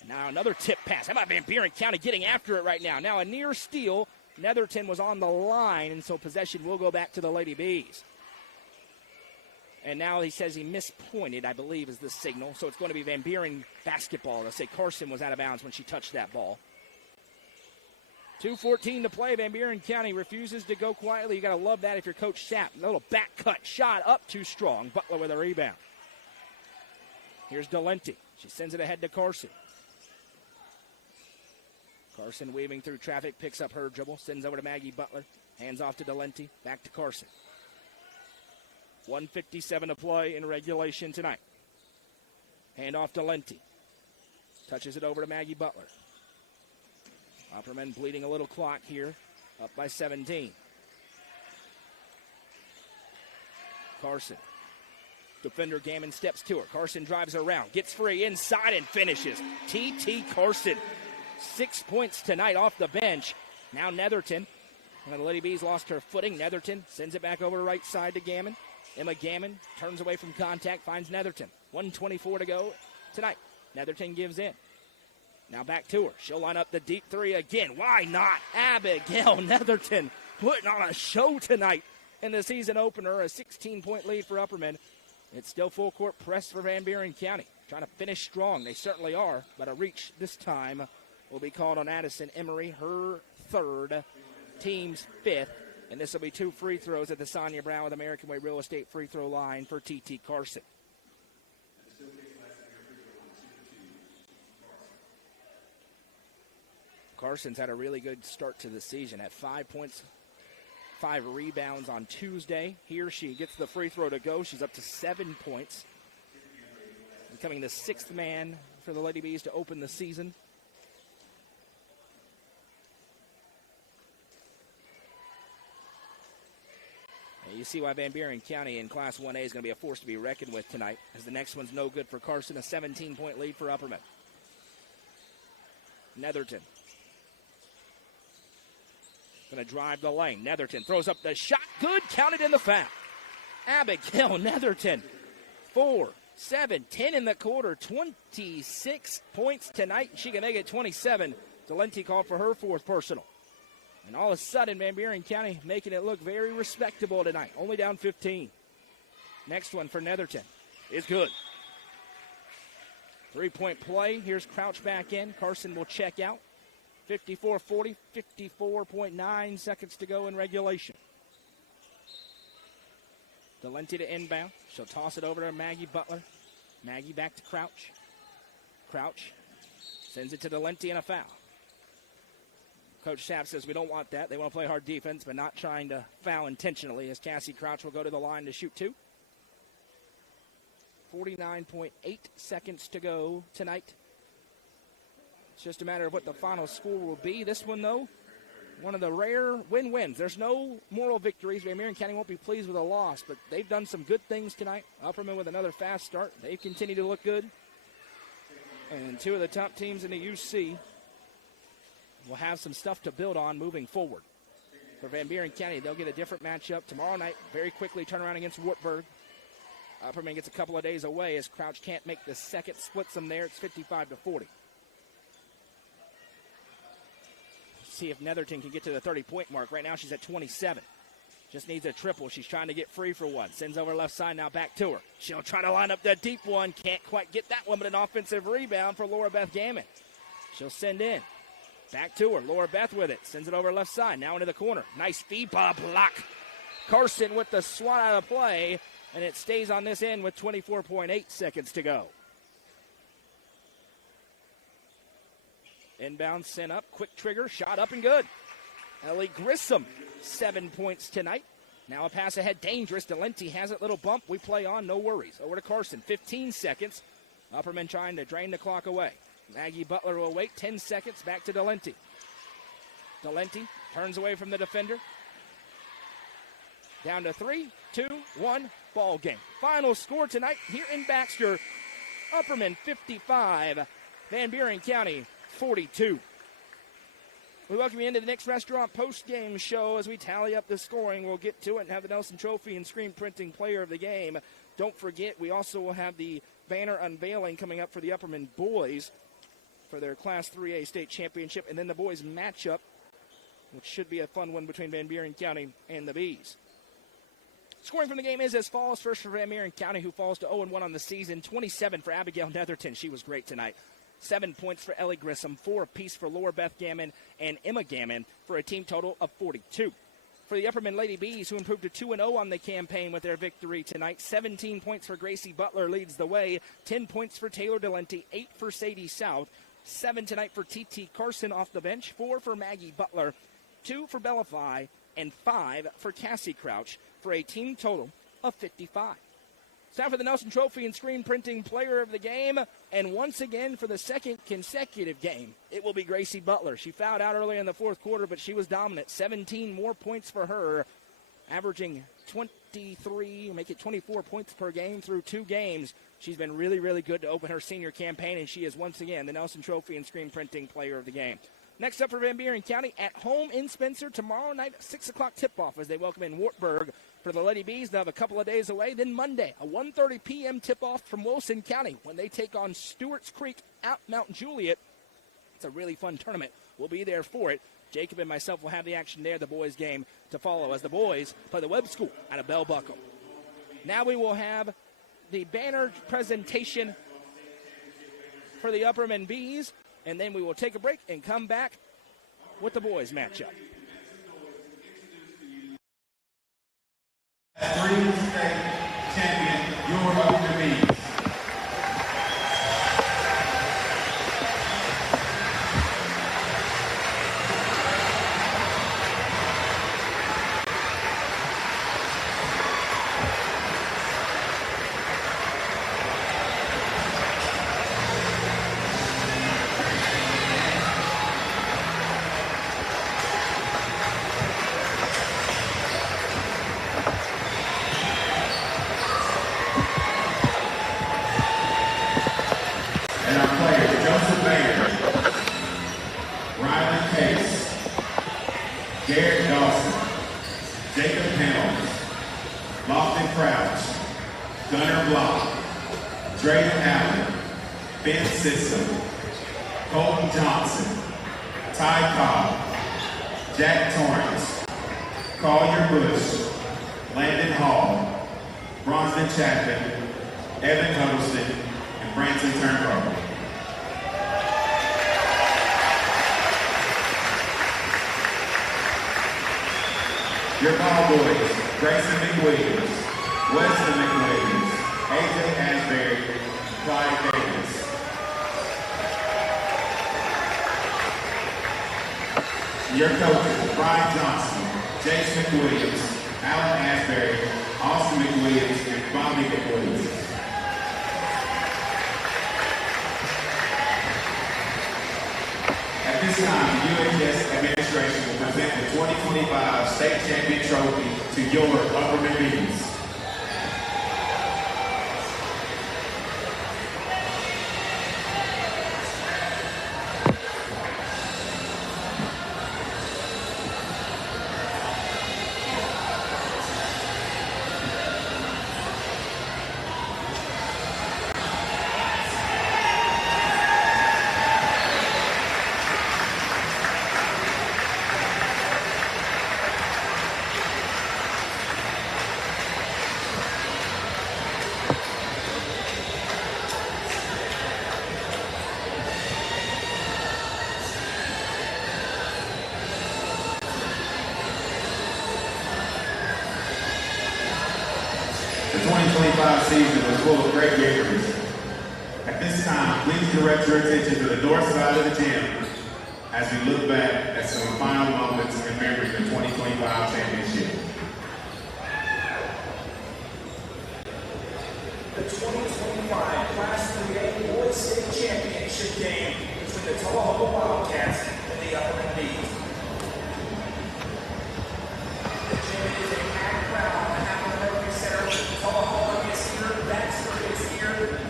And now another tip pass. How about Van Buren County getting after it right now? Now a near steal. Netherton was on the line, and so possession will go back to the Lady Bees. And now he says he mispointed, I believe, is the signal. So it's going to be Van Buren basketball. They'll say Carson was out of bounds when she touched that ball. 2:14 to play. Van Buren County refuses to go quietly. You got to love that if you're Coach Sapp. A little back cut shot up too strong. Butler with a rebound. Here's Delenti. She sends it ahead to Carson. Carson weaving through traffic, picks up her dribble, sends over to Maggie Butler. Hands off to Delenti. Back to Carson. 1:57 to play in regulation tonight. Hand off to Lenti. Touches it over to Maggie Butler. Upperman bleeding a little clock here. Up by 17. Carson. Defender Gammon steps to her. Carson drives around. Gets free inside and finishes. T.T. Carson. 6 points tonight off the bench. Now Netherton. One of the Lady Bees lost her footing. Netherton sends it back over to right side to Gammon. Emma Gammon turns away from contact, finds Netherton. 1:24 to go tonight. Netherton gives in. Now back to her. She'll line up the deep 3 again. Why not? Abigail Netherton putting on a show tonight in the season opener. A 16-point lead for Upperman. It's still full court press for Van Buren County. Trying to finish strong. They certainly are. But a reach this time will be called on Addison Emery. Her 3rd, team's 5th. And this will be 2 free throws at the Sonia Brown with American Way Real Estate free throw line for T.T. Carson. Carson's had a really good start to the season at 5 points, 5 rebounds on Tuesday. Here she gets the free throw to go. She's up to 7 points. Becoming the 6th man for the Lady Bees to open the season. And you see why Van Buren County in Class 1A is going to be a force to be reckoned with tonight, as the next one's no good for Carson. A 17-point lead for Upperman. Netherton. Going to drive the lane. Netherton throws up the shot. Good. Counted in the foul. Abigail Netherton. 4, 7, 10 in the quarter. 26 points tonight. She can make it 27. Delenti called for her 4th personal. And all of a sudden, Van Buren County making it look very respectable tonight. Only down 15. Next one for Netherton is good. 3-point play. Here's Crouch back in. Carson will check out. 54-40, 54.9 seconds to go in regulation. Delenti to inbound. She'll toss it over to Maggie Butler. Maggie back to Crouch. Crouch sends it to Delenti and a foul. Coach Sapp says we don't want that. They want to play hard defense, but not trying to foul intentionally, as Cassie Crouch will go to the line to shoot 2. 49.8 seconds to go tonight. It's just a matter of what the final score will be. This one, though, one of the rare win-wins. There's no moral victories. Van Buren County won't be pleased with a loss, but they've done some good things tonight. Upperman with another fast start. They continue to look good. And two of the top teams in the UC will have some stuff to build on moving forward. For Van Buren County, they'll get a different matchup tomorrow night. Very quickly turn around against Wartburg. Upperman gets a couple of days away as Crouch can't make the second, splits them there. It's 55-40. See if Netherton can get to the 30-point mark. Right now she's at 27. Just needs a triple. She's trying to get free for one. Sends over left side, now back to her. She'll try to line up that deep one. Can't quite get that one, but an offensive rebound for Laura Beth Gammon. She'll send in. Back to her. Laura Beth with it. Sends it over left side. Now into the corner. Nice FIBA block. Carson with the swat out of play, and it stays on this end with 24.8 seconds to go. Inbound sent up. Quick trigger. Shot up and good. Ellie Grissom, 7 points tonight. Now a pass ahead. Dangerous. Delenti has it. Little bump. We play on. No worries. Over to Carson. 15 seconds. Upperman trying to drain the clock away. Maggie Butler will wait 10 seconds. Back to Delenti. Delenti turns away from the defender. Down to 3, 2, 1, ball game. Final score tonight here in Baxter. Upperman 55, Van Buren County 42. We welcome you into the Nick's Restaurant post-game show as we tally up the scoring. We'll get to it and have the Nelson Trophy and screen printing player of the game. Don't forget, we also will have the banner unveiling coming up for the Upperman boys for their Class 3A state championship, and then the boys matchup, which should be a fun one between Van Buren County and the Bees. Scoring from the game is as follows. First for Van Buren County, who falls to 0-1 on the season. 27 for Abigail Netherton. She was great tonight. 7 points for Ellie Grissom. 4 apiece for Laura Beth Gammon and Emma Gammon for a team total of 42. For the Upperman Lady Bees, who improved to 2-0 on the campaign with their victory tonight. 17 points for Gracie Butler leads the way. 10 points for Taylor Delenti. 8 for Sadie South. 7 tonight for T.T. Carson off the bench. 4 for Maggie Butler. 2 for Bellafy. And 5 for Cassie Crouch for a team total of 55. It's time for the Nelson Trophy and screen printing player of the game. And once again, for the second consecutive game, it will be Gracie Butler. She fouled out early in the fourth quarter, but she was dominant. 17 more points for her, averaging 23, make it 24 points per game through 2 games. She's been really, really good to open her senior campaign, and she is once again the Nelson Trophy and screen printing player of the game. Next up for Van Buren County, at home in Spencer tomorrow night, 6 o'clock tip-off as they welcome in Wartburg. For the Lady Bees, they'll have a couple of days away. Then Monday, a 1:30 p.m. tip-off from Wilson County when they take on Stewart's Creek out Mount Juliet. It's a really fun tournament. We'll be there for it. Jacob and myself will have the action there, the boys' game to follow as the boys play the Webb School out of Bell Buckle. Now we will have the banner presentation for the Upperman Bees, and then we will take a break and come back with the boys' matchup. 3-state champion, your Upperman Bees. The 2025 season was full of great victories. At this time, please direct your attention to the north side of the gym as we look back at some final moments in memory of the 2025 championship. The 2025 Class 3A Boys State Championship game between the Tullahoma Wildcats and the Upperman Bees. The gym is a packed crowd on the Happy Rugby Center. Tullahoma is here, Baxter is here.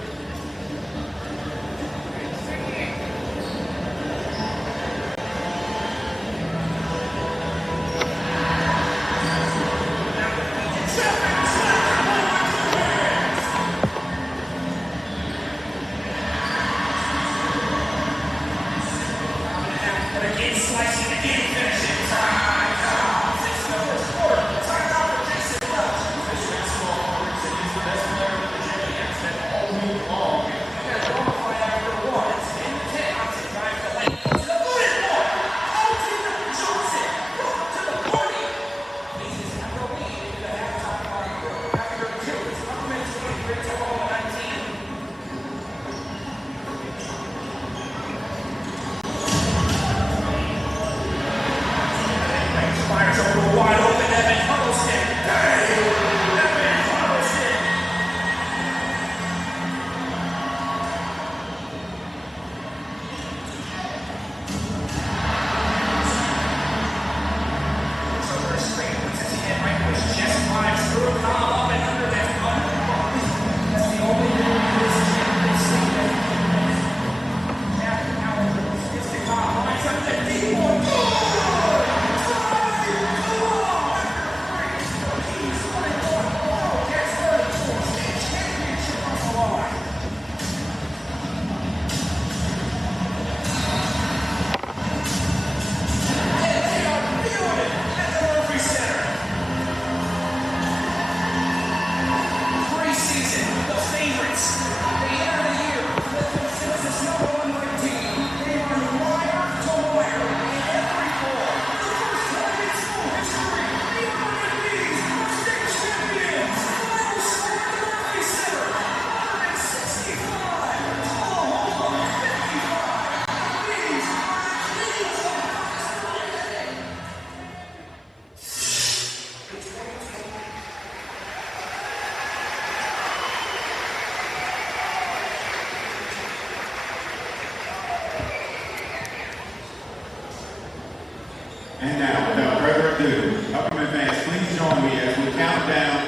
And now, without further ado, Upperman fans, please join me as we count down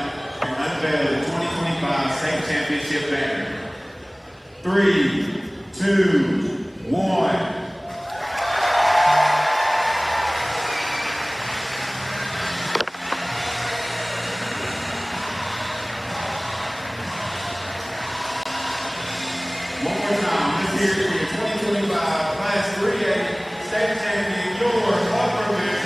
and unveil the 2025 state championship banner. 3, 2, 1. One more time, let's hear it for your 2025 Class 3A state champion, your Upperman Bees.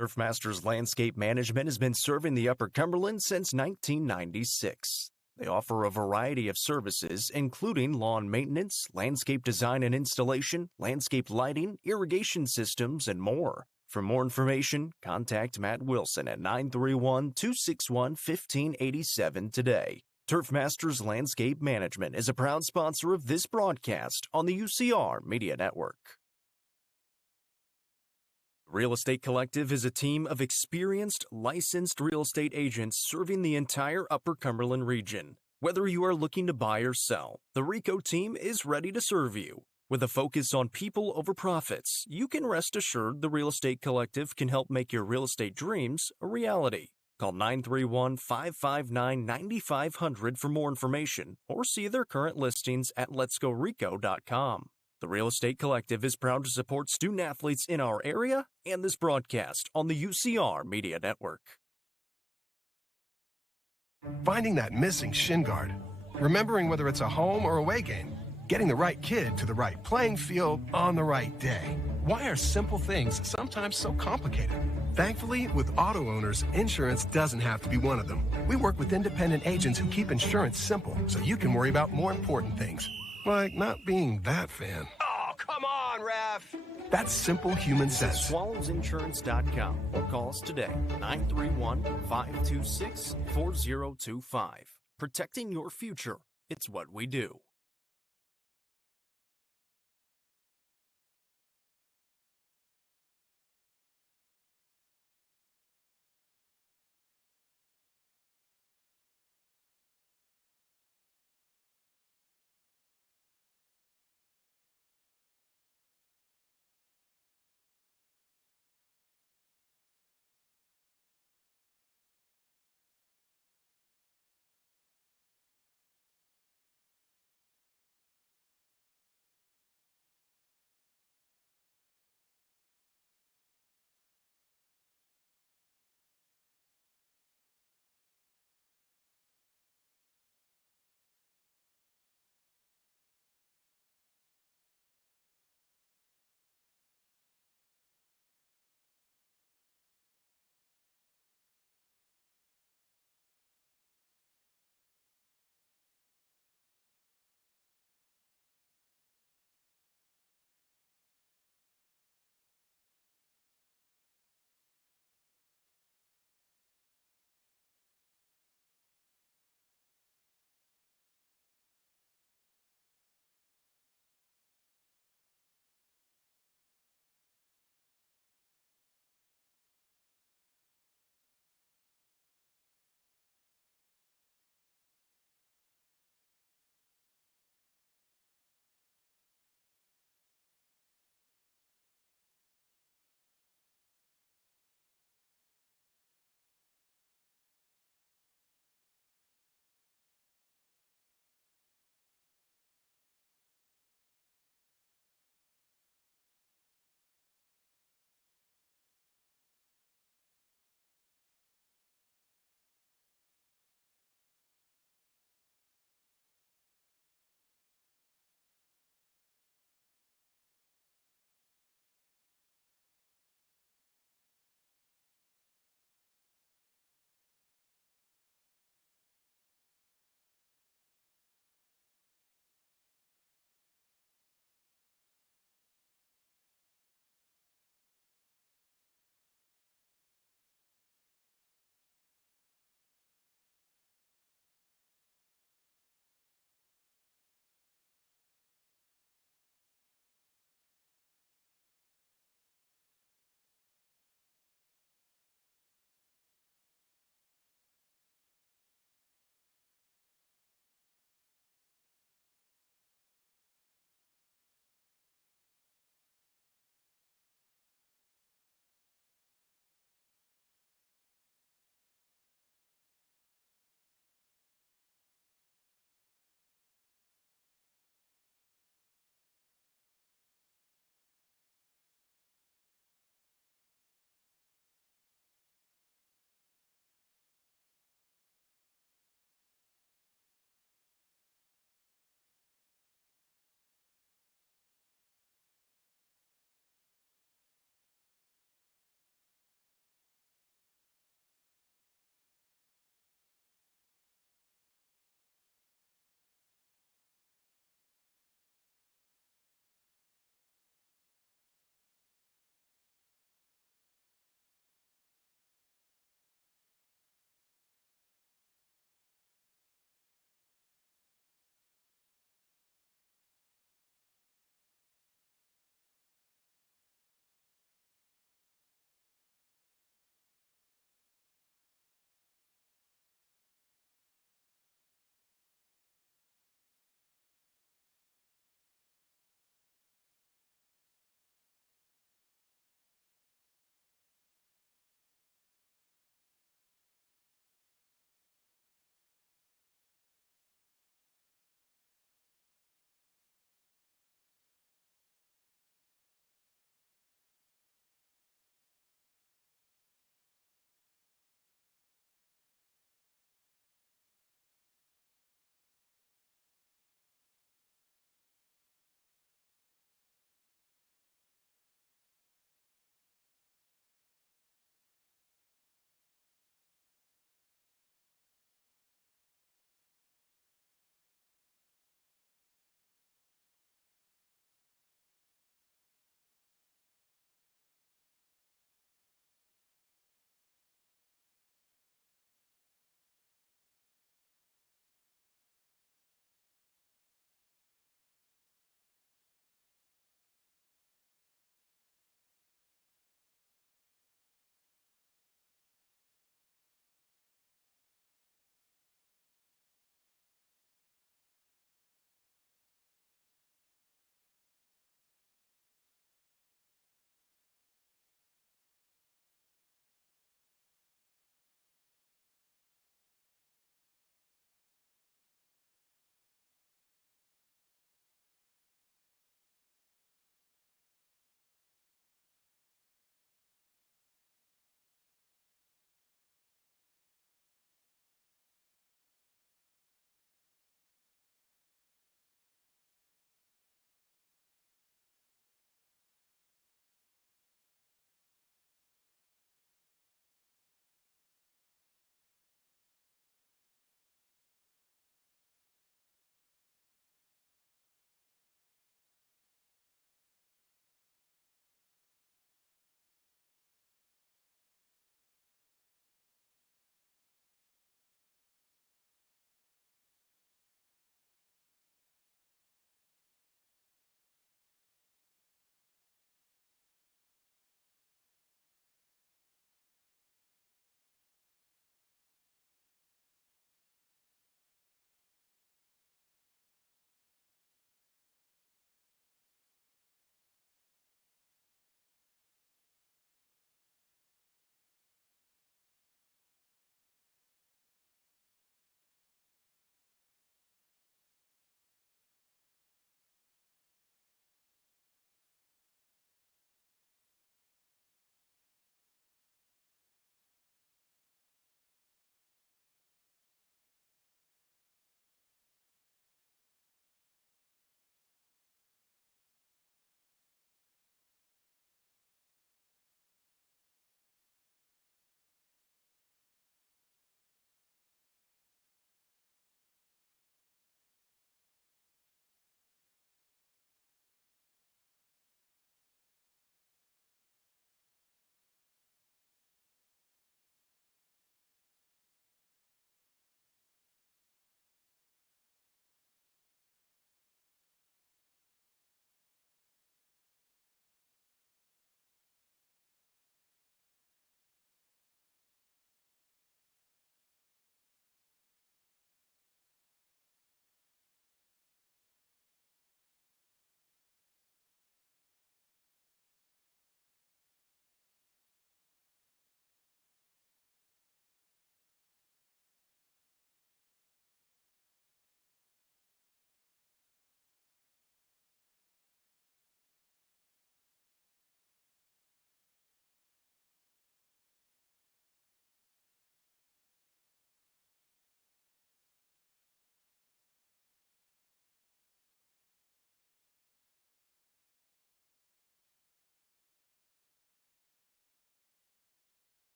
Turfmasters Landscape Management has been serving the Upper Cumberland since 1996. They offer a variety of services, including lawn maintenance, landscape design and installation, landscape lighting, irrigation systems, and more. For more information, contact Matt Wilson at 931-261-1587 today. Turfmasters Landscape Management is a proud sponsor of this broadcast on the UCR Media Network. Real Estate Collective is a team of experienced, licensed real estate agents serving the entire Upper Cumberland region. Whether you are looking to buy or sell, the RICO team is ready to serve you. With a focus on people over profits, you can rest assured the Real Estate Collective can help make your real estate dreams a reality. Call 931-559-9500 for more information or see their current listings at letsgorico.com. The Real Estate Collective is proud to support student athletes in our area and this broadcast on the UCR Media Network. Finding that missing shin guard, remembering whether it's a home or away game, getting the right kid to the right playing field on the right day. Why are simple things sometimes so complicated? Thankfully, with auto owners, insurance doesn't have to be one of them. We work with independent agents who keep insurance simple so you can worry about more important things, like not being that fan. Oh, come on! on, ref. That's simple human Visit sense. swallowsinsurance.com or call us today, 931-526-4025. Protecting your future. It's what we do.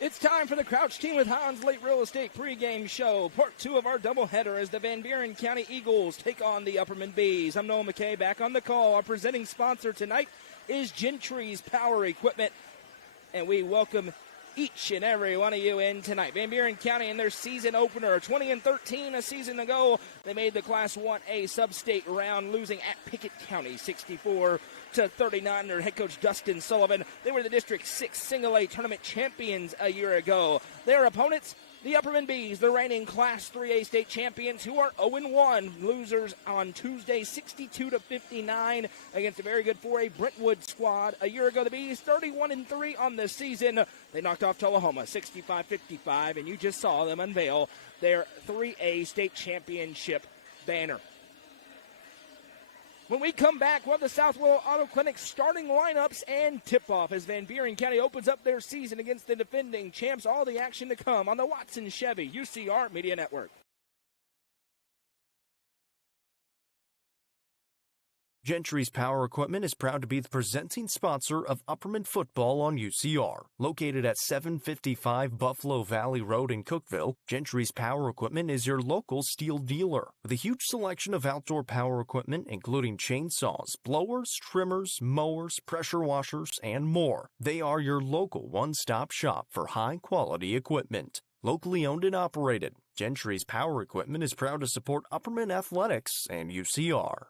It's time for the Crouch Team with Hans Late Real Estate pregame show. Part 2 of our doubleheader as the Van Buren County Eagles take on the Upperman Bees. I'm Noah McKay back on the call. Our presenting sponsor tonight is Gentry's Power Equipment, and we welcome each and every one of you in tonight. Van Buren County in their season opener, 20-13 a season ago. They made the Class 1A sub-state round, losing at Pickett County 64-39 under head coach Dustin Sullivan. They were the District 6 Single-A tournament champions a year ago. Their opponents, the Upperman Bees, the reigning Class 3A state champions, who are 0-1, losers on Tuesday 62-59 against a very good 4A Brentwood squad. A year ago, the Bees 31-3 on the season. They knocked off Tullahoma 65-55, and you just saw them unveil their 3A state championship banner. When we come back, we'll have the South Willow Auto Clinic starting lineups and tip-off as Van Buren County opens up their season against the defending champs. All the action to come on the Watson Chevy UCR Media Network. Gentry's Power Equipment is proud to be the presenting sponsor of Upperman football on UCR. Located at 755 Buffalo Valley Road in Cookeville, Gentry's Power Equipment is your local steel dealer. With a huge selection of outdoor power equipment, including chainsaws, blowers, trimmers, mowers, pressure washers, and more. They are your local one-stop shop for high-quality equipment. Locally owned and operated, Gentry's Power Equipment is proud to support Upperman Athletics and UCR.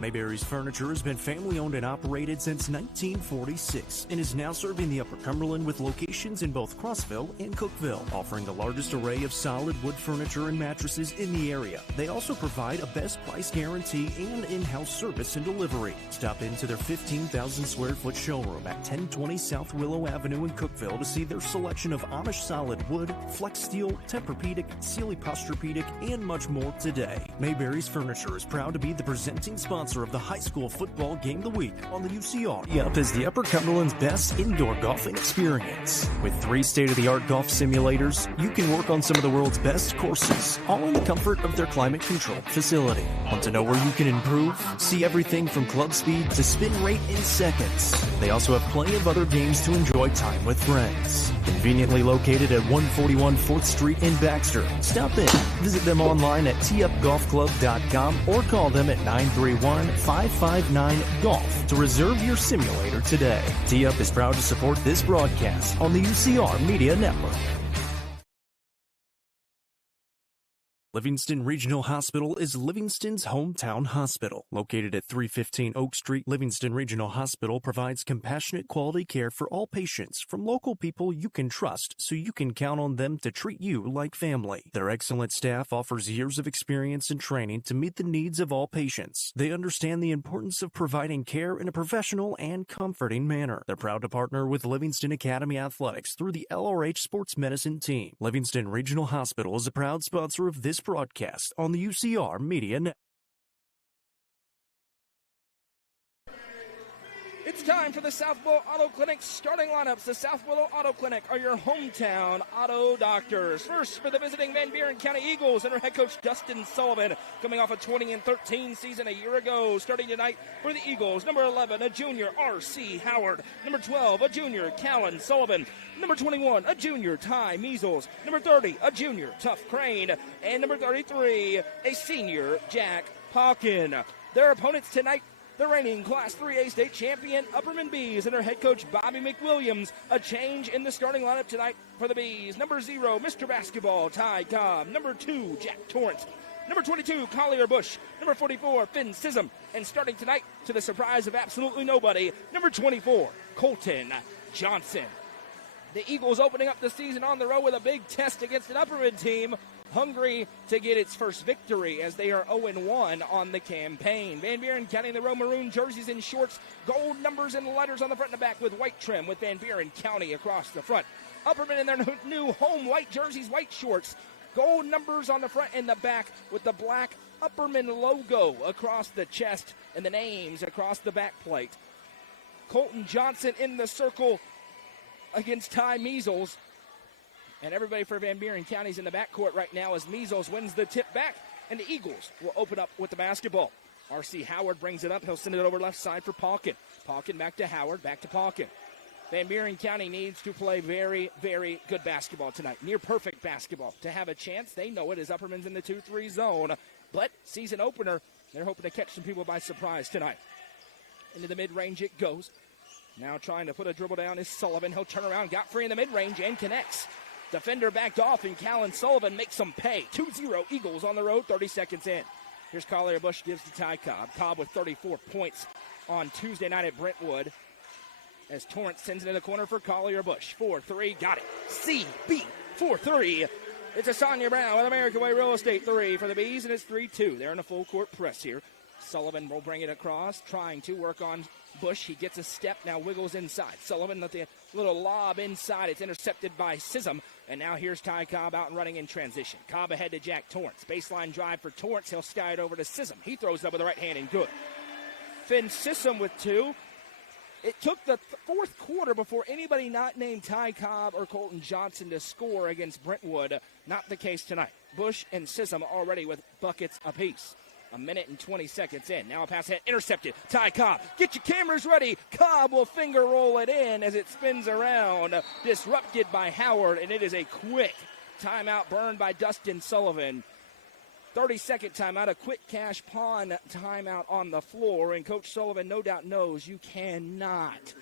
Mayberry's Furniture has been family-owned and operated since 1946 and is now serving the Upper Cumberland with locations in both Crossville and Cookeville, offering the largest array of solid wood furniture and mattresses in the area. They also provide a best price guarantee and in-house service and delivery. Stop into their 15,000 square foot showroom at 1020 South Willow Avenue in Cookeville to see their selection of Amish solid wood, flex steel, Tempur-Pedic, Sealy Posturepedic, and much more today. Mayberry's Furniture is proud to be the presenting sponsor of the high school football game of the week on the UCR. Yup is the Upper Cumberland's best indoor golfing experience. With 3 state-of-the-art golf simulators, you can work on some of the world's best courses, all in the comfort of their climate-controlled facility. Want to know where you can improve? See everything from club speed to spin rate in seconds. They also have plenty of other games to enjoy time with friends. Conveniently located at 141 4th Street in Baxter. Stop in. Visit them online at tupgolfclub.com or call them at 931-559-GOLF to reserve your simulator today. T-Up is proud to support this broadcast on the UCR Media Network. Livingston Regional Hospital is Livingston's hometown hospital. Located at 315 Oak Street, Livingston Regional Hospital provides compassionate quality care for all patients from local people you can trust so you can count on them to treat you like family. Their excellent staff offers years of experience and training to meet the needs of all patients. They understand the importance of providing care in a professional and comforting manner. They're proud to partner with Livingston Academy Athletics through the LRH Sports Medicine team. Livingston Regional Hospital is a proud sponsor of this broadcast on the UCR Media Network. It's time for the South Willow Auto Clinic starting lineups. The South Willow Auto Clinic are your hometown auto doctors. First, for the visiting Van Buren County Eagles under head coach Dustin Sullivan, coming off a 20-13 season a year ago. Starting tonight for the Eagles, number 11, a junior, R.C. Howard. Number 12, a junior, Callan Sullivan. Number 21, a junior, Ty Measles. Number 30, a junior, Tuff Crane. And number 33, a senior, Jack Pawkin. Their opponents tonight, the reigning Class 3A state champion Upperman Bees under head coach Bobby McWilliams. A change in the starting lineup tonight for the Bees. Number 0, Mr. Basketball, Ty Cobb. Number 2, Jack Torrance. Number 22, Collier Bush. Number 44, Finn Sism. And starting tonight, to the surprise of absolutely nobody, number 24, Colton Johnson. The Eagles opening up the season on the road with a big test against an Upperman team hungry to get its first victory as they are 0-1 on the campaign. Van Buren County in the row maroon jerseys and shorts, gold numbers and letters on the front and the back with white trim with Van Buren County across the front. Upperman in their new home white jerseys, white shorts, gold numbers on the front and the back with the black Upperman logo across the chest and the names across the back plate. Colton Johnson in the circle against Ty Measles. And everybody for Van Buren County's in the backcourt right now as Measles wins the tip back, and the Eagles will open up with the basketball. R.C. Howard brings it up. He'll send it over left side for Pawkin. Palkin back to Howard, back to Palkin. Van Buren County needs to play very, very good basketball tonight. Near perfect basketball. To have a chance, they know it as Upperman's in the 2-3 zone. But season opener, they're hoping to catch some people by surprise tonight. Into the mid-range it goes. Now trying to put a dribble down is Sullivan. He'll turn around, got free in the mid-range, and connects. Defender backed off, and Callan Sullivan makes them pay. 2-0 Eagles on the road, 30 seconds in. Here's Collier Bush, gives to Ty Cobb. Cobb with 34 points on Tuesday night at Brentwood. As Torrance sends it in the corner for Collier Bush. 4-3, got it. CB, 4-3. It's a Sonia Brown with American Way Real Estate 3 for the Bees, and it's 3-2. They're in a full court press here. Sullivan will bring it across, trying to work on Bush. He gets a step, now wiggles inside. Sullivan with the little lob inside. It's intercepted by Sism. And now here's Ty Cobb out and running in transition. Cobb ahead to Jack Torrance. Baseline drive for Torrance. He'll sky it over to Sism. He throws it up with the right hand and good. Finn Sism with 2. It took the fourth quarter before anybody not named Ty Cobb or Colton Johnson to score against Brentwood. Not the case tonight. Bush and Sism already with buckets apiece. A minute and 20 seconds in. Now a pass ahead, intercepted. Ty Cobb, get your cameras ready. Cobb will finger roll it in as it spins around. Disrupted by Howard, and it is a quick timeout burned by Dustin Sullivan. 30-second timeout, a quick cash pawn timeout on the floor. And Coach Sullivan no doubt knows you cannot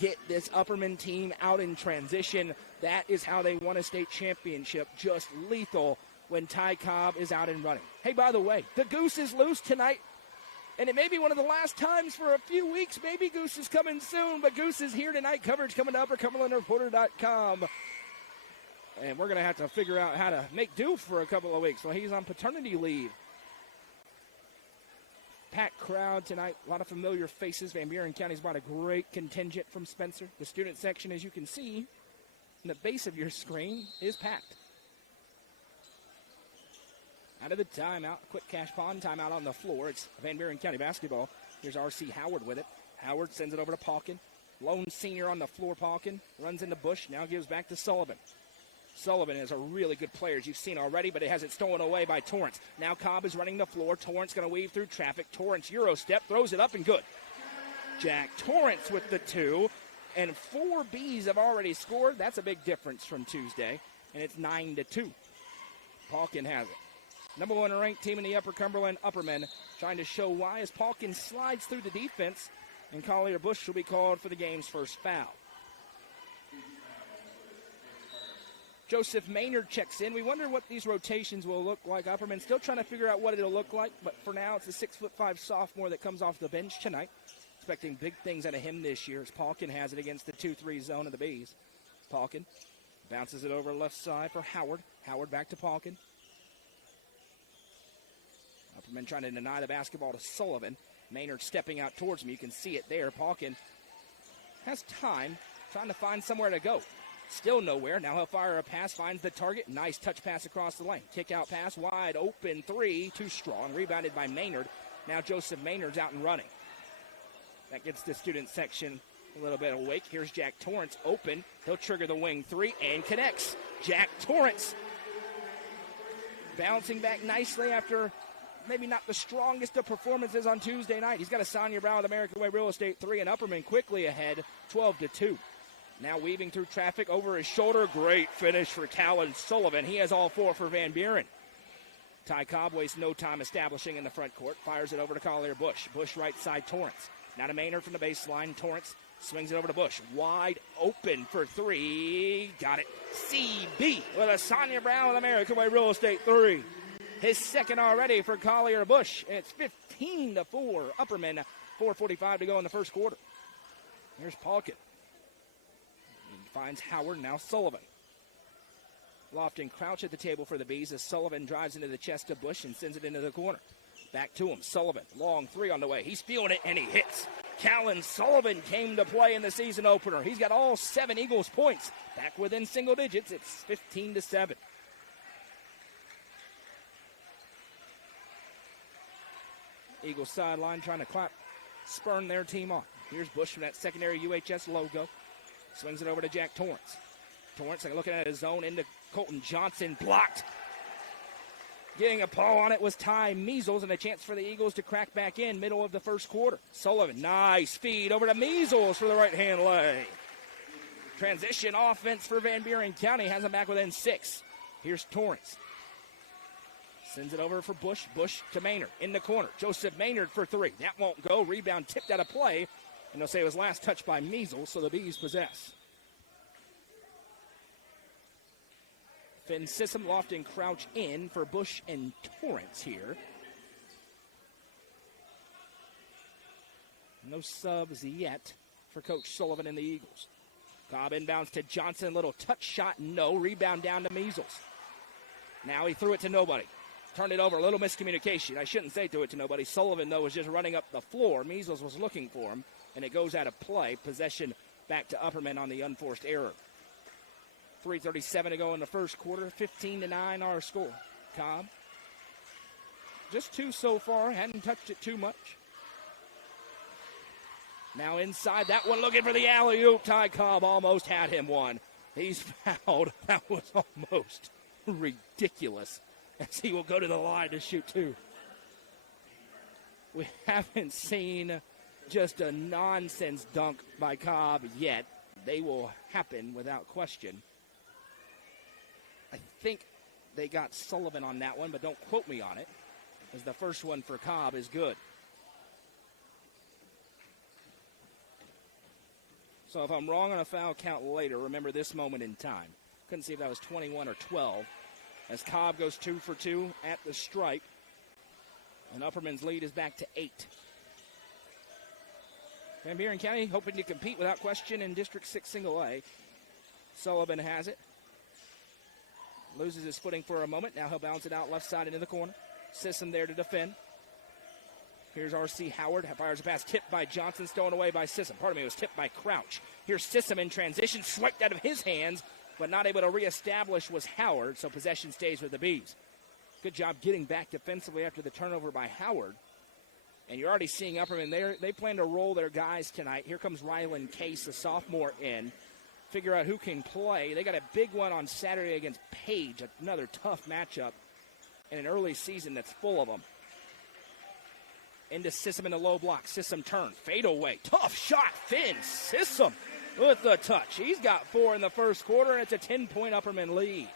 get this Upperman team out in transition. That is how they won a state championship. Just lethal when Ty Cobb is out and running. Hey, by the way, the Goose is loose tonight, and it may be one of the last times for a few weeks. Maybe Goose is coming soon, but Goose is here tonight. Coverage coming to UpperCumberlandReporter.com. And we're going to have to figure out how to make do for a couple of weeks. Well, he's on paternity leave. Packed crowd tonight, a lot of familiar faces. Van Buren County's brought a great contingent from Spencer. The student section, as you can see, in the base of your screen, is packed. Out of the timeout, quick cash pawn timeout on the floor. It's Van Buren County basketball. Here's R.C. Howard with it. Howard sends it over to Palkin. Lone senior on the floor, Palkin. Runs into Bush, now gives back to Sullivan. Sullivan is a really good player, as you've seen already, but it has it stolen away by Torrance. Now Cobb is running the floor. Torrance going to weave through traffic. Torrance Euro step, throws it up and good. Jack Torrance with the 2, and 4 Bs have already scored. That's a big difference from Tuesday, and it's 9-2. Palkin has it. Number 1 ranked team in the Upper Cumberland, Upperman, trying to show why as Palkin slides through the defense, and Collier Bush will be called for the game's first foul. Joseph Maynard checks in. We wonder what these rotations will look like. Upperman still trying to figure out what it'll look like, but for now it's a 6'5" sophomore that comes off the bench tonight. Expecting big things out of him this year as Palkin has it against the 2-3 zone of the Bees. Palkin bounces it over left side for Howard. Howard back to Palkin. Upperman trying to deny the basketball to Sullivan. Maynard stepping out towards him. You can see it there. Palkin has time, trying to find somewhere to go. Still nowhere. Now he'll fire a pass, finds the target. Nice touch pass across the lane. Kick out pass, wide open 3, too strong. Rebounded by Maynard. Now Joseph Maynard's out and running. That gets the student section a little bit awake. Here's Jack Torrance open. He'll trigger the wing 3 and connects. Jack Torrance bouncing back nicely after maybe not the strongest of performances on Tuesday night. He's got a Sonia Brown with American Way Real Estate 3, and Upperman quickly ahead, 12-2. Now weaving through traffic over his shoulder. Great finish for Callan Sullivan. He has all 4 for Van Buren. Ty Cobb wastes no time establishing in the front court. Fires it over to Collier Bush. Bush right side Torrance. Now to Maynard from the baseline. Torrance swings it over to Bush. Wide open for 3. Got it. CB with a Sonia Brown with American Way Real Estate 3. His second already for Collier Bush. And it's 15-4. Upperman, 4:45 to go in the first quarter. Here's Palkin. He finds Howard, now Sullivan. Lofton crouch at the table for the Bees as Sullivan drives into the chest of Bush and sends it into the corner. Back to him, Sullivan. Long 3 on the way. He's feeling it, and he hits. Callan Sullivan came to play in the season opener. He's got all 7 Eagles points. Back within single digits. It's 15-7. Eagles sideline trying to spurn their team on. Here's Bush from that secondary UHS logo. Swings it over to Jack Torrance. Torrance looking at his zone into Colton Johnson. Blocked. Getting a paw on it was Ty Measles, and a chance for the Eagles to crack back in middle of the first quarter. Sullivan, nice feed over to Measles for the right-hand lay. Transition offense for Van Buren County has them back within 6. Here's Torrance. Sends it over for Bush. Bush to Maynard in the corner. Joseph Maynard for 3. That won't go. Rebound tipped out of play. And they'll say it was last touched by Measles, so the Bees possess. Finn Sissom, Lofton, Crouch in for Bush and Torrance here. No subs yet for Coach Sullivan and the Eagles. Cobb inbounds to Johnson. Little touch shot, no. Rebound down to Measles. Now he threw it to nobody. Turned it over, a little miscommunication. I shouldn't say threw it to nobody. Sullivan, though, was just running up the floor. Measles was looking for him, and it goes out of play. Possession back to Upperman on the unforced error. 3:37 to go in the first quarter. 15-9 our score. Cobb, just 2 so far. Hadn't touched it too much. Now inside, that one looking for the alley-oop. Ty Cobb almost had him one. He's fouled. That was almost ridiculous, as he will go to the line to shoot 2. We haven't seen just a nonsense dunk by Cobb yet. They will happen without question. I think they got Sullivan on that one, but don't quote me on it, as the first one for Cobb is good. So if I'm wrong on a foul count later, remember this moment in time. Couldn't see if that was 21 or 12, as Cobb goes 2 for 2 at the stripe, and Upperman's lead is back to 8. Van Buren County hoping to compete without question in District 6 single A. Sullivan has it. Loses his footing for a moment. Now he'll bounce it out left side into the corner. Sissom there to defend. Here's R.C. Howard. Fires a pass tipped by Johnson, stolen away by Sissom. Pardon me, it was tipped by Crouch. Here's Sissom in transition, swiped out of his hands, but not able to reestablish was Howard, so possession stays with the Bees. Good job getting back defensively after the turnover by Howard. And you're already seeing Upperman there. They plan to roll their guys tonight. Here comes Rylan Case, a sophomore, in. Figure out who can play. They got a big one on Saturday against Page, another tough matchup in an early season that's full of them. Into Sissom in the low block. Sissom turn. Fade away. Tough shot. Finn Sissom with the touch. He's got 4 in the first quarter. It's a 10-point Upperman lead.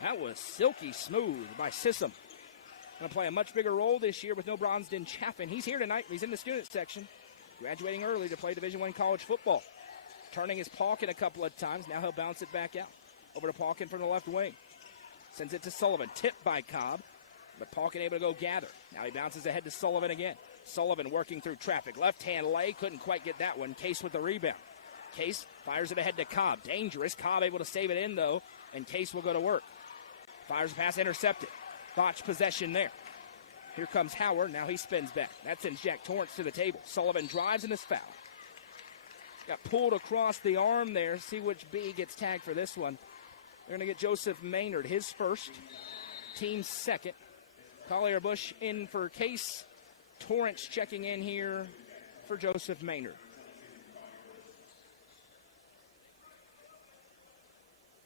That was silky smooth by Sissom. Going to play a much bigger role this year with no Bronsden Chaffin. He's here tonight. He's in the student section. Graduating early to play Division I college football. Turning his Palkin a couple of times. Now he'll bounce it back out. Over to Palkin from the left wing. Sends it to Sullivan. Tipped by Cobb. But Palkin able to go gather. Now he bounces ahead to Sullivan again. Sullivan working through traffic. Left-hand lay. Couldn't quite get that one. Case with the rebound. Case fires it ahead to Cobb. Dangerous. Cobb able to save it in, though. And Case will go to work. Fires a pass intercepted. Botched possession there. Here comes Howard. Now he spins back. That sends Jack Torrance to the table. Sullivan drives and is fouled. Got pulled across the arm there. See which B gets tagged for this one. They're going to get Joseph Maynard, his first. Team second. Collier Bush in for Case. Torrance checking in here for Joseph Maynard.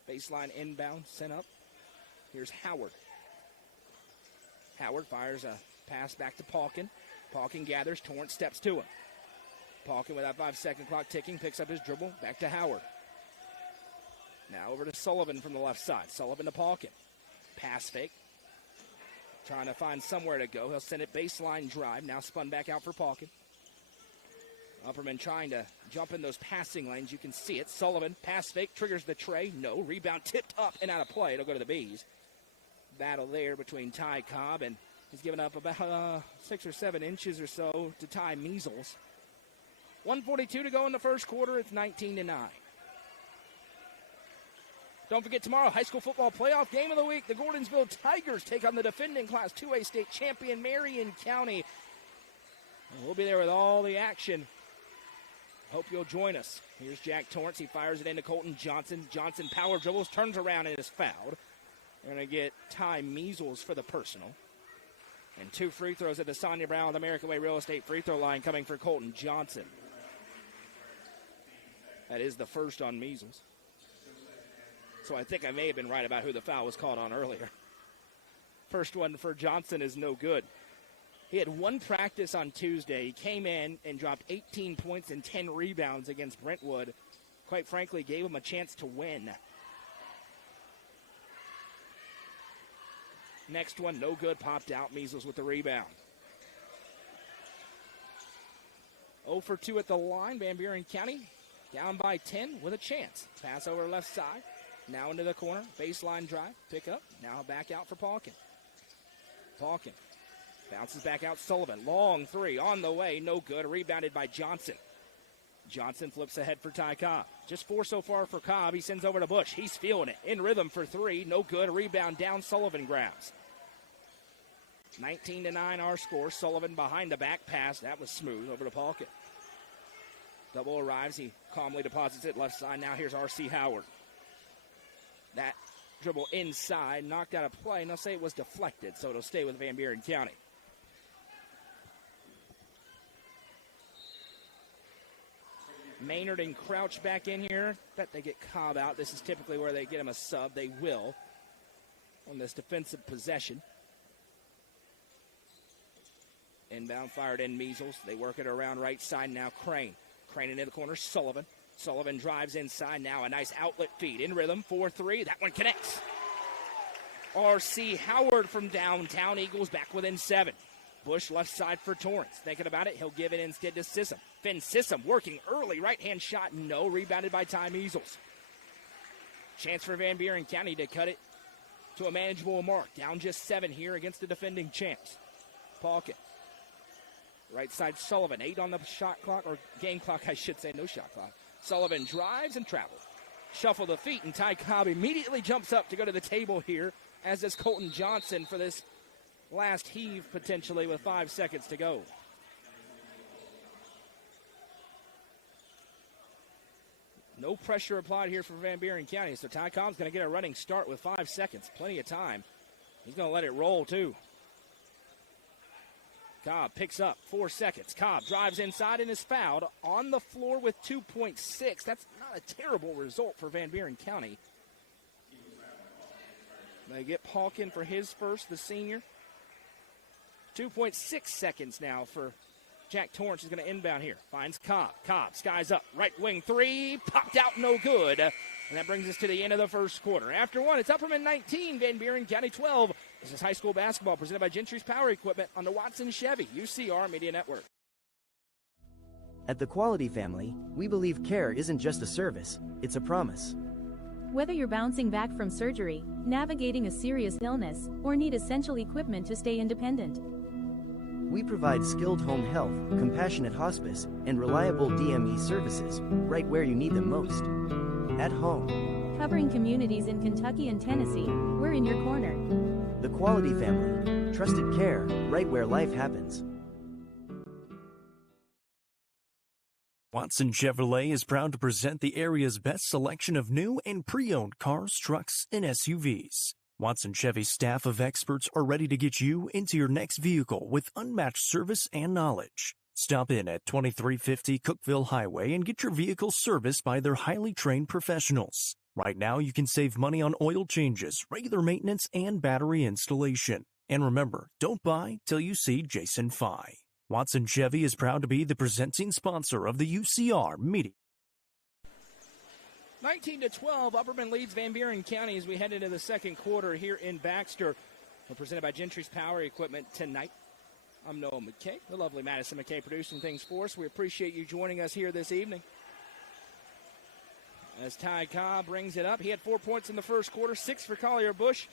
Baseline inbound, sent up. Here's Howard. Howard fires a pass back to Palkin. Palkin gathers. Torrance steps to him. Palkin with that 5-second clock ticking, picks up his dribble. Back to Howard. Now over to Sullivan from the left side. Sullivan to Palkin. Pass fake. Trying to find somewhere to go. He'll send it baseline drive. Now spun back out for Palkin. Upperman trying to jump in those passing lanes. You can see it. Sullivan, pass fake, triggers the tray. No. Rebound tipped up and out of play. It'll go to the Bees. Battle there between Ty Cobb, and he's given up about 6 or 7 inches or so to Ty Measles. 1:42 to go in the first quarter. It's 19-9. Don't forget tomorrow, high school football playoff game of the week. The Gordonsville Tigers take on the defending Class 2A state champion Marion County. And we'll be there with all the action. Hope you'll join us. Here's Jack Torrance. He fires it into Colton Johnson. Johnson power dribbles, turns around, and is fouled. They're going to get Ty Measles for the personal. And 2 free throws at the Sonia Brown with American Way Real Estate free throw line coming for Colton Johnson. That is the first on Measles. So I think I may have been right about who the foul was called on earlier. First one for Johnson is no good. He had one practice on Tuesday. He came in and dropped 18 points and 10 rebounds against Brentwood. Quite frankly, gave him a chance to win. Next one, no good, popped out. Measles with the rebound. 0 for 2 at the line. Van Buren County down by 10 with a chance. Pass over left side. Now into the corner. Baseline drive. Pick up. Now back out for Palkin. Palkin bounces back out. Sullivan. Long three on the way. No good. Rebounded by Johnson. Johnson flips ahead for Ty Cobb. Just 4 so far for Cobb. He sends over to Bush. He's feeling it. In rhythm for 3. No good. Rebound down. Sullivan grabs. 19-9 our score. Sullivan behind the back pass. That was smooth over to Palkin. Double arrives. He calmly deposits it left side. Now here's R.C. Howard. That dribble inside. Knocked out of play. And they'll say it was deflected, so it'll stay with Van Buren County. Maynard and Crouch back in here. Bet they get Cobb out. This is typically where they get him a sub. They will on this defensive possession. Inbound fired in Measles. They work it around right side now. Crane into the corner. Sullivan drives inside. Now a nice outlet feed. In rhythm. 4-3. That one connects. R.C. Howard from downtown. Eagles back within 7. Bush left side for Torrance. Thinking about it, he'll give it instead to Sissom. Finn Sissom working early. Right-hand shot. No. Rebounded by Ty Measles. Chance for Van Buren County to cut it to a manageable mark. Down just 7 here against the defending champs. Palkin. Right side, Sullivan. 8 on the shot clock, or game clock, I should say. No shot clock. Sullivan drives and travels. Shuffle the feet, and Ty Cobb immediately jumps up to go to the table here, as does Colton Johnson for this last heave, potentially, with 5 seconds to go. No pressure applied here for Van Buren County, so Ty Cobb's going to get a running start with 5 seconds. Plenty of time. He's going to let it roll, too. Cobb picks up 4 seconds. Cobb drives inside and is fouled on the floor with 2.6. That's not a terrible result for Van Buren County. They get Palkin for his first, the senior. 2.6 seconds now for Jack Torrance. Is going to inbound here. Finds Cobb. Cobb skies up. Right wing 3. Popped out, no good. And that brings us to the end of the first quarter. After one, it's Upperman 19, Van Buren County 12. This is high school basketball presented by Gentry's Power Equipment on the Watson Chevy UCR Media Network. At the Quality family, we believe care isn't just a service, it's a promise. Whether you're bouncing back from surgery, navigating a serious illness, or need essential equipment to stay independent, we provide skilled home health, compassionate hospice, and reliable DME services right where you need them most. At home. Covering communities in Kentucky and Tennessee, we're in your corner. The Quality family. Trusted care, right where life happens. Watson Chevrolet is proud to present the area's best selection of new and pre-owned cars, trucks, and SUVs. Watson Chevy's staff of experts are ready to get you into your next vehicle with unmatched service and knowledge. Stop in at 2350 Cookeville Highway and get your vehicle serviced by their highly trained professionals. Right now, you can save money on oil changes, regular maintenance, and battery installation. And remember, don't buy till you see Jason Fye. Watson Chevy is proud to be the presenting sponsor of the UCR Media. 19-12, Upperman leads Van Buren County as we head into the second quarter here in Baxter. We're presented by Gentry's Power Equipment tonight. I'm Noah McKay, the lovely Madison McKay producing things for us. We appreciate you joining us here this evening. As Ty Cobb brings it up, he had 4 points in the first quarter, 6 for Collier Bush.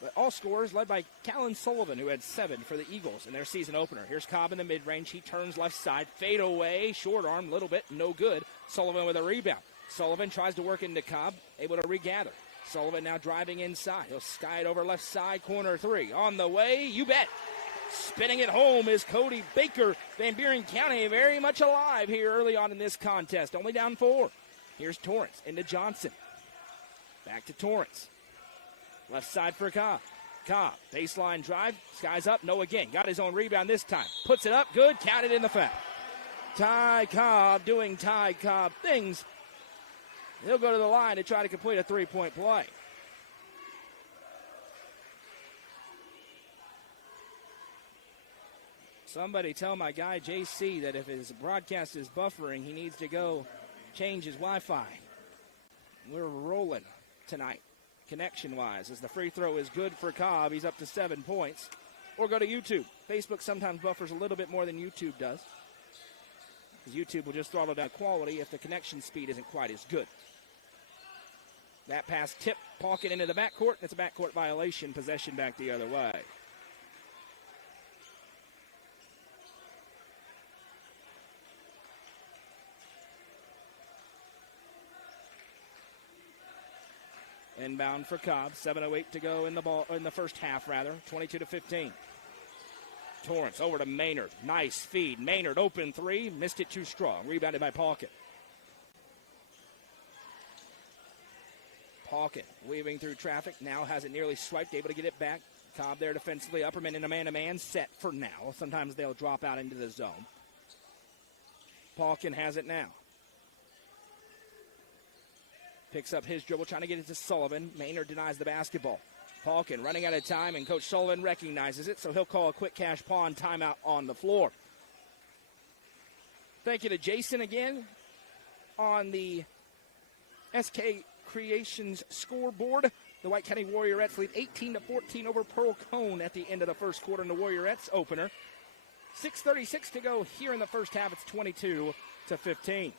But all scorers led by Callan Sullivan, who had 7 for the Eagles in their season opener. Here's Cobb in the mid-range. He turns left side, fade away, short arm, a little bit, no good. Sullivan with a rebound. Sullivan tries to work into Cobb, able to regather. Sullivan now driving inside. He'll sky it over left side, corner 3. On the way, you bet. Spinning it home is Cody Baker. Van Buren County very much alive here early on in this contest. Only down 4. Here's Torrance into Johnson. Back to Torrance. Left side for Cobb. Cobb, baseline drive, skies up, no again. Got his own rebound this time. Puts it up, good, counted in the foul. Ty Cobb doing Ty Cobb things. He'll go to the line to try to complete a 3-point play. Somebody tell my guy JC that if his broadcast is buffering, he needs to go change his Wi-Fi. We're rolling tonight, connection-wise, as the free throw is good for Cobb. He's up to 7 points. Or go to YouTube. Facebook sometimes buffers a little bit more than YouTube does, because YouTube will just throttle down quality if the connection speed isn't quite as good. That pass tipped Pawkin into the backcourt. It's a backcourt violation. Possession back the other way. Inbound for Cobb. 7:08 to go in the first half, 22-15. Torrance over to Maynard. Nice feed. Maynard open three. Missed it too strong. Rebounded by Pawkin. Pawkin weaving through traffic. Now has it nearly swiped. Able to get it back. Cobb there defensively. Upperman in a man-to-man set for now. Sometimes they'll drop out into the zone. Pawkin has it now. Picks up his dribble, trying to get it to Sullivan. Maynard denies the basketball. Pawkin running out of time, and Coach Sullivan recognizes it, so he'll call a quick cash pawn timeout on the floor. Thank you to Jason again on the SK Creations scoreboard. The White County Warriorettes lead 18-14 over Pearl Cone at the end of the first quarter in the Warriorettes opener. 6:36 to go here in the first half. It's 22-15.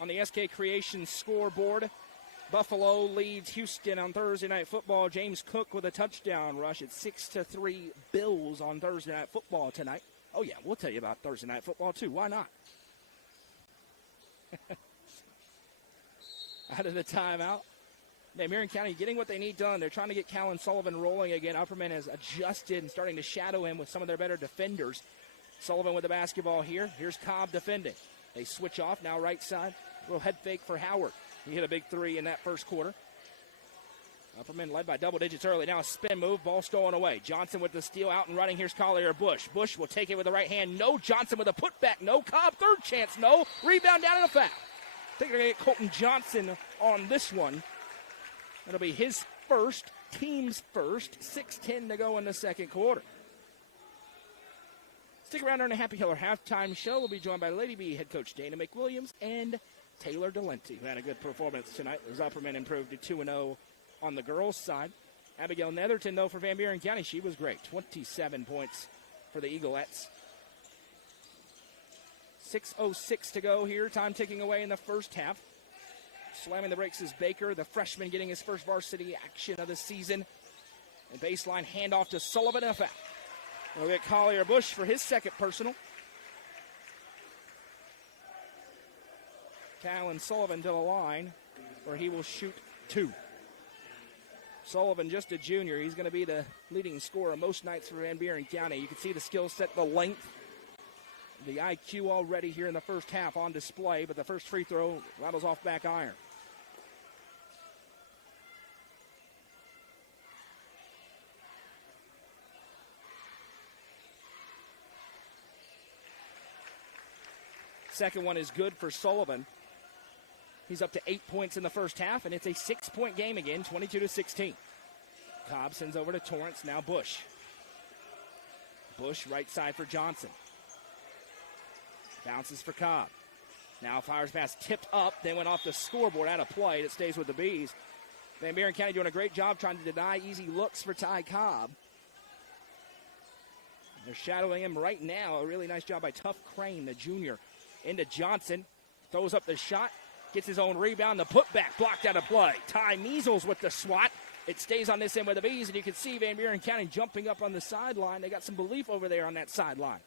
On the SK Creations scoreboard, Buffalo leads Houston on Thursday Night Football. James Cook with a touchdown rush. It's 6-3 Bills on Thursday Night Football tonight. Oh, yeah, we'll tell you about Thursday Night Football, too. Why not? Out of the timeout. Van Buren County getting what they need done. They're trying to get Callan Sullivan rolling again. Upperman has adjusted and starting to shadow him with some of their better defenders. Sullivan with the basketball here. Here's Cobb defending. They switch off, now right side. Little head fake for Howard. He hit a big three in that first quarter. Upperman led by double digits early. Now a spin move, ball stolen away. Johnson with the steal, out and running. Here's Collier Bush. Bush will take it with the right hand. No. Johnson with a putback. No. Cobb, third chance. No. Rebound down and a foul. I think they're going to get Colton Johnson on this one. It'll be his first, team's first. 6:10 to go in the second quarter. Stick around during the Happy Hiller halftime show. We'll be joined by Lady B head coach Dana McWilliams and Taylor Delente, who had a good performance tonight as Upperman improved to 2-0 on the girls' side. Abigail Netherton, though, for Van Buren County, she was great. 27 points for the Eaglettes. 6:06 to go here. Time ticking away in the first half. Slamming the brakes is Baker, the freshman getting his first varsity action of the season. And baseline handoff to Sullivan and a foul. We'll get Collier Bush for his second personal. Callan Sullivan to the line, where he will shoot two. Sullivan, just a junior. He's going to be the leading scorer most nights for Van Buren County. You can see the skill set, the length, the IQ already here in the first half on display, but the first free throw rattles off back iron. Second one is good for Sullivan. He's up to 8 points in the first half, and it's a 6-point game again, 22-16. Cobb sends over to Torrance, now Bush. Bush right side for Johnson. Bounces for Cobb. Now fires pass tipped up, then went off the scoreboard out of play. It stays with the Bees. Van Buren County doing a great job trying to deny easy looks for Ty Cobb. They're shadowing him right now. A really nice job by Tuff Crane, the junior. Into Johnson. Throws up the shot. Gets his own rebound. The putback blocked out of play. Ty Measles with the swat. It stays on this end with the Bees, and you can see Van Buren County jumping up on the sideline. They got some belief over there on that sideline.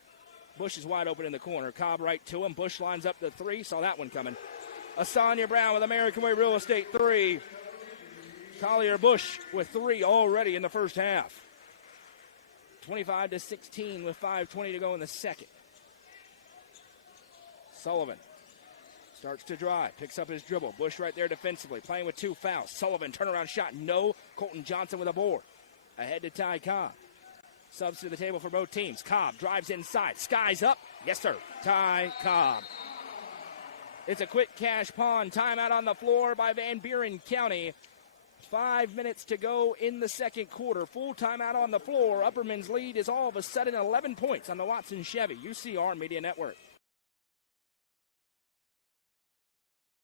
Bush is wide open in the corner. Cobb right to him. Bush lines up the three. Saw that one coming. Asanya Brown with American Way Real Estate three. Collier Bush with three already in the first half. 25-16 with 5:20 to go in the second. Sullivan starts to drive, picks up his dribble. Bush right there defensively, playing with two fouls. Sullivan, turnaround shot, no. Colton Johnson with a board. Ahead to Ty Cobb. Subs to the table for both teams. Cobb drives inside. Skies up. Yes, sir. Ty Cobb. It's a quick cash pawn. Timeout on the floor by Van Buren County. 5 minutes to go in the second quarter. Full timeout on the floor. Upperman's lead is all of a sudden 11 points on the Watson Chevy UCR Media Network.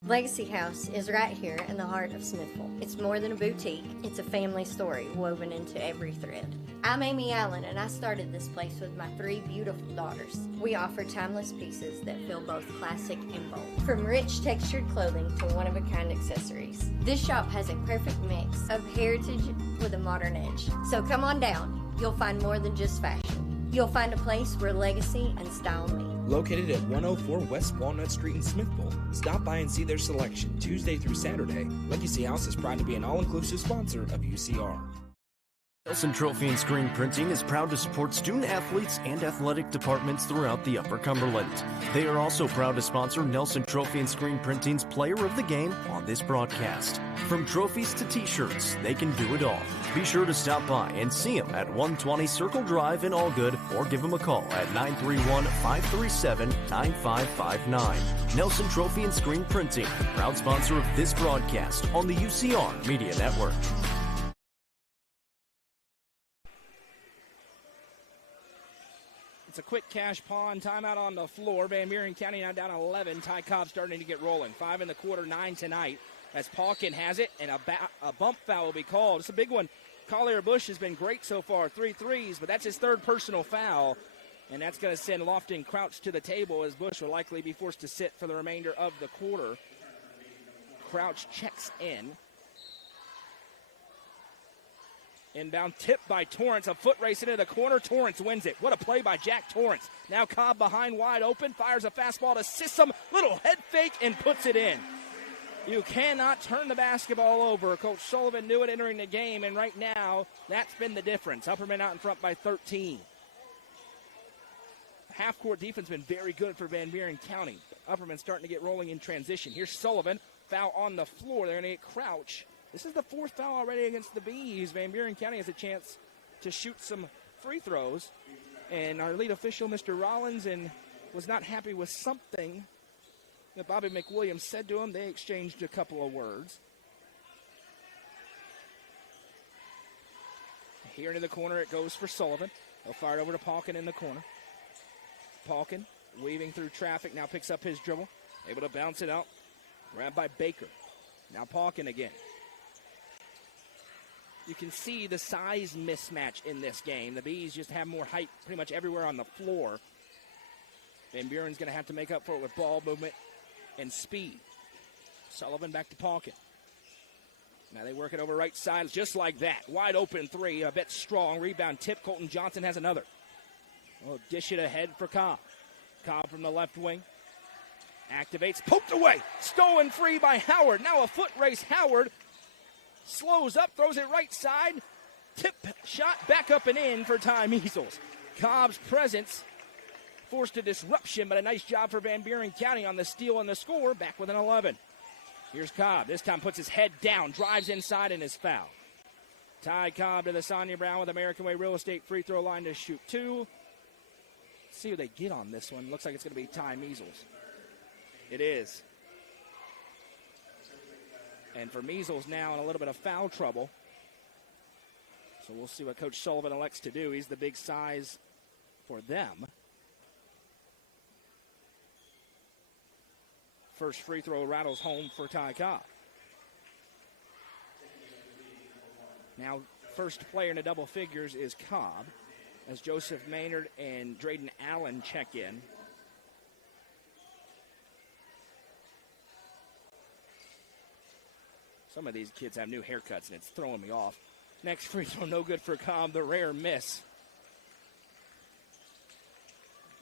Legacy House is right here in the heart of Smithville. It's more than a boutique. It's a family story woven into every thread. I'm Amy Allen, and I started this place with my 3 beautiful daughters. We offer timeless pieces that feel both classic and bold. From rich textured clothing to one-of-a-kind accessories. This shop has a perfect mix of heritage with a modern edge. So come on down. You'll find more than just fashion. You'll find a place where legacy and style meet. Located at 104 West Walnut Street in Smithville, stop by and see their selection Tuesday through Saturday. Legacy House is proud to be an all-inclusive sponsor of UCR. Nelson Trophy and Screen Printing is proud to support student athletes and athletic departments throughout the Upper Cumberland. They are also proud to sponsor Nelson Trophy and Screen Printing's Player of the Game on this broadcast. From trophies to t-shirts, they can do it all. Be sure to stop by and see them at 120 Circle Drive in Allgood or give them a call at 931-537-9559. Nelson Trophy and Screen Printing, proud sponsor of this broadcast on the UCR Media Network. It's a quick cash pawn. Timeout on the floor. Van Buren County now down 11. Ty Cobb starting to get rolling. 5 in the quarter, 9 tonight. As Pauken has it, and a bump foul will be called. It's a big one. Collier Bush has been great so far. 3 threes, but that's his 3rd personal foul. And that's going to send Lofton Crouch to the table as Bush will likely be forced to sit for the remainder of the quarter. Crouch checks in. Inbound tip by Torrance. A foot race into the corner. Torrance wins it. What a play by Jack Torrance. Now Cobb behind wide open. Fires a fastball to Sissom. Little head fake and puts it in. You cannot turn the basketball over. Coach Sullivan knew it entering the game, and right now that's been the difference. Upperman out in front by 13. Half-court defense has been very good for Van Buren County. Upperman starting to get rolling in transition. Here's Sullivan. Foul on the floor. They're going to get Crouch. This is the 4th foul already against the Bees. Van Buren County has a chance to shoot some free throws. And our lead official, Mr. Rollins, was not happy with something that Bobby McWilliams said to him. They exchanged a couple of words. Here into the corner it goes for Sullivan. They'll fire it over to Pauken in the corner. Pauken weaving through traffic, now picks up his dribble. Able to bounce it out. Grabbed by Baker. Now Pauken again. You can see the size mismatch in this game. The Bees just have more height pretty much everywhere on the floor. Van Buren's going to have to make up for it with ball movement and speed. Sullivan back to Pauken. Now they work it over right side just like that. Wide open 3, a bit strong. Rebound tip. Colton Johnson has another. We'll dish it ahead for Cobb. Cobb from the left wing. Activates, poked away. Stolen free by Howard. Now a foot race. Howard slows up, throws it right side. Tip shot back up and in for Ty Measles. Cobb's presence forced a disruption, but a nice job for Van Buren County on the steal and the score. Back with an 11. Here's Cobb. This time puts his head down, drives inside, and is fouled. Ty Cobb to the Sonia Brown with American Way Real Estate free throw line to shoot 2. Let's see who they get on this one. Looks like it's going to be Ty Measles. It is. And for Measles now in a little bit of foul trouble. So we'll see what Coach Sullivan elects to do. He's the big size for them. First free throw rattles home for Ty Cobb. Now, first player in the double figures is Cobb, as Joseph Maynard and Drayden Allen check in. Some of these kids have new haircuts, and it's throwing me off. Next free throw, no good for Cobb, the rare miss.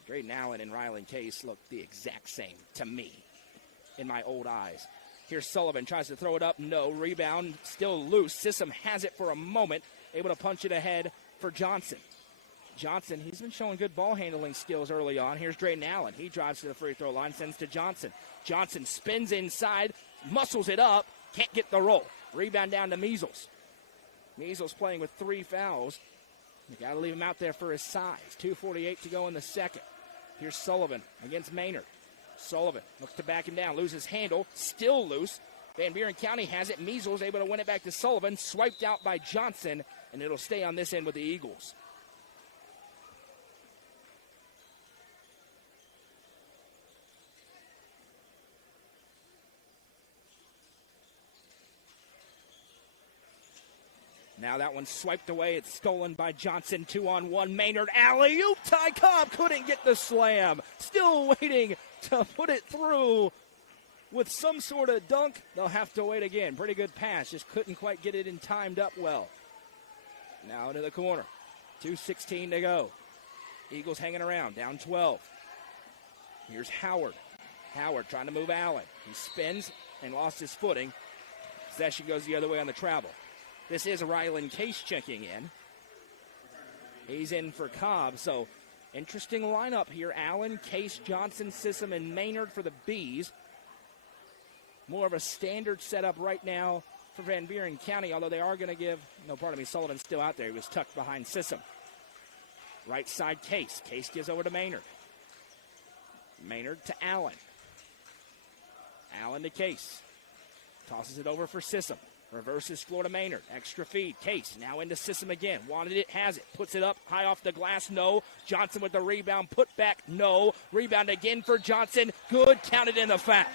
Drayden Allen and Rylan Case look the exact same to me in my old eyes. Here's Sullivan, tries to throw it up, no. Rebound, still loose. Sissom has it for a moment, able to punch it ahead for Johnson. Johnson, he's been showing good ball handling skills early on. Here's Drayden Allen. He drives to the free throw line, sends to Johnson. Johnson spins inside, muscles it up, can't get the roll. Rebound down to Measles. Measles playing with 3 fouls. You got to leave him out there for his size. 2:48 to go in the second. Here's Sullivan against Maynard. Sullivan looks to back him down, loses handle, still loose. Van Buren County has it. Measles able to win it back to Sullivan, swiped out by Johnson, and it'll stay on this end with the Eagles. Now that one's swiped away. It's stolen by Johnson. 2-on-1. Maynard alley-oop. Ty Cobb couldn't get the slam. Still waiting to put it through with some sort of dunk. They'll have to wait again. Pretty good pass. Just couldn't quite get it in timed up well. Now into the corner. 2:16 to go. Eagles hanging around. Down 12. Here's Howard. Howard trying to move Allen. He spins and lost his footing. Possession goes the other way on the travel. This is Rylan Case checking in. He's in for Cobb, so interesting lineup here. Allen, Case, Johnson, Sissom, and Maynard for the Bees. More of a standard setup right now for Van Buren County, although they are going to give, Sullivan's still out there. He was tucked behind Sissom. Right side Case. Case gives over to Maynard. Maynard to Allen. Allen to Case. Tosses it over for Sissom. Reverses floor to Maynard. Extra feed. Case now into Sissom again. Wanted it, has it. Puts it up high off the glass. No. Johnson with the rebound. Put back. No. Rebound again for Johnson. Good. Counted in the foul.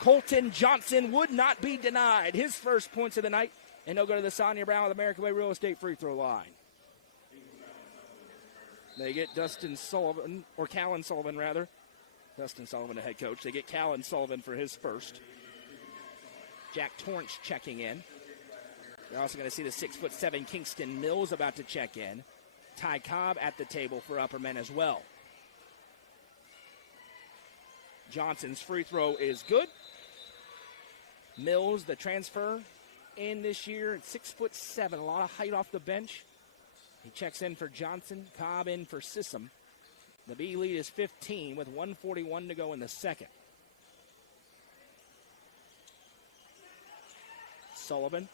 Colton Johnson would not be denied his first points of the night. And he'll go to the Sonia Brown with American Way Real Estate free throw line. They get Dustin Sullivan, or Callan Sullivan rather. Dustin Sullivan, the head coach. They get Callan Sullivan for his first. Jack Torrance checking in. You're also going to see the 6'7" Kingston Mills about to check in. Ty Cobb at the table for Upperman as well. Johnson's free throw is good. Mills, the transfer in this year, at 6'7", a lot of height off the bench. He checks in for Johnson. Cobb in for Sissom. The B lead is 15 with 1:41 to go in the second. Sullivan,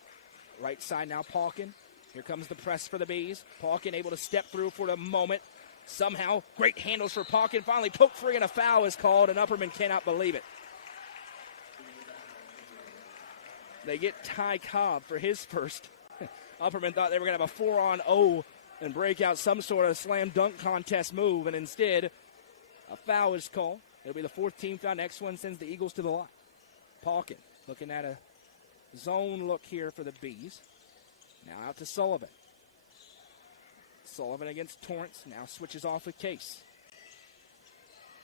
right side now, Pauken. Here comes the press for the Bees. Pauken able to step through for the moment. Somehow, great handles for Pauken. Finally poked free and a foul is called, and Upperman cannot believe it. They get Ty Cobb for his first. Upperman thought they were going to have a 4-on-0 and break out some sort of slam dunk contest move, and instead, a foul is called. It'll be the fourth team foul. Next one sends the Eagles to the line. Pauken looking at a zone look here for the Bees. Now out to Sullivan. Sullivan against Torrance. Now switches off with Case.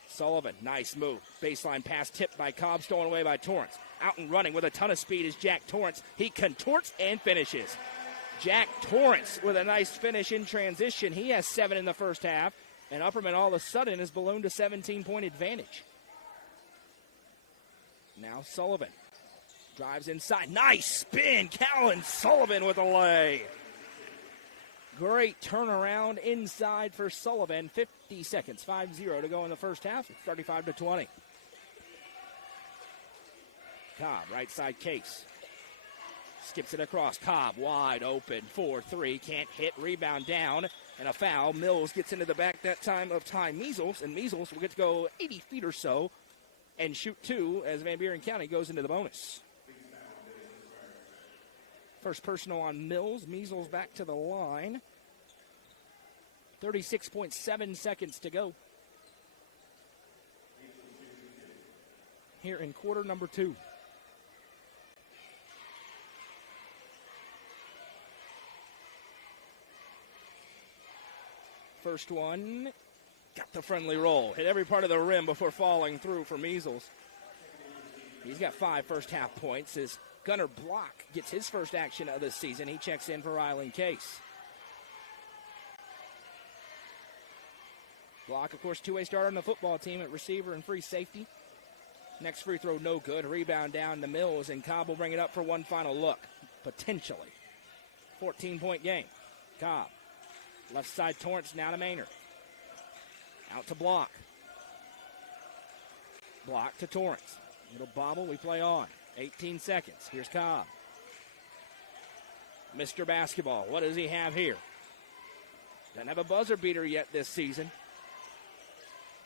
Sullivan, nice move. Baseline pass tipped by Cobb, stolen away by Torrance. Out and running with a ton of speed is Jack Torrance. He contorts and finishes. Jack Torrance with a nice finish in transition. He has 7 in the first half, and Upperman all of a sudden has ballooned to 17-point advantage. Now Sullivan. Drives inside. Nice spin. Callan Sullivan with a lay. Great turnaround inside for Sullivan. 50 seconds, 5-0 to go in the first half. 35-20. Cobb, right side Case. Skips it across. Cobb wide open. 4-3. Can't hit. Rebound down. And a foul. Mills gets into the back that time of Ty Measles. And Measles will get to go 80 feet or so and shoot 2 as Van Buren County goes into the bonus. First personal on Mills. Measles back to the line. 36.7 seconds to go here in quarter number 2. First one, got the friendly roll. Hit every part of the rim before falling through for Measles. He's got 5 first half points. His Gunnar Block gets his first action of the season. He checks in for Rylan Case. Block, of course, 2-way starter on the football team at receiver and free safety. Next free throw, no good. Rebound down to Mills, and Cobb will bring it up for one final look, potentially. 14-point game. Cobb. Left side Torrance now to Maynard. Out to Block. Block to Torrance. Little bobble, we play on. 18 seconds. Here's Cobb. Mr. Basketball. What does he have here? Doesn't have a buzzer beater yet this season.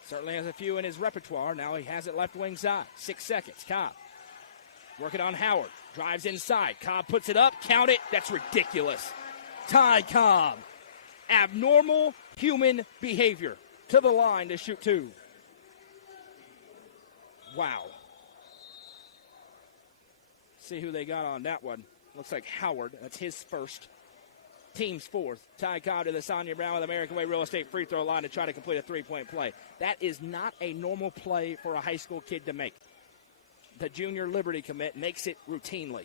Certainly has a few in his repertoire. Now he has it left wing side. 6 seconds. Cobb working on Howard. Drives inside. Cobb puts it up. Count it. That's ridiculous. Ty Cobb. Abnormal human behavior. To the line to shoot 2. Wow. See who they got on that one. Looks like Howard. That's his first. Team's fourth. Ty Cobb to the Sonia Brown with American Way Real Estate free throw line to try to complete a three-point play. That is not a normal play for a high school kid to make. The junior Liberty commit makes it routinely.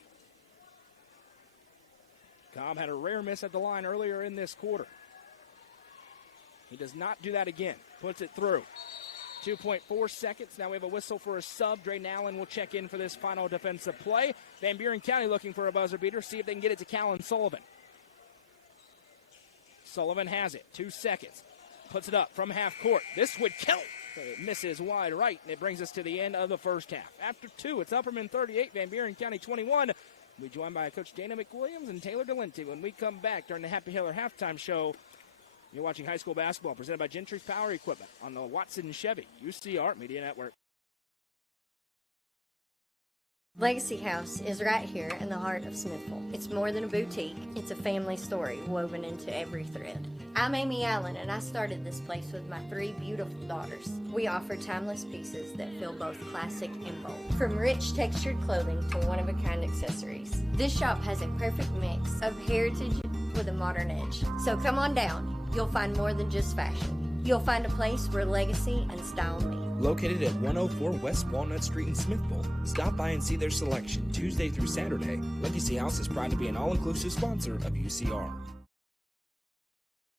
Cobb had a rare miss at the line earlier in this quarter. He does not do that again. Puts it through. 2.4 seconds. Now we have a whistle for a sub. Drayden Allen will check in for this final defensive play. Van Buren County looking for a buzzer beater. See if they can get it to Callan Sullivan. Sullivan has it. 2 seconds. Puts it up from half court. This would kill. It misses wide right, and it brings us to the end of the first half. After 2, it's Upperman 38, Van Buren County 21. We'll be joined by Coach Dana McWilliams and Taylor Delente when we come back during the Happy Hiller halftime show. You're watching high school basketball presented by Gentry's Power Equipment on the Watson Chevy UCR Media Network. Legacy House is right here in the heart of Smithville. It's more than a boutique. It's a family story woven into every thread. I'm Amy Allen, and I started this place with my 3 beautiful daughters. We offer timeless pieces that feel both classic and bold. From rich textured clothing to one-of-a-kind accessories. This shop has a perfect mix of heritage with a modern edge. So come on down. You'll find more than just fashion. You'll find a place where legacy and style meet. Located at 104 West Walnut Street in Smithville. Stop by and see their selection Tuesday through Saturday. Legacy House is proud to be an all-inclusive sponsor of UCR.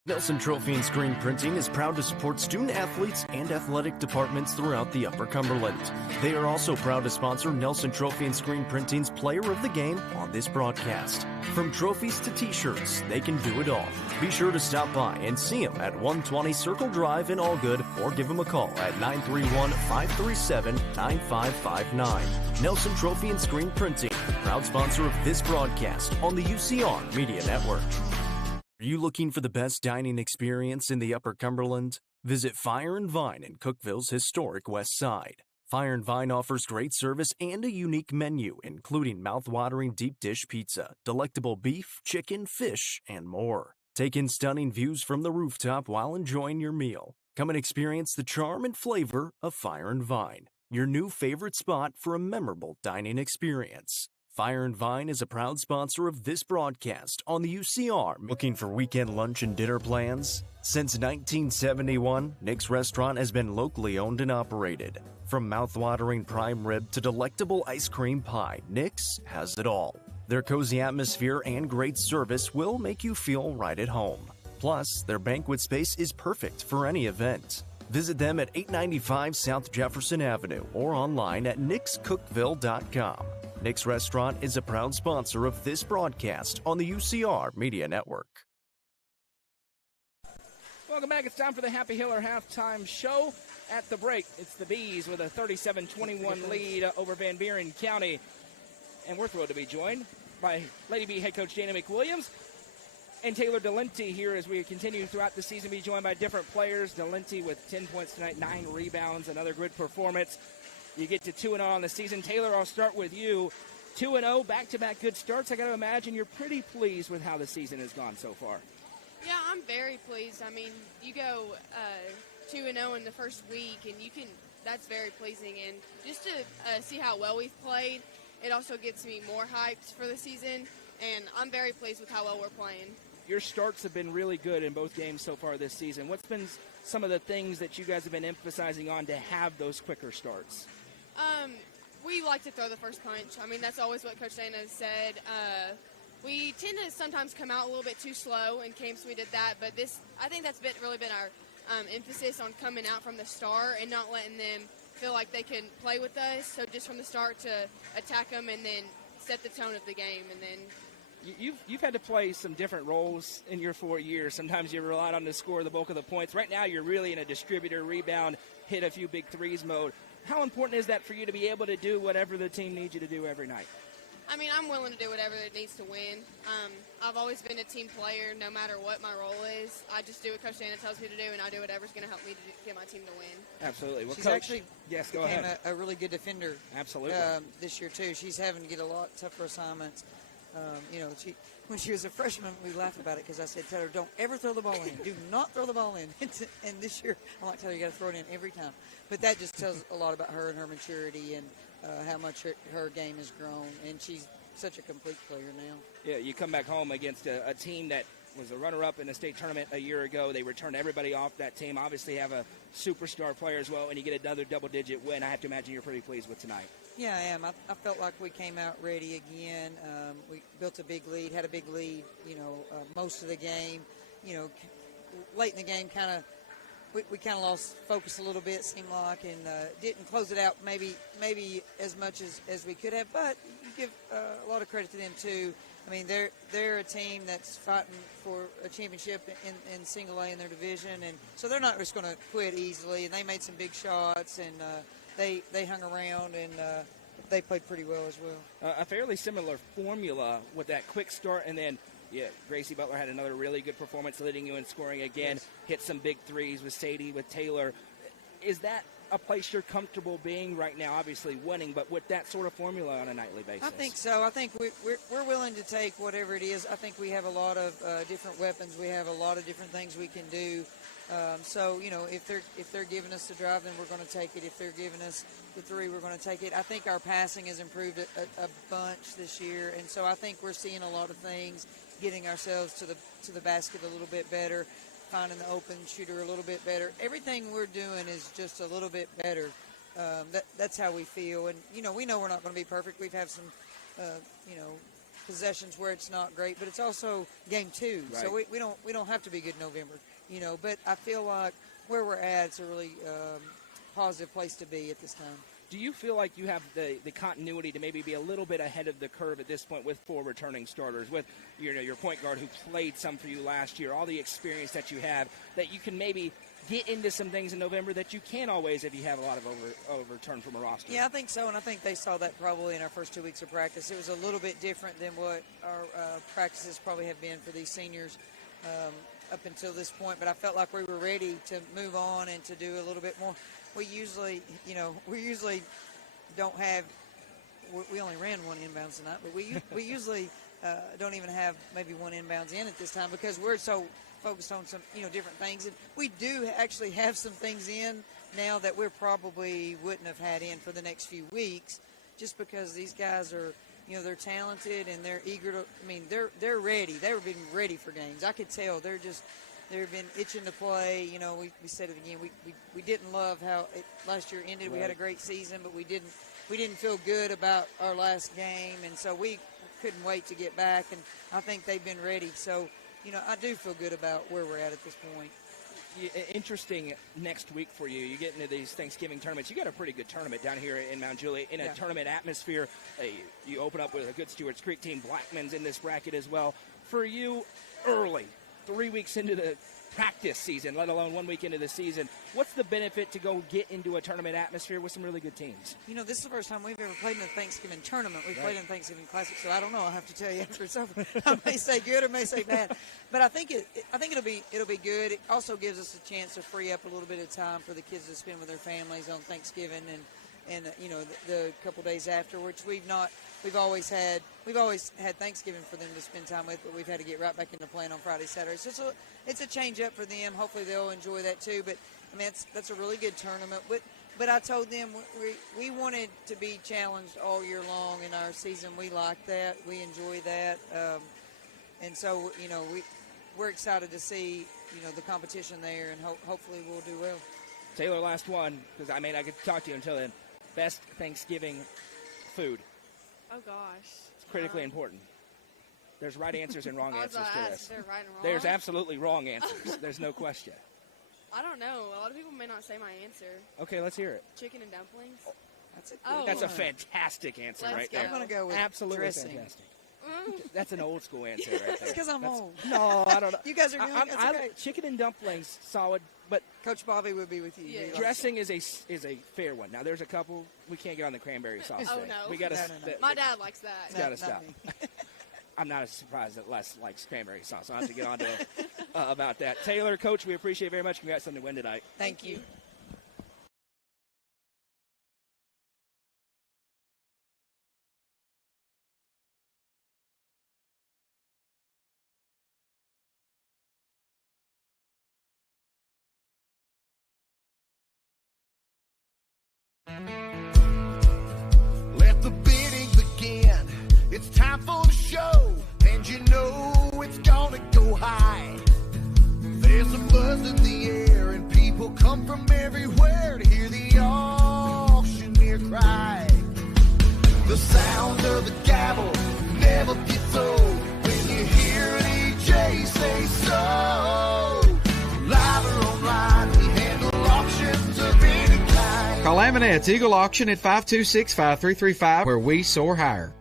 Nelson Trophy and Screen Printing is proud to support student athletes and athletic departments throughout the Upper Cumberland. They are also proud to sponsor Nelson Trophy and Screen Printing's Player of the Game on this broadcast. From trophies to t-shirts, they can do it all. Be sure to stop by and see them at 120 Circle Drive in Allgood or give them a call at 931-537-9559. Nelson Trophy and Screen Printing, proud sponsor of this broadcast on the UCR Media Network. Are you looking for the best dining experience in the Upper Cumberland? Visit Fire and Vine in Cookville's historic West Side. Fire and Vine offers great service and a unique menu, including mouth-watering deep dish pizza, delectable beef, chicken, fish, and more. Take in stunning views from the rooftop while enjoying your meal. Come and experience the charm and flavor of Fire and Vine, your new favorite spot for a memorable dining experience. Fire and Vine is a proud sponsor of this broadcast on the UCR. Looking for weekend lunch and dinner plans? Since 1971, Nick's Restaurant has been locally owned and operated. From mouth-watering prime rib to delectable ice cream pie, Nick's has it all. Their cozy atmosphere and great service will make you feel right at home. Plus, their banquet space is perfect for any event. Visit them at 895 South Jefferson Avenue or online at nickscookville.com. Nick's Restaurant is a proud sponsor of this broadcast on the UCR Media Network. Welcome back. It's time for the Happy Hiller halftime show. At the break, it's the Bees with a 37-21 lead over Van Buren County. And we're thrilled to be joined by Lady Bee head coach Dana McWilliams and Taylor Delente here as we continue throughout the season, be joined by different players. Delente with 10 points tonight, 9 rebounds, another good performance. You get to 2-0 on the season. Taylor, I'll start with you. 2-0, back-to-back good starts. I got to imagine you're pretty pleased with how the season has gone so far. Yeah, I'm very pleased. I mean, you go 2-0 in the first week, and that's very pleasing. And just to see how well we've played, it also gets me more hyped for the season, and I'm very pleased with how well we're playing. Your starts have been really good in both games so far this season. What's been some of the things that you guys have been emphasizing on to have those quicker starts? We like to throw the first punch. I mean, that's always what Coach Dana has said. We tend to sometimes come out a little bit too slow in games. We did that, but I think that's really been our emphasis on coming out from the start and not letting them feel like they can play with us. So just from the start to attack them and then set the tone of the game. And then you've had to play some different roles in your 4 years. Sometimes you relied on to score the bulk of the points. Right now you're really in a distributor, rebound, hit a few big threes mode. How important is that for you to be able to do whatever the team needs you to do every night? I mean, I'm willing to do whatever it needs to win. I've always been a team player, no matter what my role is. I just do what Coach Dana tells me to do, and I do whatever's going to help me to get my team to win. Absolutely. Well, She's Coach, actually yes, go became ahead. a really good defender. Absolutely. This year too. She's having to get a lot tougher assignments. When she was a freshman, we laughed about it because I said, "Tell her, don't ever throw the ball in. Do not throw the ball in." And this year, I'm like, "Tell her, you got to throw it in every time." But that just tells a lot about her and her maturity and how much her game has grown. And she's such a complete player now. Yeah, you come back home against a team that was a runner-up in the state tournament a year ago. They returned everybody off that team. Obviously have a superstar player as well, and you get another double-digit win. I have to imagine you're pretty pleased with tonight. Yeah, I am. I felt like we came out ready again. We built a big lead, had a big lead, most of the game. Late in the game, we kind of lost focus a little bit, seemed like, and didn't close it out maybe as much as we could have. But you give a lot of credit to them, too. I mean, they're a team that's fighting for a championship in single A in their division, and so they're not just going to quit easily. And they made some big shots, and they hung around, and they played pretty well as well. A fairly similar formula with that quick start, and then, Gracie Butler had another really good performance, leading you in scoring again, Yes. hit some big threes with Sadie, with Taylor. Is that a place you're comfortable being right now, obviously winning, but with that sort of formula on a nightly basis? I think so. I think we're willing to take whatever it is. I think we have a lot of different weapons. We have a lot of different things we can do. So if they're giving us the drive, then we're going to take it. If they're giving us the three, we're going to take it. I think our passing has improved a bunch this year, and so I think we're seeing a lot of things, getting ourselves to the basket a little bit better, finding the open shooter a little bit better. Everything we're doing is just a little bit better. That's how we feel, and we know we're not going to be perfect. We've had some possessions where it's not great, but it's also game 2, right. So we don't have to be good in November. But I feel like where we're at, it's a really positive place to be at this time. Do you feel like you have the continuity to maybe be a little bit ahead of the curve at this point with 4 returning starters, with your point guard who played some for you last year, all the experience that you have, that you can maybe get into some things in November that you can't always if you have a lot of overturn from a roster? Yeah, I think so, and I think they saw that probably in our first 2 weeks of practice. It was a little bit different than what our practices probably have been for these seniors up until this point, but I felt like we were ready to move on and to do a little bit more. We usually don't have. We only ran 1 inbounds tonight, but we usually don't even have maybe 1 inbounds in at this time because we're so focused on some different things, and we do actually have some things in now that we probably wouldn't have had in for the next few weeks, just because these guys are. They're talented and they're eager to. I mean, they're ready. They've been ready for games. I could tell they've been itching to play. We said it again. We didn't love how last year ended. Right. We had a great season, but we didn't feel good about our last game, and so we couldn't wait to get back. And I think they've been ready. So, I do feel good about where we're at this point. Interesting next week for you. You get into these Thanksgiving tournaments. You got a pretty good tournament down here in Mount Juliet in a tournament atmosphere. You open up with a good Stewart's Creek team. Blackman's in this bracket as well. For you, early, 3 weeks into the practice season, let alone 1 week into the season, what's the benefit to go get into a tournament atmosphere with some really good teams? This is the first time we've ever played in a Thanksgiving tournament. We've played in Thanksgiving Classic, so I don't know. I'll have to tell you after it's over. I may say good or may say bad, but I think it'll be good. It also gives us a chance to free up a little bit of time for the kids to spend with their families on Thanksgiving and the couple days after, which we've always had Thanksgiving for them to spend time with, but we've had to get right back into playing on Friday, Saturday. So it's a change up for them. Hopefully they'll enjoy that too. But I mean, that's a really good tournament. But I told them we wanted to be challenged all year long in our season. We like that. We enjoy that. And so we're excited to see the competition there, and hopefully we'll do well. Taylor, last one, because I could talk to you until then. Best Thanksgiving food. Oh, gosh. It's critically important. There's right answers and wrong answers to this. Right and wrong? There's absolutely wrong answers. There's no question. I don't know. A lot of people may not say my answer. Okay, let's hear it. Chicken and dumplings. That's a fantastic answer right there. I'm going to go with absolutely dressing. Fantastic. That's an old school answer right there. It's because I'm old. No, I don't know. You guys are young. That's okay. Chicken and dumplings, solid, but Coach Bobby would be with you. Yeah. dressing is a fair one. Now, there's a couple. We can't get on the cranberry sauce Oh, thing. no. We got to. No. My dad likes that. It's got to stop. I'm not as surprised that Les likes cranberry sauce. I'll have to get on to about that. Taylor, Coach, we appreciate it very much. Congrats on the win tonight. Thank you. Let the bidding begin. It's time for the show, and you know it's gonna go high. There's a buzz in the air, and people come from everywhere to hear the auctioneer cry. The sound of the gavel never gets old when you hear an EJ say so. Live or online, we handle auctions of any kind. Call Aminette's Eagle Auction at 526-5335, where we soar higher.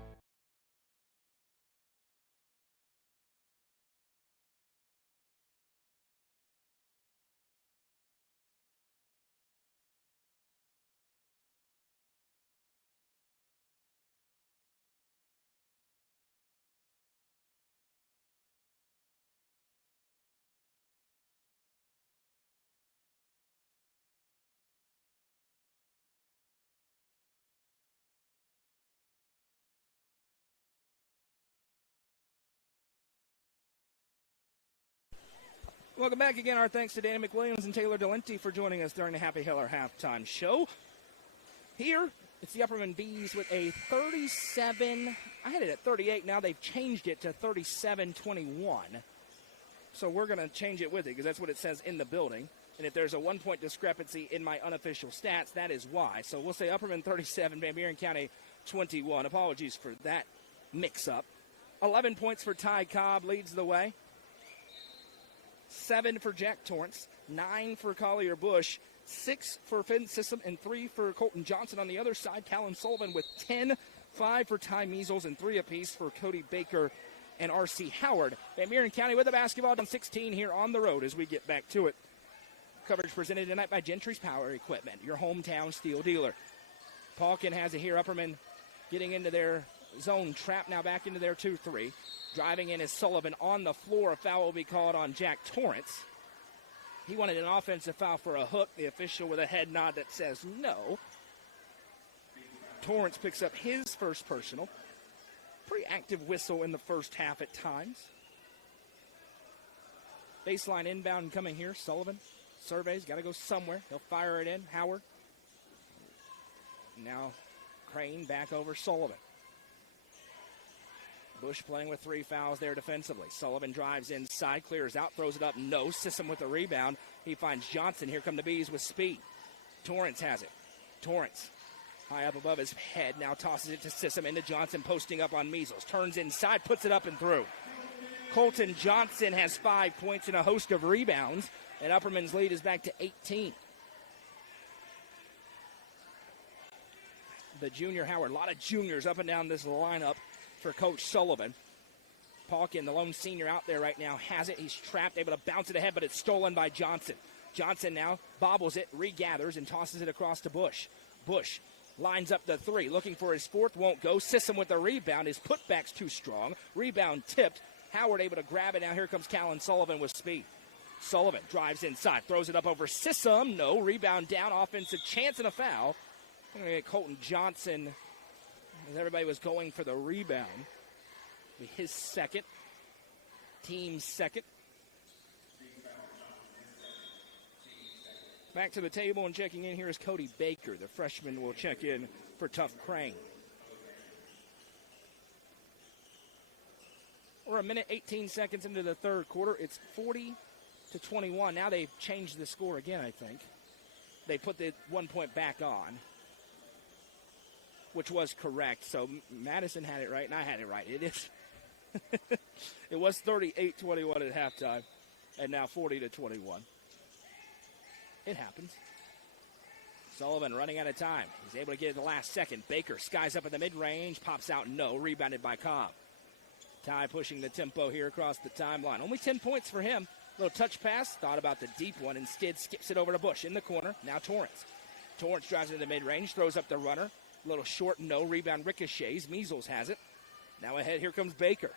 Welcome back again. Our thanks to Danny McWilliams and Taylor Delenti for joining us during the Happy Heller halftime show. Here, it's the Upperman Bees with a 37. I had it at 38. Now they've changed it to 37-21. So we're going to change it with it because that's what it says in the building. And if there's a 1-point discrepancy in my unofficial stats, that is why. So we'll say Upperman 37, Van Buren County 21. Apologies for that mix-up. 11 points for Ty Cobb, leads the way. 7 for Jack Torrance, 9 for Collier Bush, 6 for Finn Sissom, and 3 for Colton Johnson. On the other side, Callan Sullivan with 10, 5 for Ty Measles, and 3 apiece for Cody Baker and R.C. Howard. Van Buren County with the basketball down 16 here on the road as we get back to it. Coverage presented tonight by Gentry's Power Equipment, your hometown steel dealer. Paulkin has it here. Upperman getting into their zone trap, now back into their 2-3. Driving in is Sullivan on the floor. A foul will be called on Jack Torrance. He wanted an offensive foul for a hook. The official with a head nod that says no. Torrance picks up his first personal. Pretty active whistle in the first half at times. Baseline inbound coming here. Sullivan surveys, got to go somewhere. He'll fire it in. Howard. Now Crane back over Sullivan. Bush playing with 3 fouls there defensively. Sullivan drives inside, clears out, throws it up. No. Sissom with the rebound. He finds Johnson. Here come the Bees with speed. Torrance has it. Torrance high up above his head. Now tosses it to Sissom into Johnson, posting up on Measles. Turns inside, puts it up and through. Colton Johnson has 5 points and a host of rebounds. And Upperman's lead is back to 18. The junior Howard, a lot of juniors up and down this lineup for Coach Sullivan. Paulkin, the lone senior out there right now, has it. He's trapped, able to bounce it ahead, but it's stolen by Johnson. Johnson now bobbles it, regathers, and tosses it across to Bush. Bush lines up the 3, looking for his 4th, won't go. Sissom with the rebound. His putback's too strong. Rebound tipped. Howard able to grab it. Now here comes Callan Sullivan with speed. Sullivan drives inside, throws it up over Sissom. No, rebound down, offensive chance and a foul. I'm going to get Colton Johnson, as everybody was going for the rebound. Be his second, team's second. Back to the table and checking in here is Cody Baker. The freshman will check in for Tuff Crane. We're 1:18 into the third quarter. It's 40-21. Now they've changed the score again, I think. They put the 1 point back on, which was correct. So Madison had it right, and I had it right. It is. It was 38-21 at halftime, and now 40-21. It happens. Sullivan running out of time. He's able to get it the last second. Baker skies up at the mid-range, pops out, no. Rebounded by Cobb. Ty pushing the tempo here across the timeline. Only 10 points for him. Little touch pass, thought about the deep one, instead skips it over to Bush in the corner. Now Torrance. Torrance drives into the mid-range, throws up the runner. Little short, no, rebound ricochets. Measles has it. Now ahead, here comes Baker.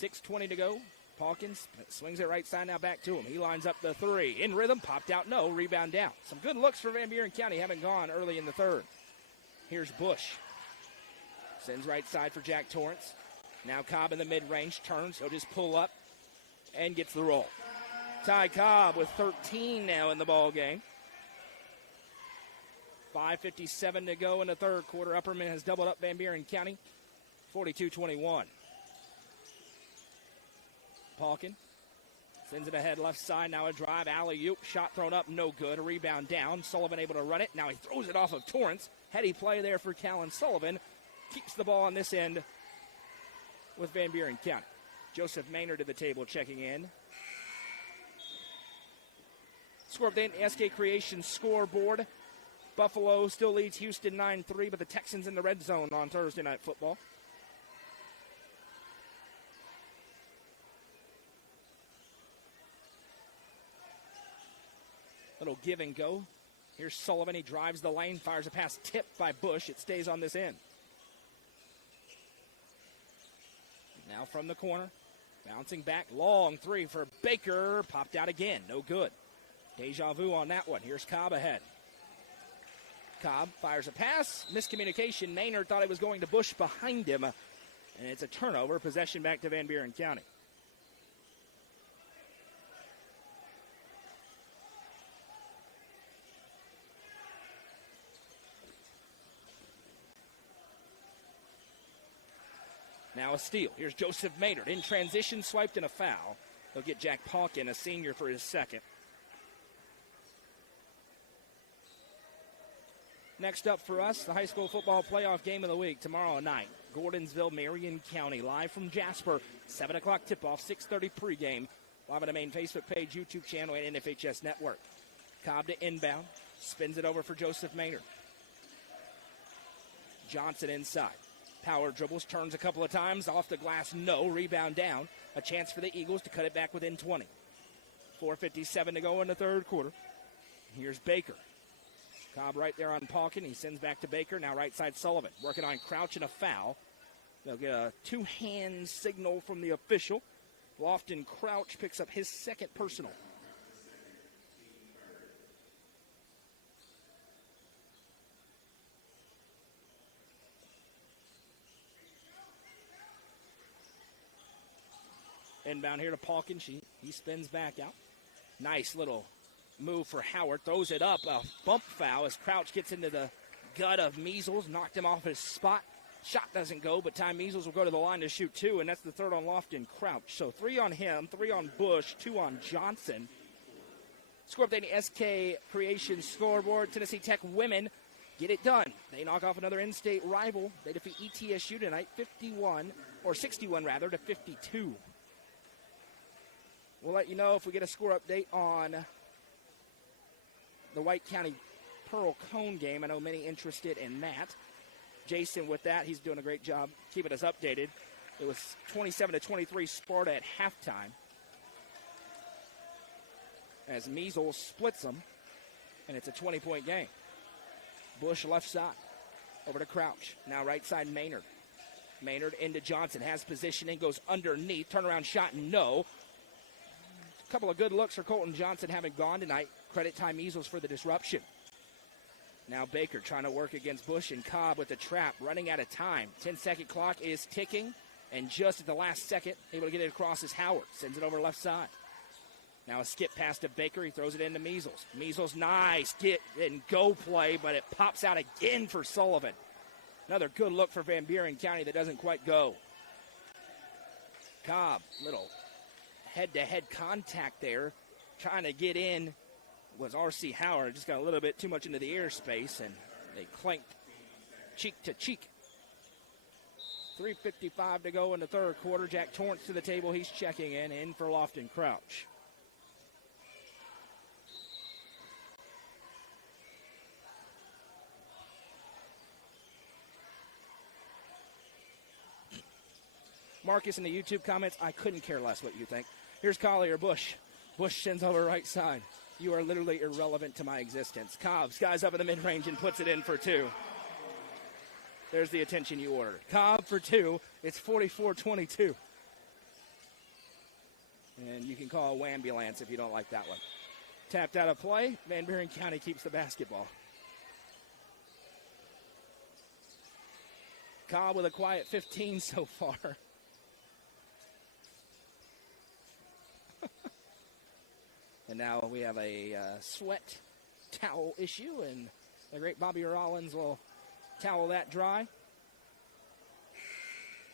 6:20 to go. Hawkins swings it right side, now back to him. He lines up the three. In rhythm, popped out, no, rebound down. Some good looks for Van Buren County, haven't gone early in the third. Here's Bush. Sends right side for Jack Torrance. Now Cobb in the mid-range, turns, he'll just pull up and gets the roll. Ty Cobb with 13 now in the ball game. 5:57 to go in the third quarter. Upperman has doubled up Van Buren County, 42-21. Palkin sends it ahead left side. Now a drive, alley-oop, shot thrown up, no good. A rebound down. Sullivan able to run it. Now he throws it off of Torrance. Heady play there for Callan Sullivan. Keeps the ball on this end with Van Buren County. Joseph Maynard to the table checking in. Score update, SK Creation scoreboard. Buffalo still leads Houston 9-3, but the Texans in the red zone on Thursday Night Football. Little give and go. Here's Sullivan. He drives the lane, fires a pass tipped by Bush. It stays on this end. Now from the corner. Bouncing back. Long three for Baker. Popped out again. No good. Deja vu on that one. Here's Cobb ahead. Cobb fires a pass. Miscommunication. Maynard thought it was going to Bush behind him. And it's a turnover. Possession back to Van Buren County. Now a steal. Here's Joseph Maynard in transition, swiped and a foul. They'll get Jack Palkin, a senior, for his second. Next up for us, the high school football playoff game of the week tomorrow night. Gordonsville, Marion County, live from Jasper. 7 o'clock tip-off, 6:30 pregame. Live on the main Facebook page, YouTube channel, and NFHS Network. Cobb to inbound. Spins it over for Joseph Maynard. Johnson inside. Power dribbles, turns a couple of times, off the glass, no, rebound down. A chance for the Eagles to cut it back within 20. 4:57 to go in the third quarter. Here's Baker. Cobb right there on Palkin. He sends back to Baker. Now right side Sullivan. Working on Crouch and a foul. They'll get a two-hand signal from the official. Lofton Crouch picks up his second personal. Inbound here to Palkin. He spins back out. Nice little move for Howard. Throws it up. A bump foul as Crouch gets into the gut of Measles. Knocked him off his spot. Shot doesn't go, but Ty Measles will go to the line to shoot two, and that's the third on Lofton Crouch. So 3 on him, 3 on Bush, 2 on Johnson. Score update, SK Creation scoreboard. Tennessee Tech women get it done. They knock off another in-state rival. They defeat ETSU tonight, 61 to 52. We'll let you know if we get a score update on the White County Pearl Cone game. I know many interested in that. Jason with that, he's doing a great job keeping us updated. It was 27-23 Sparta at halftime as Measles splits them, and it's a 20-point game. Bush left side, over to Crouch. Now right side Maynard. Maynard into Johnson, has positioning, goes underneath, turnaround shot, no. A couple of good looks for Colton Johnson haven't gone tonight. Credit Ty Measles for the disruption. Now Baker trying to work against Bush and Cobb with the trap, running out of time. 10-second clock is ticking, and just at the last second, able to get it across is Howard. Sends it over left side. Now a skip pass to Baker. He throws it into Measles. Measles, nice get and go play, but it pops out again for Sullivan. Another good look for Van Buren County that doesn't quite go. Cobb, little head-to-head contact there, trying to get in. Was R.C. Howard, just got a little bit too much into the airspace, and they clanked cheek to cheek. 3:55 to go in the third quarter. Jack Torrance to the table. He's checking in for Lofton Crouch. Marcus in the YouTube comments, I couldn't care less what you think. Here's Collier Bush. Bush sends over right side. You are literally irrelevant to my existence. Cobb skies up in the mid-range and puts it in for 2. There's the attention you ordered. Cobb for 2. It's 44-22. And you can call a wambulance if you don't like that one. Tapped out of play. Van Buren County keeps the basketball. Cobb with a quiet 15 so far. And now we have a sweat towel issue, and the great Bobby Rollins will towel that dry.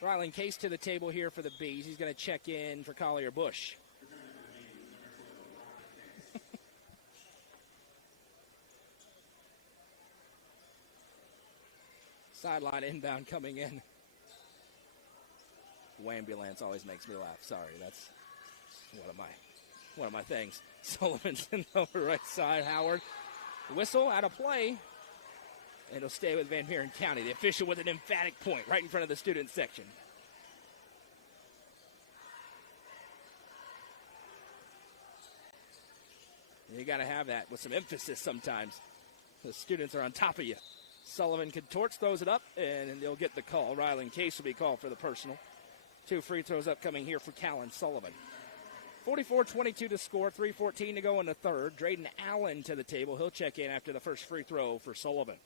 Rylan Case to the table here for the Bees. He's going to check in for Collier Bush. Sideline inbound coming in. Wambulance always makes me laugh. Sorry, that's one of my things. Sullivan's in over right side. Howard. Whistle out of play. It'll stay with Van Buren County. The official with an emphatic point right in front of the student section. You got to have that with some emphasis sometimes. The students are on top of you. Sullivan contorts, throws it up, and they'll get the call. Rylan Case will be called for the personal. 2 free throws upcoming here for Callan Sullivan. 44-22 to score, 3:14 to go in the third. Drayden Allen to the table. He'll check in after the first free throw for Sullivan.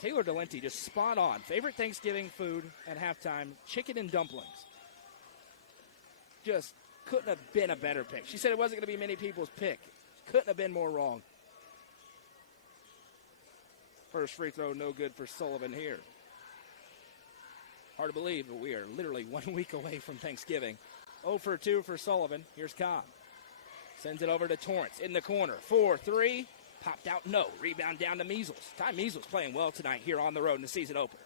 Taylor Delente just spot on. Favorite Thanksgiving food at halftime, chicken and dumplings. Just couldn't have been a better pick. She said it wasn't going to be many people's pick. Couldn't have been more wrong. First free throw, no good for Sullivan here. Hard to believe, but we are literally 1 week away from Thanksgiving. 0 for 2 for Sullivan. Here's Cobb. Sends it over to Torrance in the corner. 4-3. Popped out, no. Rebound down to Measles. Ty Measles playing well tonight here on the road in the season opener.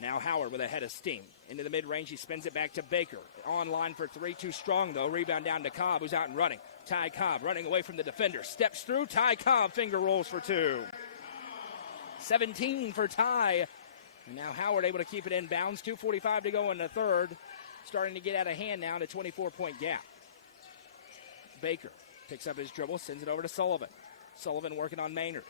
Now Howard with a head of steam. Into the mid-range, he spins it back to Baker. On line for 3, too strong, though. Rebound down to Cobb, who's out and running. Ty Cobb running away from the defender. Steps through. Ty Cobb finger rolls for 2. 17 for Ty. And now Howard able to keep it in bounds. 2:45 to go in the third. Starting to get out of hand now in a 24-point gap. Baker picks up his dribble, sends it over to Sullivan. Sullivan working on Maynard.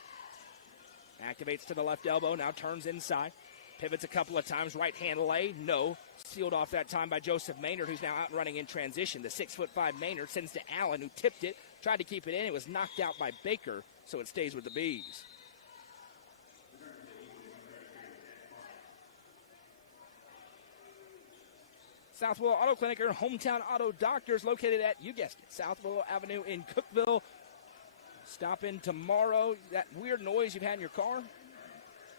Activates to the left elbow, now turns inside. Pivots a couple of times, right hand lay, no. Sealed off that time by Joseph Maynard, who's now out and running in transition. The 6'5" Maynard sends to Allen, who tipped it, tried to keep it in. It was knocked out by Baker, so it stays with the Bees. Southwell Auto Clinic, your hometown auto doctors, located at, you guessed it, Southwell Avenue in Cookeville. Stop in tomorrow. That weird noise you've had in your car,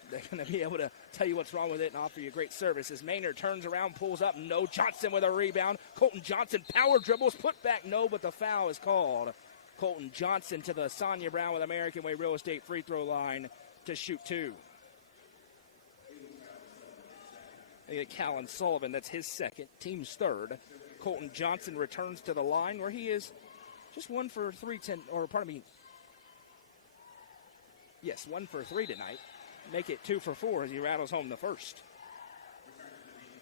they're going to be able to tell you what's wrong with it and offer you great service. As Maynard turns around, pulls up, no. Johnson with a rebound. Colton Johnson power dribbles, put back, no, but the foul is called. Colton Johnson to the Sonia Brown with American Way Real Estate free throw line to shoot 2. Callan Sullivan, that's his second, team's third. Colton Johnson returns to the line where he is just 1 for 3 Yes, 1 for 3 tonight. Make it 2 for 4 as he rattles home the first.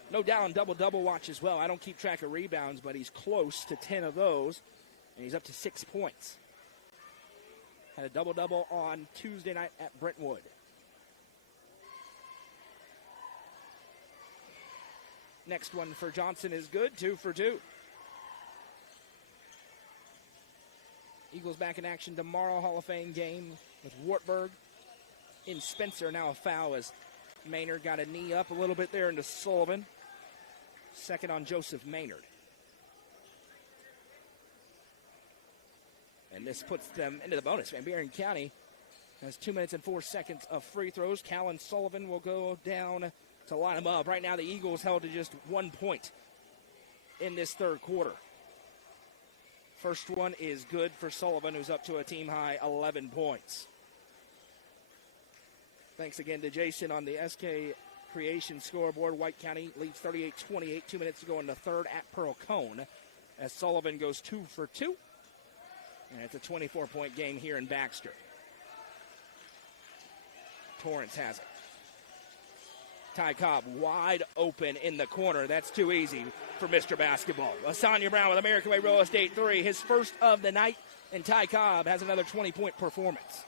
No down double-double watch as well. I don't keep track of rebounds, but he's close to 10 of those, and he's up to 6 points. Had a double-double on Tuesday night at Brentwood. Next one for Johnson is good, 2 for 2. Eagles back in action tomorrow, Hall of Fame game with Wartburg in Spencer. Now a foul as Maynard got a knee up a little bit there into Sullivan. Second on Joseph Maynard. And this puts them into the bonus. Van Buren County has 2 minutes and 4 seconds of free throws. Callan Sullivan will go down to line them up. Right now the Eagles held to just 1 point in this third quarter. First one is good for Sullivan, who's up to a team-high 11 points. Thanks again to Jason on the SK Creation scoreboard. White County leads 38-28. 2 minutes to go in the third at Pearl Cone as Sullivan goes 2 for 2. And it's a 24-point game here in Baxter. Torrance has it. Ty Cobb wide open in the corner. That's too easy for Mr. Basketball. Lasagna Brown with American Way Real Estate 3, his first of the night, and Ty Cobb has another 20-point performance.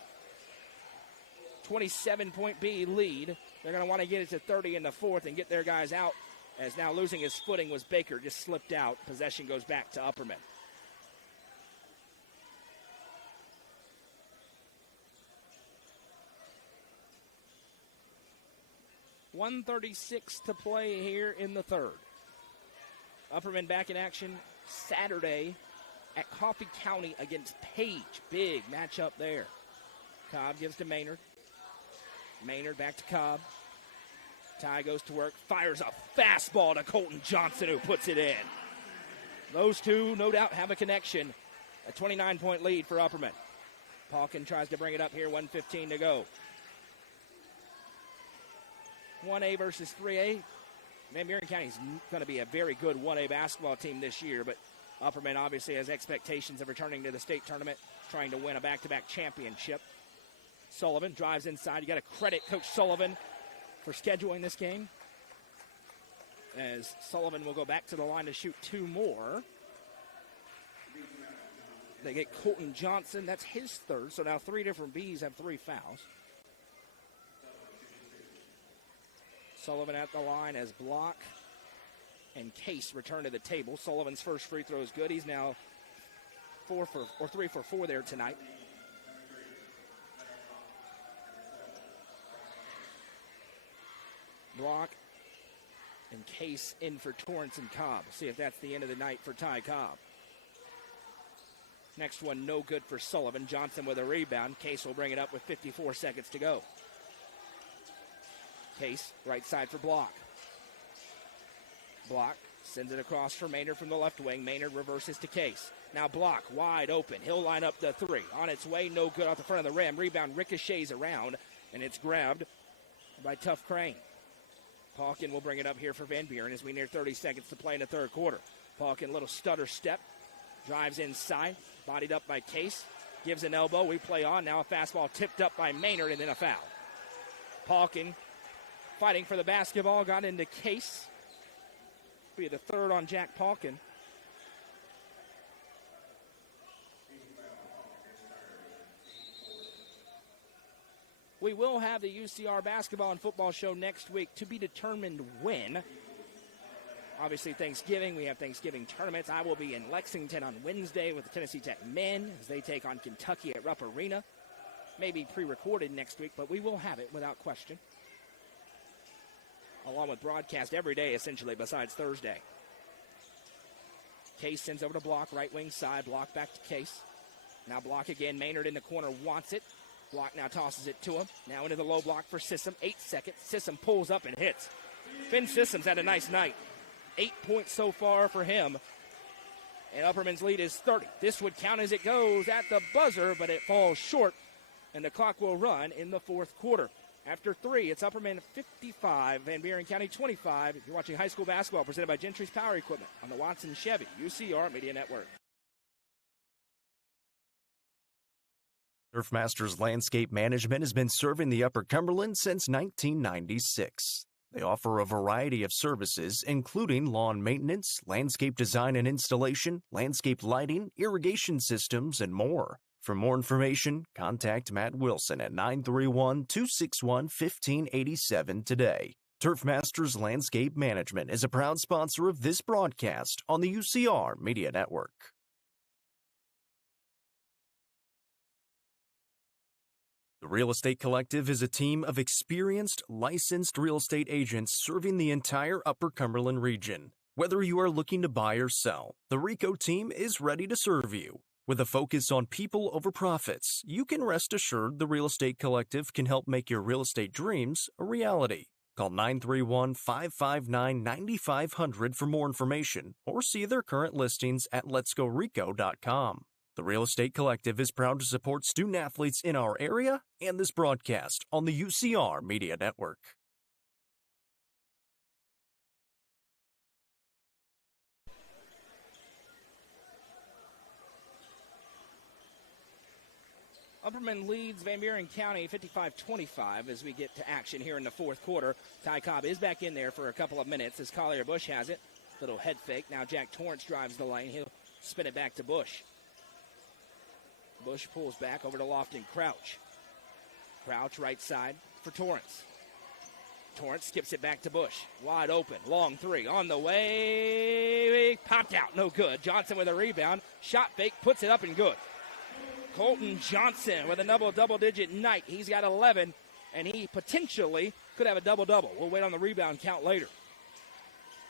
27-point B lead. They're going to want to get it to 30 in the fourth and get their guys out, as now losing his footing was Baker, just slipped out. Possession goes back to Upperman. .136 to play here in the third. Upperman back in action Saturday at Coffee County against Page. Big matchup there. Cobb gives to Maynard. Maynard back to Cobb. Ty goes to work, fires a fastball to Colton Johnson, who puts it in. Those two, no doubt, have a connection. A 29-point lead for Upperman. Palkin tries to bring it up here, 1:15 to go. 1A versus 3A. Van Buren County is going to be a very good 1A basketball team this year, but Upperman obviously has expectations of returning to the state tournament, trying to win a back-to-back championship. Sullivan drives inside. You got to credit Coach Sullivan for scheduling this game, as Sullivan will go back to the line to shoot two more. They get Colton Johnson. That's his third, so now three different Bs have 3 fouls. Sullivan at the line as Block and Case return to the table. Sullivan's first free throw is good. He's now 3 for 4 there tonight. Block and Case in for Torrance and Cobb. We'll see if that's the end of the night for Ty Cobb. Next one, no good for Sullivan. Johnson with a rebound. Case will bring it up with 54 seconds to go. Case, right side for Block. Block sends it across for Maynard from the left wing. Maynard reverses to Case. Now Block wide open. He'll line up the three. On its way, no good off the front of the rim. Rebound ricochets around, and it's grabbed by Tough Crane. Palkin will bring it up here for Van Buren as we near 30 seconds to play in the third quarter. Palkin, little stutter step. Drives inside. Bodied up by Case. Gives an elbow. We play on. Now a fastball tipped up by Maynard and then a foul. Palkin fighting for the basketball. Got into Case. Be the third on Jack Palkin. We will have the UCR basketball and football show next week, to be determined when. Obviously, Thanksgiving, we have Thanksgiving tournaments. I will be in Lexington on Wednesday with the Tennessee Tech men as they take on Kentucky at Rupp Arena. Maybe pre-recorded next week, but we will have it without question. Along with broadcast every day, essentially, besides Thursday. Case sends over to Block, right wing side. Block back to Case. Now Block again. Maynard in the corner wants it. Block now tosses it to him. Now into the low block for Sissom. 8 seconds. Sissom pulls up and hits. Finn Sissom's had a nice night. 8 points so far for him. And Upperman's lead is 30. This would count as it goes at the buzzer, but it falls short. And the clock will run in the fourth quarter. After 3, it's Upperman 55, Van Buren County 25. You're watching high school basketball presented by Gentry's Power Equipment on the Watson Chevy UCR Media Network. Turfmasters Landscape Management has been serving the Upper Cumberland since 1996. They offer a variety of services, including lawn maintenance, landscape design and installation, landscape lighting, irrigation systems, and more. For more information, contact Matt Wilson at 931-261-1587 today. Turfmasters Landscape Management is a proud sponsor of this broadcast on the UCR Media Network. The Real Estate Collective is a team of experienced, licensed real estate agents serving the entire Upper Cumberland region. Whether you are looking to buy or sell, the RICO team is ready to serve you. With a focus on people over profits, you can rest assured the Real Estate Collective can help make your real estate dreams a reality. Call 931-559-9500 for more information or see their current listings at letsgorico.com. The Real Estate Collective is proud to support student athletes in our area and this broadcast on the UCR Media Network. Upperman leads Van Buren County 55-25 as we get to action here in the fourth quarter. Ty Cobb is back in there for a couple of minutes as Collier Bush has it. Little head fake. Now Jack Torrance drives the lane. He'll spin it back to Bush. Bush pulls back over to Lofton Crouch. Crouch right side for Torrance. Torrance skips it back to Bush. Wide open. Long three. On the way. Popped out. No good. Johnson with a rebound. Shot fake. Puts it up and good. Colton Johnson with a double-digit night. He's got 11, and he potentially could have a double-double. We'll wait on the rebound count later.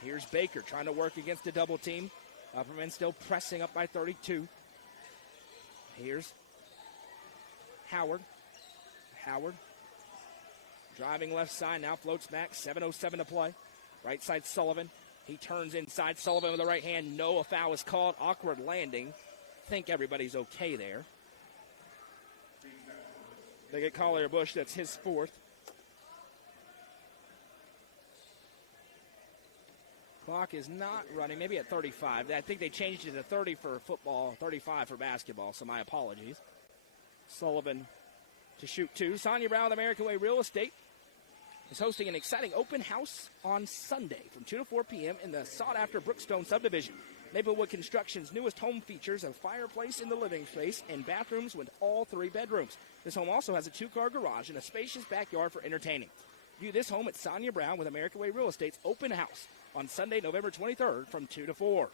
Here's Baker trying to work against a double team. Upperman still pressing up by 32. Here's Howard. Howard driving left side, now floats back. 7:07 to play. Right side Sullivan. He turns inside. Sullivan with the right hand. No, a foul is called. Awkward landing. Think everybody's okay there. They get Collier Bush. That's his fourth. Clock is not running, maybe at 35. I think they changed it to 30 for football, 35 for basketball, so my apologies. Sullivan to shoot two. Sonia Brown with American Way Real Estate is hosting an exciting open house on Sunday from 2 to 4 p.m. in the sought-after Brookstone subdivision. Maplewood Construction's newest home features a fireplace in the living space and bathrooms with all 3 bedrooms. This home also has a 2-car garage and a spacious backyard for entertaining. View this home at Sonia Brown with American Way Real Estate's open house on Sunday, November 23rd from 2 to 4.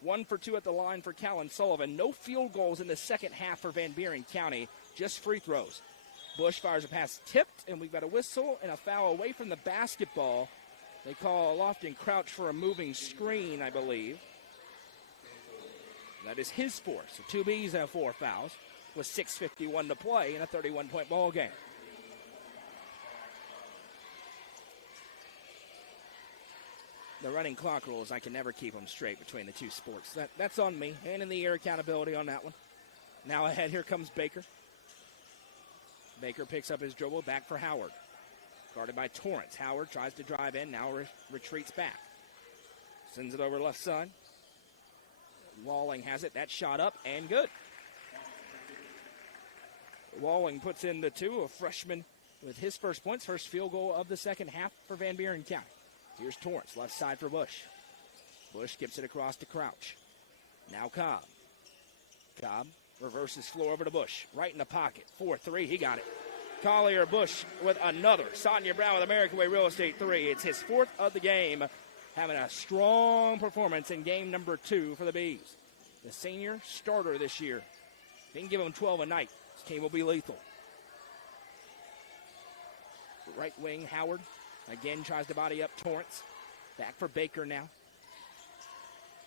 1 for 2 at the line for Callan Sullivan. No field goals in the second half for Van Buren County, just free throws. Bush fires a pass tipped, and we've got a whistle and a foul away from the basketball. They call Lofton Crouch for a moving screen, I believe. That is his fourth. So 2 Bs have 4 fouls with 6:51 to play in a 31-point ball game. The running clock rules, I can never keep them straight between the two sports. That's on me. Hand in the air accountability on that one. Now ahead, here comes Baker. Baker picks up his dribble, back for Howard. Guarded by Torrance. Howard tries to drive in, now retreats back. Sends it over left side. Walling has it. That shot up and good. Walling puts in the 2, a freshman with his first points, first field goal of the second half for Van Buren County. Here's Torrance, left side for Bush. Bush skips it across to Crouch. Now Cobb. Cobb reverses floor over to Bush. Right in the pocket. 4-3, he got it. Collier Bush with another. Sonia Brown with American Way Real Estate 3. It's his 4th of the game. Having a strong performance in game number 2 for the Bees. The senior starter this year. They can give him 12 a night. This team will be lethal. Right wing, Howard. Again, tries to body up Torrance. Back for Baker now.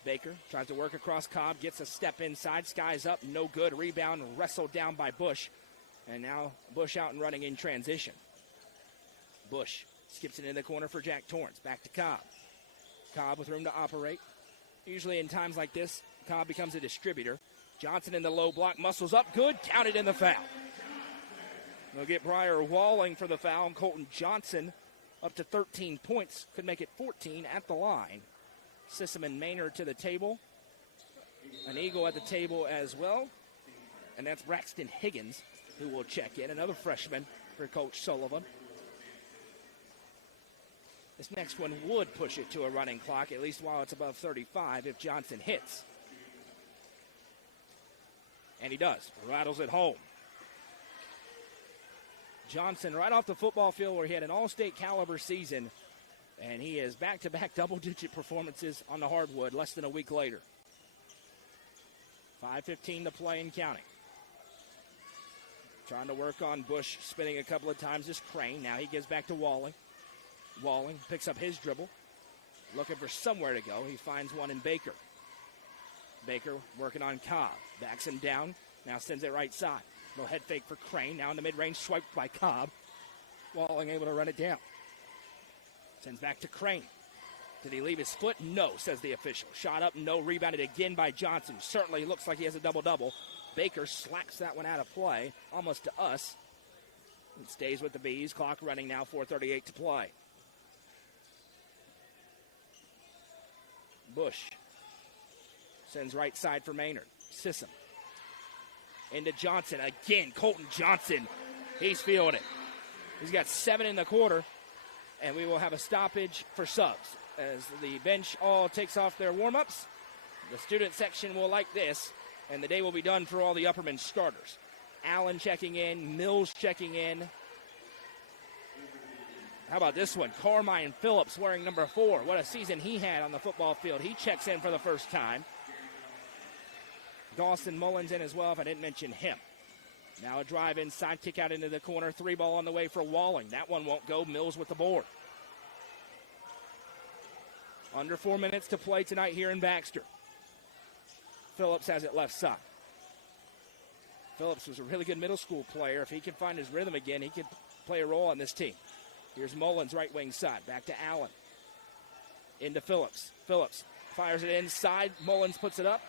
Baker tries to work across Cobb. Gets a step inside. Skies up. No good. Rebound wrestled down by Bush. And now Bush out and running in transition. Bush skips it in the corner for Jack Torrance. Back to Cobb. Cobb with room to operate. Usually in times like this, Cobb becomes a distributor. Johnson in the low block. Muscles up. Good. Counted in the foul. They'll get Briar Walling for the foul. And Colton Johnson up to 13 points. Could make it 14 at the line. Sissom and Maynard to the table. An Eagle at the table as well. And that's Braxton Higgins who will check in. Another freshman for Coach Sullivan. This next one would push it to a running clock, at least while it's above 35, if Johnson hits. And he does. Rattles it home. Johnson right off the football field where he had an all-state caliber season, and he is back-to-back double-digit performances on the hardwood less than a week later. 5:15 to play and counting. Trying to work on Bush, spinning a couple of times. This Crane. Now he gives back to Walling. Walling picks up his dribble. Looking for somewhere to go. He finds one in Baker. Baker working on Cobb. Backs him down. Now sends it right side. Little head fake for Crane. Now in the mid-range, swiped by Cobb. Walling able to run it down. Sends back to Crane. Did he leave his foot? No, says the official. Shot up, no. Rebounded again by Johnson. Certainly looks like he has a double-double. Baker slaps that one out of play, almost to us. It stays with the Bees. Clock running now, 4:38 to play. Bush sends right side for Maynard. Sissom Into Johnson again. Colton Johnson. He's feeling it. He's got 7 in the quarter, and we will have a stoppage for subs as the bench all takes off their warm-ups. The student section will like this, and the day will be done for all the Upperman starters. Allen checking in, Mills checking in. How about this one? Carmine Phillips wearing number 4. What a season he had on the football field. He checks in for the first time. Dawson Mullins in as well, if I didn't mention him. Now a drive inside, kick out into the corner. 3 ball on the way for Walling. That one won't go. Mills with the board. Under 4 minutes to play tonight here in Baxter. Phillips has it left side. Phillips was a really good middle school player. If he can find his rhythm again, he could play a role on this team. Here's Mullins, right wing side. Back to Allen. Into Phillips. Phillips fires it inside. Mullins puts it up.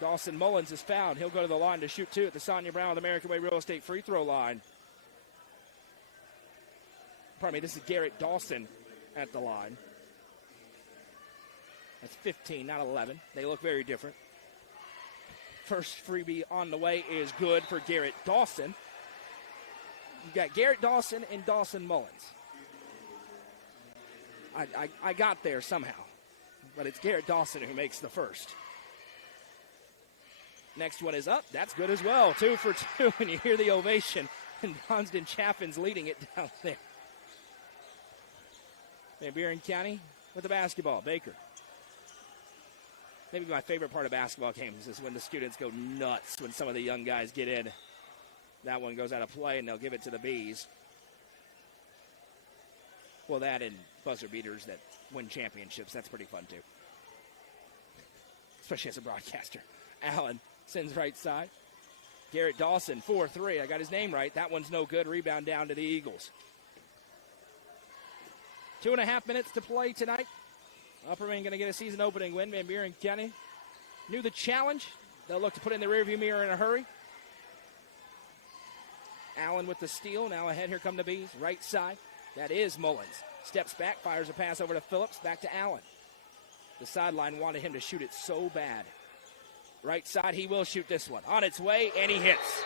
Dawson Mullins is fouled. He'll go to the line to shoot 2 at the Sonia Brown with American Way Real Estate free throw line. Pardon me, this is Garrett Dawson at the line. That's 15, not 11. They look very different. First freebie on the way is good for Garrett Dawson. You've got Garrett Dawson and Dawson Mullins. I got there somehow, but it's Garrett Dawson who makes the first. Next one is up. That's good as well. 2 for 2, and you hear the ovation, and Bonston Chaffin's leading it down there. Van Buren County with the basketball. Baker. Maybe my favorite part of basketball games is when the students go nuts when some of the young guys get in. That one goes out of play, and they'll give it to the Bees. Well, that and buzzer beaters that win championships, that's pretty fun, too. Especially as a broadcaster. Allen sends right side. Garrett Dawson, 4-3. I got his name right. That one's no good. Rebound down to the Eagles. 2.5 minutes to play tonight. Upperman going to get a season opening win. Van Buren County knew the challenge. They'll look to put it in the rearview mirror in a hurry. Allen with the steal. Now ahead, here come the Bees. Right side. That is Mullins. Steps back, fires a pass over to Phillips. Back to Allen. The sideline wanted him to shoot it so bad. Right side, he will shoot this one. On its way, and he hits.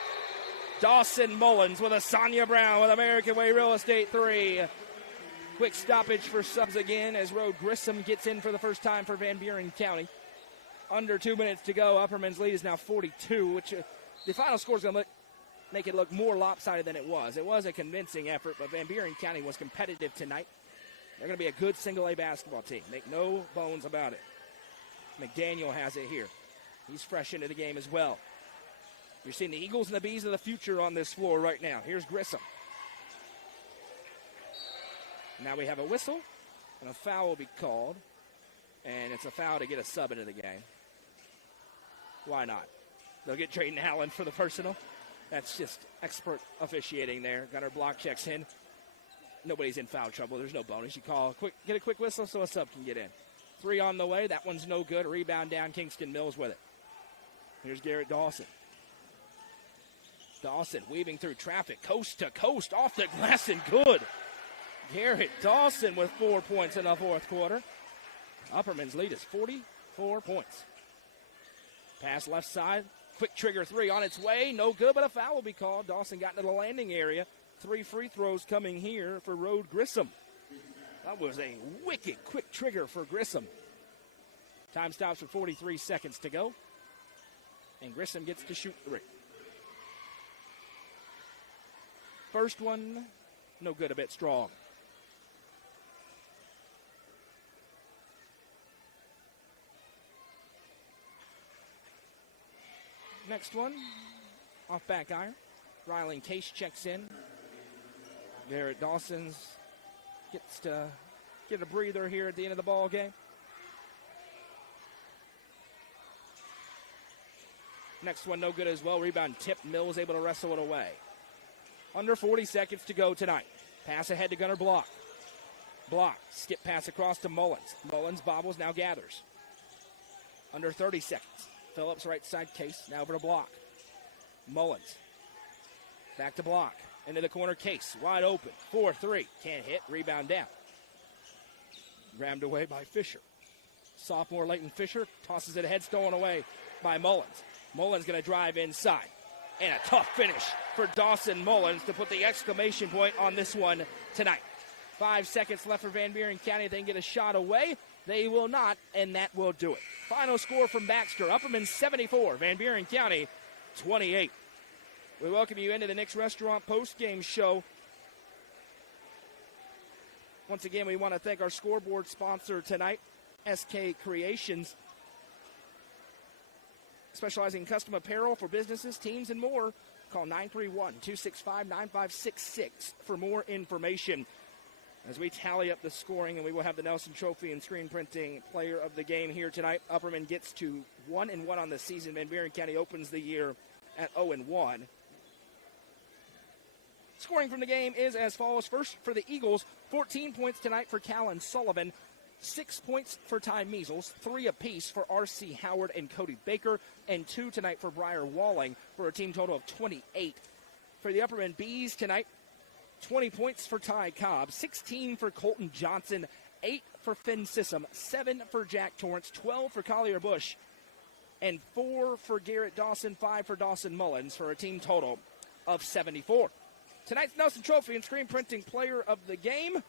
Dawson Mullins with a Sonia Brown with American Way Real Estate 3. Quick stoppage for subs again as Rode Grissom gets in for the first time for Van Buren County. Under 2 minutes to go. Upperman's lead is now 42, which the final score is going to make it look more lopsided than it was. It was a convincing effort, but Van Buren County was competitive tonight. They're going to be a good single-A basketball team. Make no bones about it. McDaniel has it here. He's fresh into the game as well. You're seeing the Eagles and the Bees of the future on this floor right now. Here's Grissom. Now we have a whistle, and a foul will be called. And it's a foul to get a sub into the game. Why not? They'll get Drayton Allen for the personal. That's just expert officiating there. Gunner block checks in. Nobody's in foul trouble. There's no bonus. You call get a quick whistle so a sub can get in. 3 on the way. That one's no good. Rebound down. Kingston Mills with it. Here's Garrett Dawson. Dawson weaving through traffic. Coast to coast. Off the glass and good. Garrett Dawson with 4 points in the fourth quarter. Upperman's lead is 44 points. Pass left side. Quick trigger 3 on its way. No good, but a foul will be called. Dawson got into the landing area. 3 free throws coming here for Rode Grissom. That was a wicked quick trigger for Grissom. Time stops with 43 seconds to go. And Grissom gets to shoot 3. First one, no good, a bit strong. Next one, off back iron. Rylan Case checks in. Garrett Dawson's gets to get a breather here at the end of the ball game. Next one, no good as well. Rebound tip. Mills able to wrestle it away. Under 40 seconds to go tonight. Pass ahead to Gunner Block. Block. Skip pass across to Mullins. Mullins bobbles, now gathers. Under 30 seconds. Phillips right side. Case now over to Block. Mullins. Back to Block. Into the corner. Case wide open. 4-3. Can't hit. Rebound down. Grabbed away by Fisher. Sophomore Leighton Fisher tosses it ahead. Stolen away by Mullins. Mullins going to drive inside. And a tough finish for Dawson Mullins to put the exclamation point on this one tonight. 5 seconds left for Van Buren County. They can get a shot away. They will not, and that will do it. Final score from Baxter. Upperman 74, Van Buren County 28. We welcome you into the Nick's Restaurant post-game show. Once again, we want to thank our scoreboard sponsor tonight, SK Creations, specializing in custom apparel for businesses, teams, and more. Call 931-265-9566 for more information. As we tally up the scoring, and we will have the Nelson Trophy and screen printing player of the game here tonight. Upperman gets to 1-1 on the season. Van Buren County opens the year at 0-1. Scoring from the game is as follows. First for the Eagles, 14 points tonight for Callan Sullivan, 6 points for Ty Measles, 3 apiece for R.C. Howard and Cody Baker, and 2 tonight for Briar Walling for a team total of 28. For the Upperman Bees tonight, 20 points for Ty Cobb, 16 for Colton Johnson, 8 for Finn Sissom, 7 for Jack Torrance, 12 for Collier Bush, and 4 for Garrett Dawson, 5 for Dawson Mullins for a team total of 74. Tonight's Nelson Trophy and screen printing player of the game.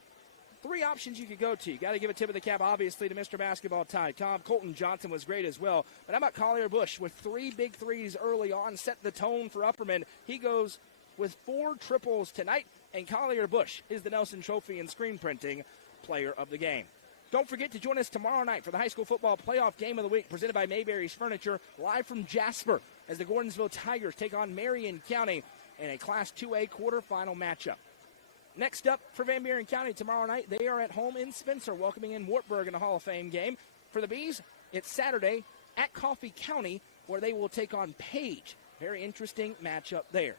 3 options you could go to. You got to give a tip of the cap, obviously, to Mr. Basketball Ty Cobb. Colton Johnson was great as well. But how about Collier Bush with 3 big threes early on, set the tone for Upperman. He goes with 4 triples tonight, and Collier Bush is the Nelson Trophy and screen printing player of the game. Don't forget to join us tomorrow night for the high school football playoff game of the week presented by Mayberry's Furniture, live from Jasper as the Gordonsville Tigers take on Marion County in a Class 2A quarterfinal matchup. Next up for Van Buren County tomorrow night, they are at home in Spencer, welcoming in Wartburg in a Hall of Fame game. For the Bees, it's Saturday at Coffee County, where they will take on Page. Very interesting matchup there.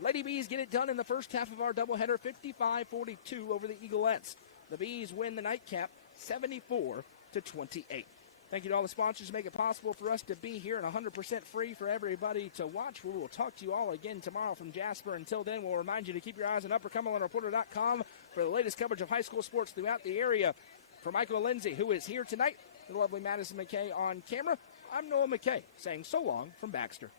Lady Bees get it done in the first half of our doubleheader, 55-42 over the Eaglettes. The Bees win the nightcap, 74-28. Thank you to all the sponsors who make it possible for us to be here and 100% free for everybody to watch. We will talk to you all again tomorrow from Jasper. Until then, we'll remind you to keep your eyes on UpperCumberlandReporter.com for the latest coverage of high school sports throughout the area. For Michael Lindsay, who is here tonight, the lovely Madison McKay on camera, I'm Noah McKay saying so long from Baxter.